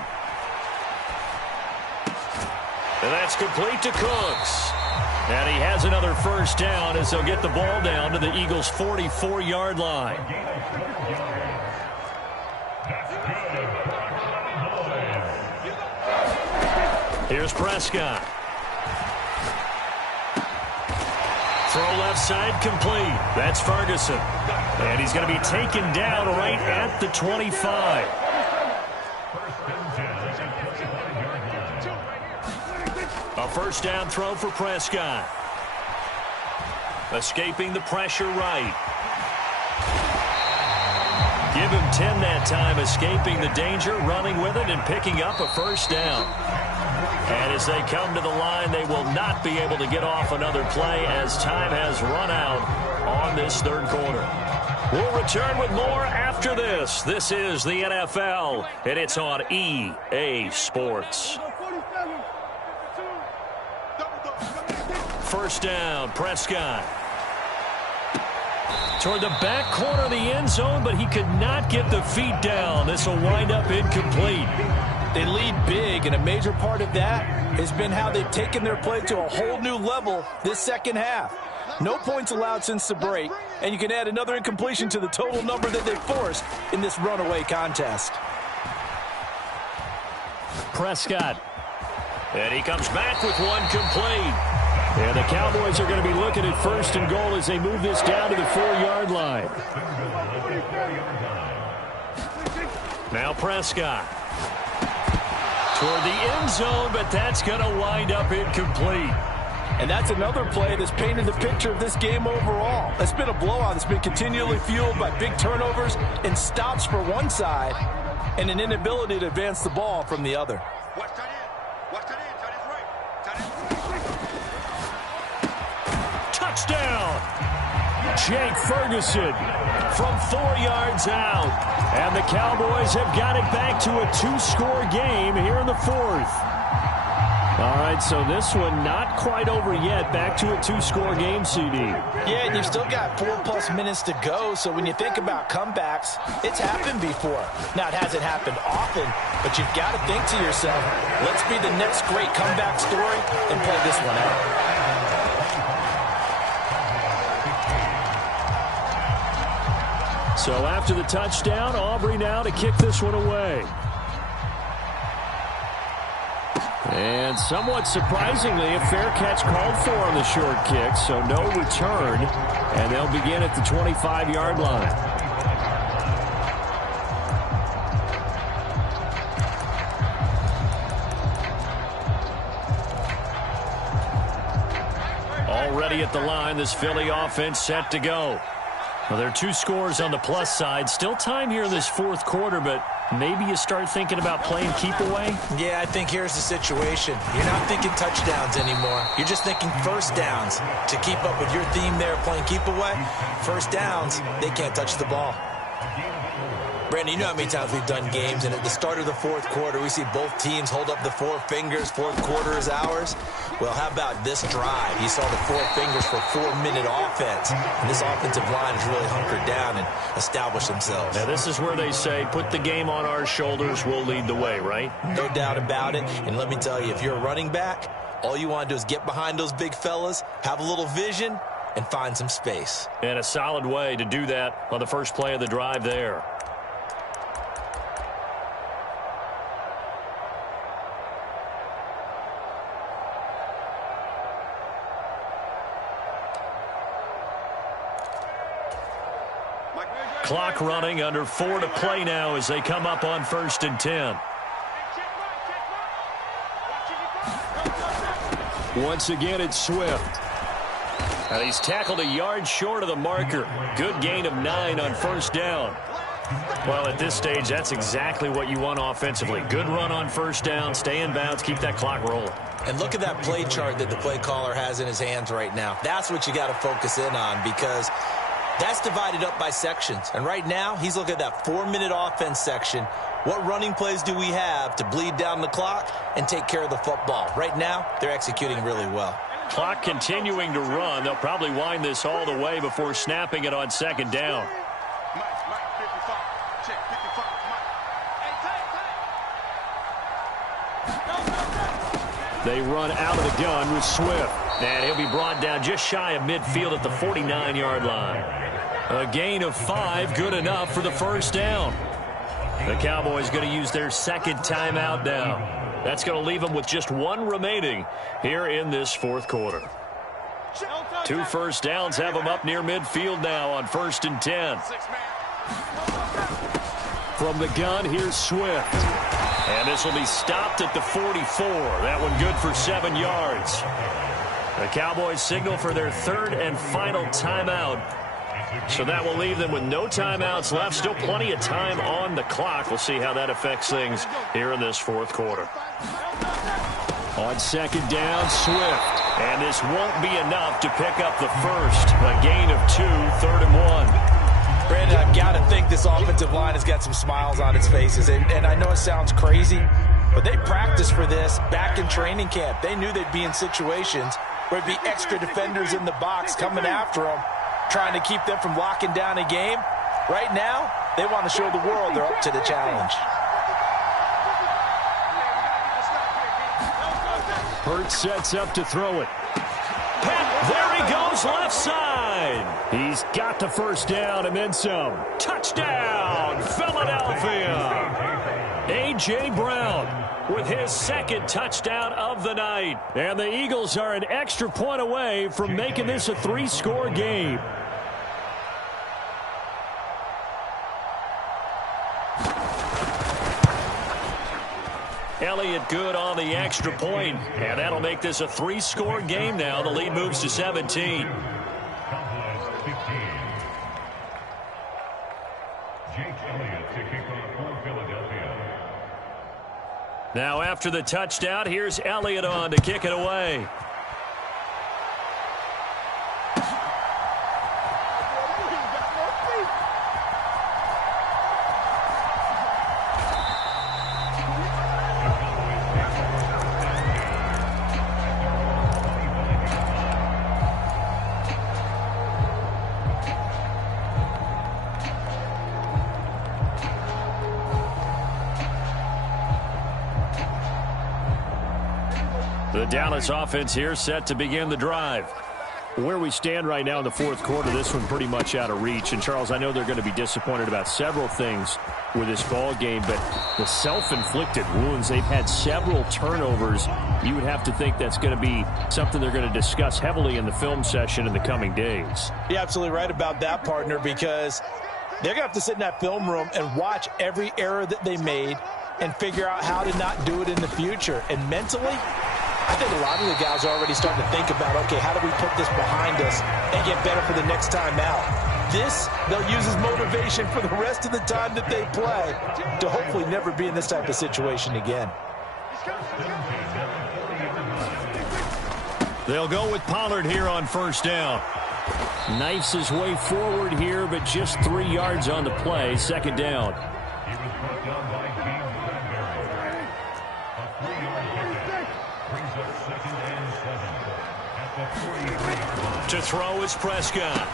And that's complete to Cooks. And he has another 1st down as they'll get the ball down to the Eagles' 44-yard line. Here's Prescott. Throw left side complete. That's Ferguson. And he's going to be taken down right at the 25. A 1st down throw for Prescott. Escaping the pressure right. Give him 10 that time, escaping the danger, running with it, and picking up a 1st down. And as they come to the line, they will not be able to get off another play as time has run out on this 3rd quarter. We'll return with more after this. This is the NFL, and it's on EA Sports. 1st down, Prescott. Toward the back corner of the end zone, but he could not get the feet down. This will wind up incomplete. They lead big, and a major part of that has been how they've taken their play to a whole new level this 2nd half. No points allowed since the break, and you can add another incompletion to the total number that they've forced in this runaway contest. Prescott. And he comes back with one complete. And the Cowboys are going to be looking at 1st and goal as they move this down to the 4-yard line. Now Prescott. Toward the end zone, but that's going to wind up incomplete. And that's another play that's painted the picture of this game overall. It's been a blowout that's been continually fueled by big turnovers and stops for one side and an inability to advance the ball from the other. Watch that in. Watch that in. That is right. That is right. Touchdown. Jake Ferguson from 4 yards out. And the Cowboys have got it back to a 2-score game here in the fourth. All right, so this one not quite over yet. Back to a 2-score game, CD. Yeah, and you've still got 4+ minutes to go, so when you think about comebacks, it's happened before. Now, it hasn't happened often, but you've got to think to yourself, let's be the next great comeback story and play this one out. So after the touchdown, Aubrey now to kick this one away. And somewhat surprisingly, a fair catch called for on the short kick, so no return, and they'll begin at the 25-yard line. Already at the line, this Philly offense set to go. Well, there are 2 scores on the plus side. Still time here in this fourth quarter, but maybe you start thinking about playing keep away? Yeah, I think here's the situation. You're not thinking touchdowns anymore. You're just thinking first downs. To keep up with your theme there, playing keep away, first downs, they can't touch the ball. Brandon, you know how many times we've done games, and at the start of the fourth quarter, we see both teams hold up the 4 fingers, fourth quarter is ours. Well, how about this drive? You saw the 4 fingers for 4-minute offense, and this offensive line has really hunkered down and established themselves. Now, this is where they say, put the game on our shoulders, we'll lead the way, right? No doubt about it, and let me tell you, if you're a running back, all you want to do is get behind those big fellas, have a little vision, and find some space. And a solid way to do that on the first play of the drive there. Clock running, under 4 to play now as they come up on 1st and 10. Once again, it's Swift. Now he's tackled a yard short of the marker. Good gain of 9 on 1st down. Well, at this stage, that's exactly what you want offensively. Good run on 1st down, stay in bounds, keep that clock rolling. And look at that play chart that the play caller has in his hands right now. That's what you got to focus in on, because that's divided up by sections. And right now, he's looking at that 4-minute offense section. What running plays do we have to bleed down the clock and take care of the football? Right now, they're executing really well. Clock continuing to run. They'll probably wind this all the way before snapping it on 2nd down. They run out of the gun with Swift. And he'll be brought down just shy of midfield at the 49-yard line. A gain of 5, good enough for the 1st down. The Cowboys going to use their 2nd timeout now. That's going to leave them with just 1 remaining here in this 4th quarter. 2 1st downs have them up near midfield now on 1st and 10. From the gun, here's Swift. And this will be stopped at the 44. That one good for 7 yards. The Cowboys signal for their 3rd and final timeout. So that will leave them with no timeouts left. Still plenty of time on the clock. We'll see how that affects things here in this 4th quarter. On 2nd down, Swift. And this won't be enough to pick up the first. A gain of 2, 3rd and 1. Brandon, I've got to think this offensive line has got some smiles on its faces. And I know it sounds crazy, but they practiced for this back in training camp. They knew they'd be in situations where there'd be extra defenders in the box coming after them, trying to keep them from locking down a game. Right now, they want to show the world they're up to the challenge. Hurts sets up to throw it. There he goes, left side. He's got the 1st down and then some. Touchdown, Philadelphia. A.J. Brown with his 2nd touchdown of the night. And the Eagles are an extra point away from making this a 3-score game. Elliott good on the extra point, and that'll make this a 3-score game now. The lead moves to 17. Now after the touchdown, here's Elliott on to kick it away. The Dallas offense here set to begin the drive. Where we stand right now in the fourth quarter, this one pretty much out of reach. And, Charles, I know they're going to be disappointed about several things with this ball game, but the self-inflicted wounds, they've had several turnovers. You would have to think that's going to be something they're going to discuss heavily in the film session in the coming days. You're absolutely right about that, partner, because they're going to have to sit in that film room and watch every error that they made and figure out how to not do it in the future. And mentally, I think a lot of the guys are already starting to think about, okay, how do we put this behind us and get better for the next time out? This, they'll use as motivation for the rest of the time that they play to hopefully never be in this type of situation again. They'll go with Pollard here on first down. Knifes his way forward here, but just 3 yards on the play. Second down. He was brought down by James Bradbury. A 3-yard pickup brings up 2nd and 7 at the 48-yard line. To throw is Prescott.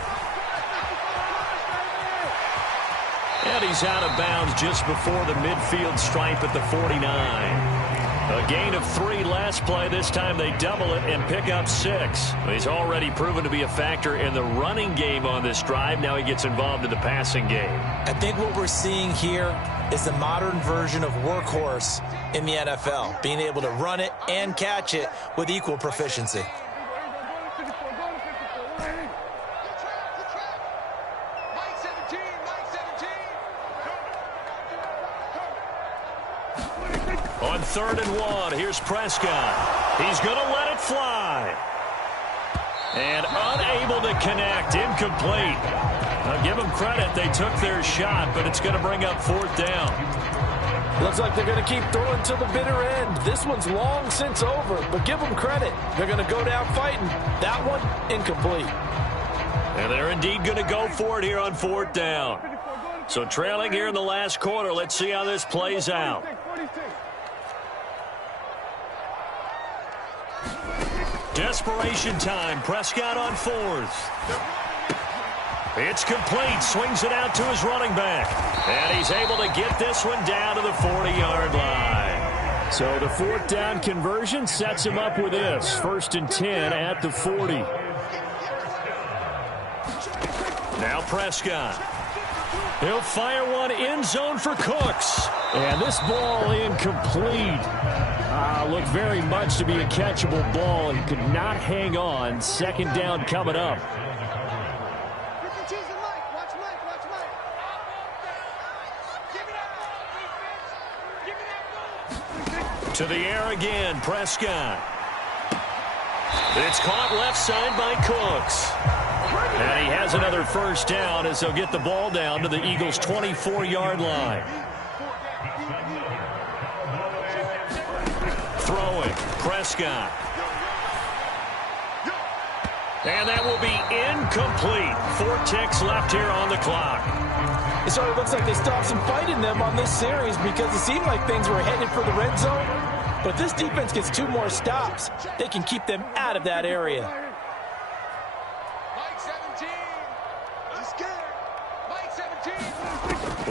And he's out of bounds just before the midfield stripe at the 49. A gain of 3 last play. This time they double it and pick up 6. He's already proven to be a factor in the running game on this drive. Now he gets involved in the passing game. I think what we're seeing here is the modern version of workhorse in the NFL, being able to run it and catch it with equal proficiency. On 3rd and 1, here's Prescott. He's going to let it fly. And unable to connect, incomplete. Now give them credit, they took their shot, but it's going to bring up 4th down. Looks like they're going to keep throwing to the bitter end. This one's long since over, but give them credit. They're going to go down fighting. That one, incomplete. And they're indeed going to go for it here on 4th down. So trailing here in the last quarter, let's see how this plays out. Desperation time. Prescott on 4th. It's complete. Swings it out to his running back. And he's able to get this one down to the 40-yard line. So the 4th down conversion sets him up with this. 1st and 10 at the 40. Now Prescott. He'll fire one end zone for Cooks. And this ball incomplete. Looked very much to be a catchable ball and could not hang on. 2nd down coming up. To the air again, Prescott. It's caught left side by Cooks. And he has another 1st down as they'll get the ball down to the Eagles' 24-yard line. Throwing, Prescott. And that will be incomplete. 4 ticks left here on the clock. It sort of looks like they stopped some fight in them on this series because it seemed like things were headed for the red zone. But if this defense gets 2 more stops, they can keep them out of that area. Mike 17. He's scared. Mike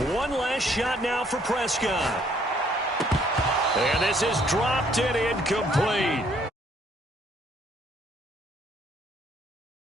17. One last shot now for Prescott. And this is dropped and incomplete.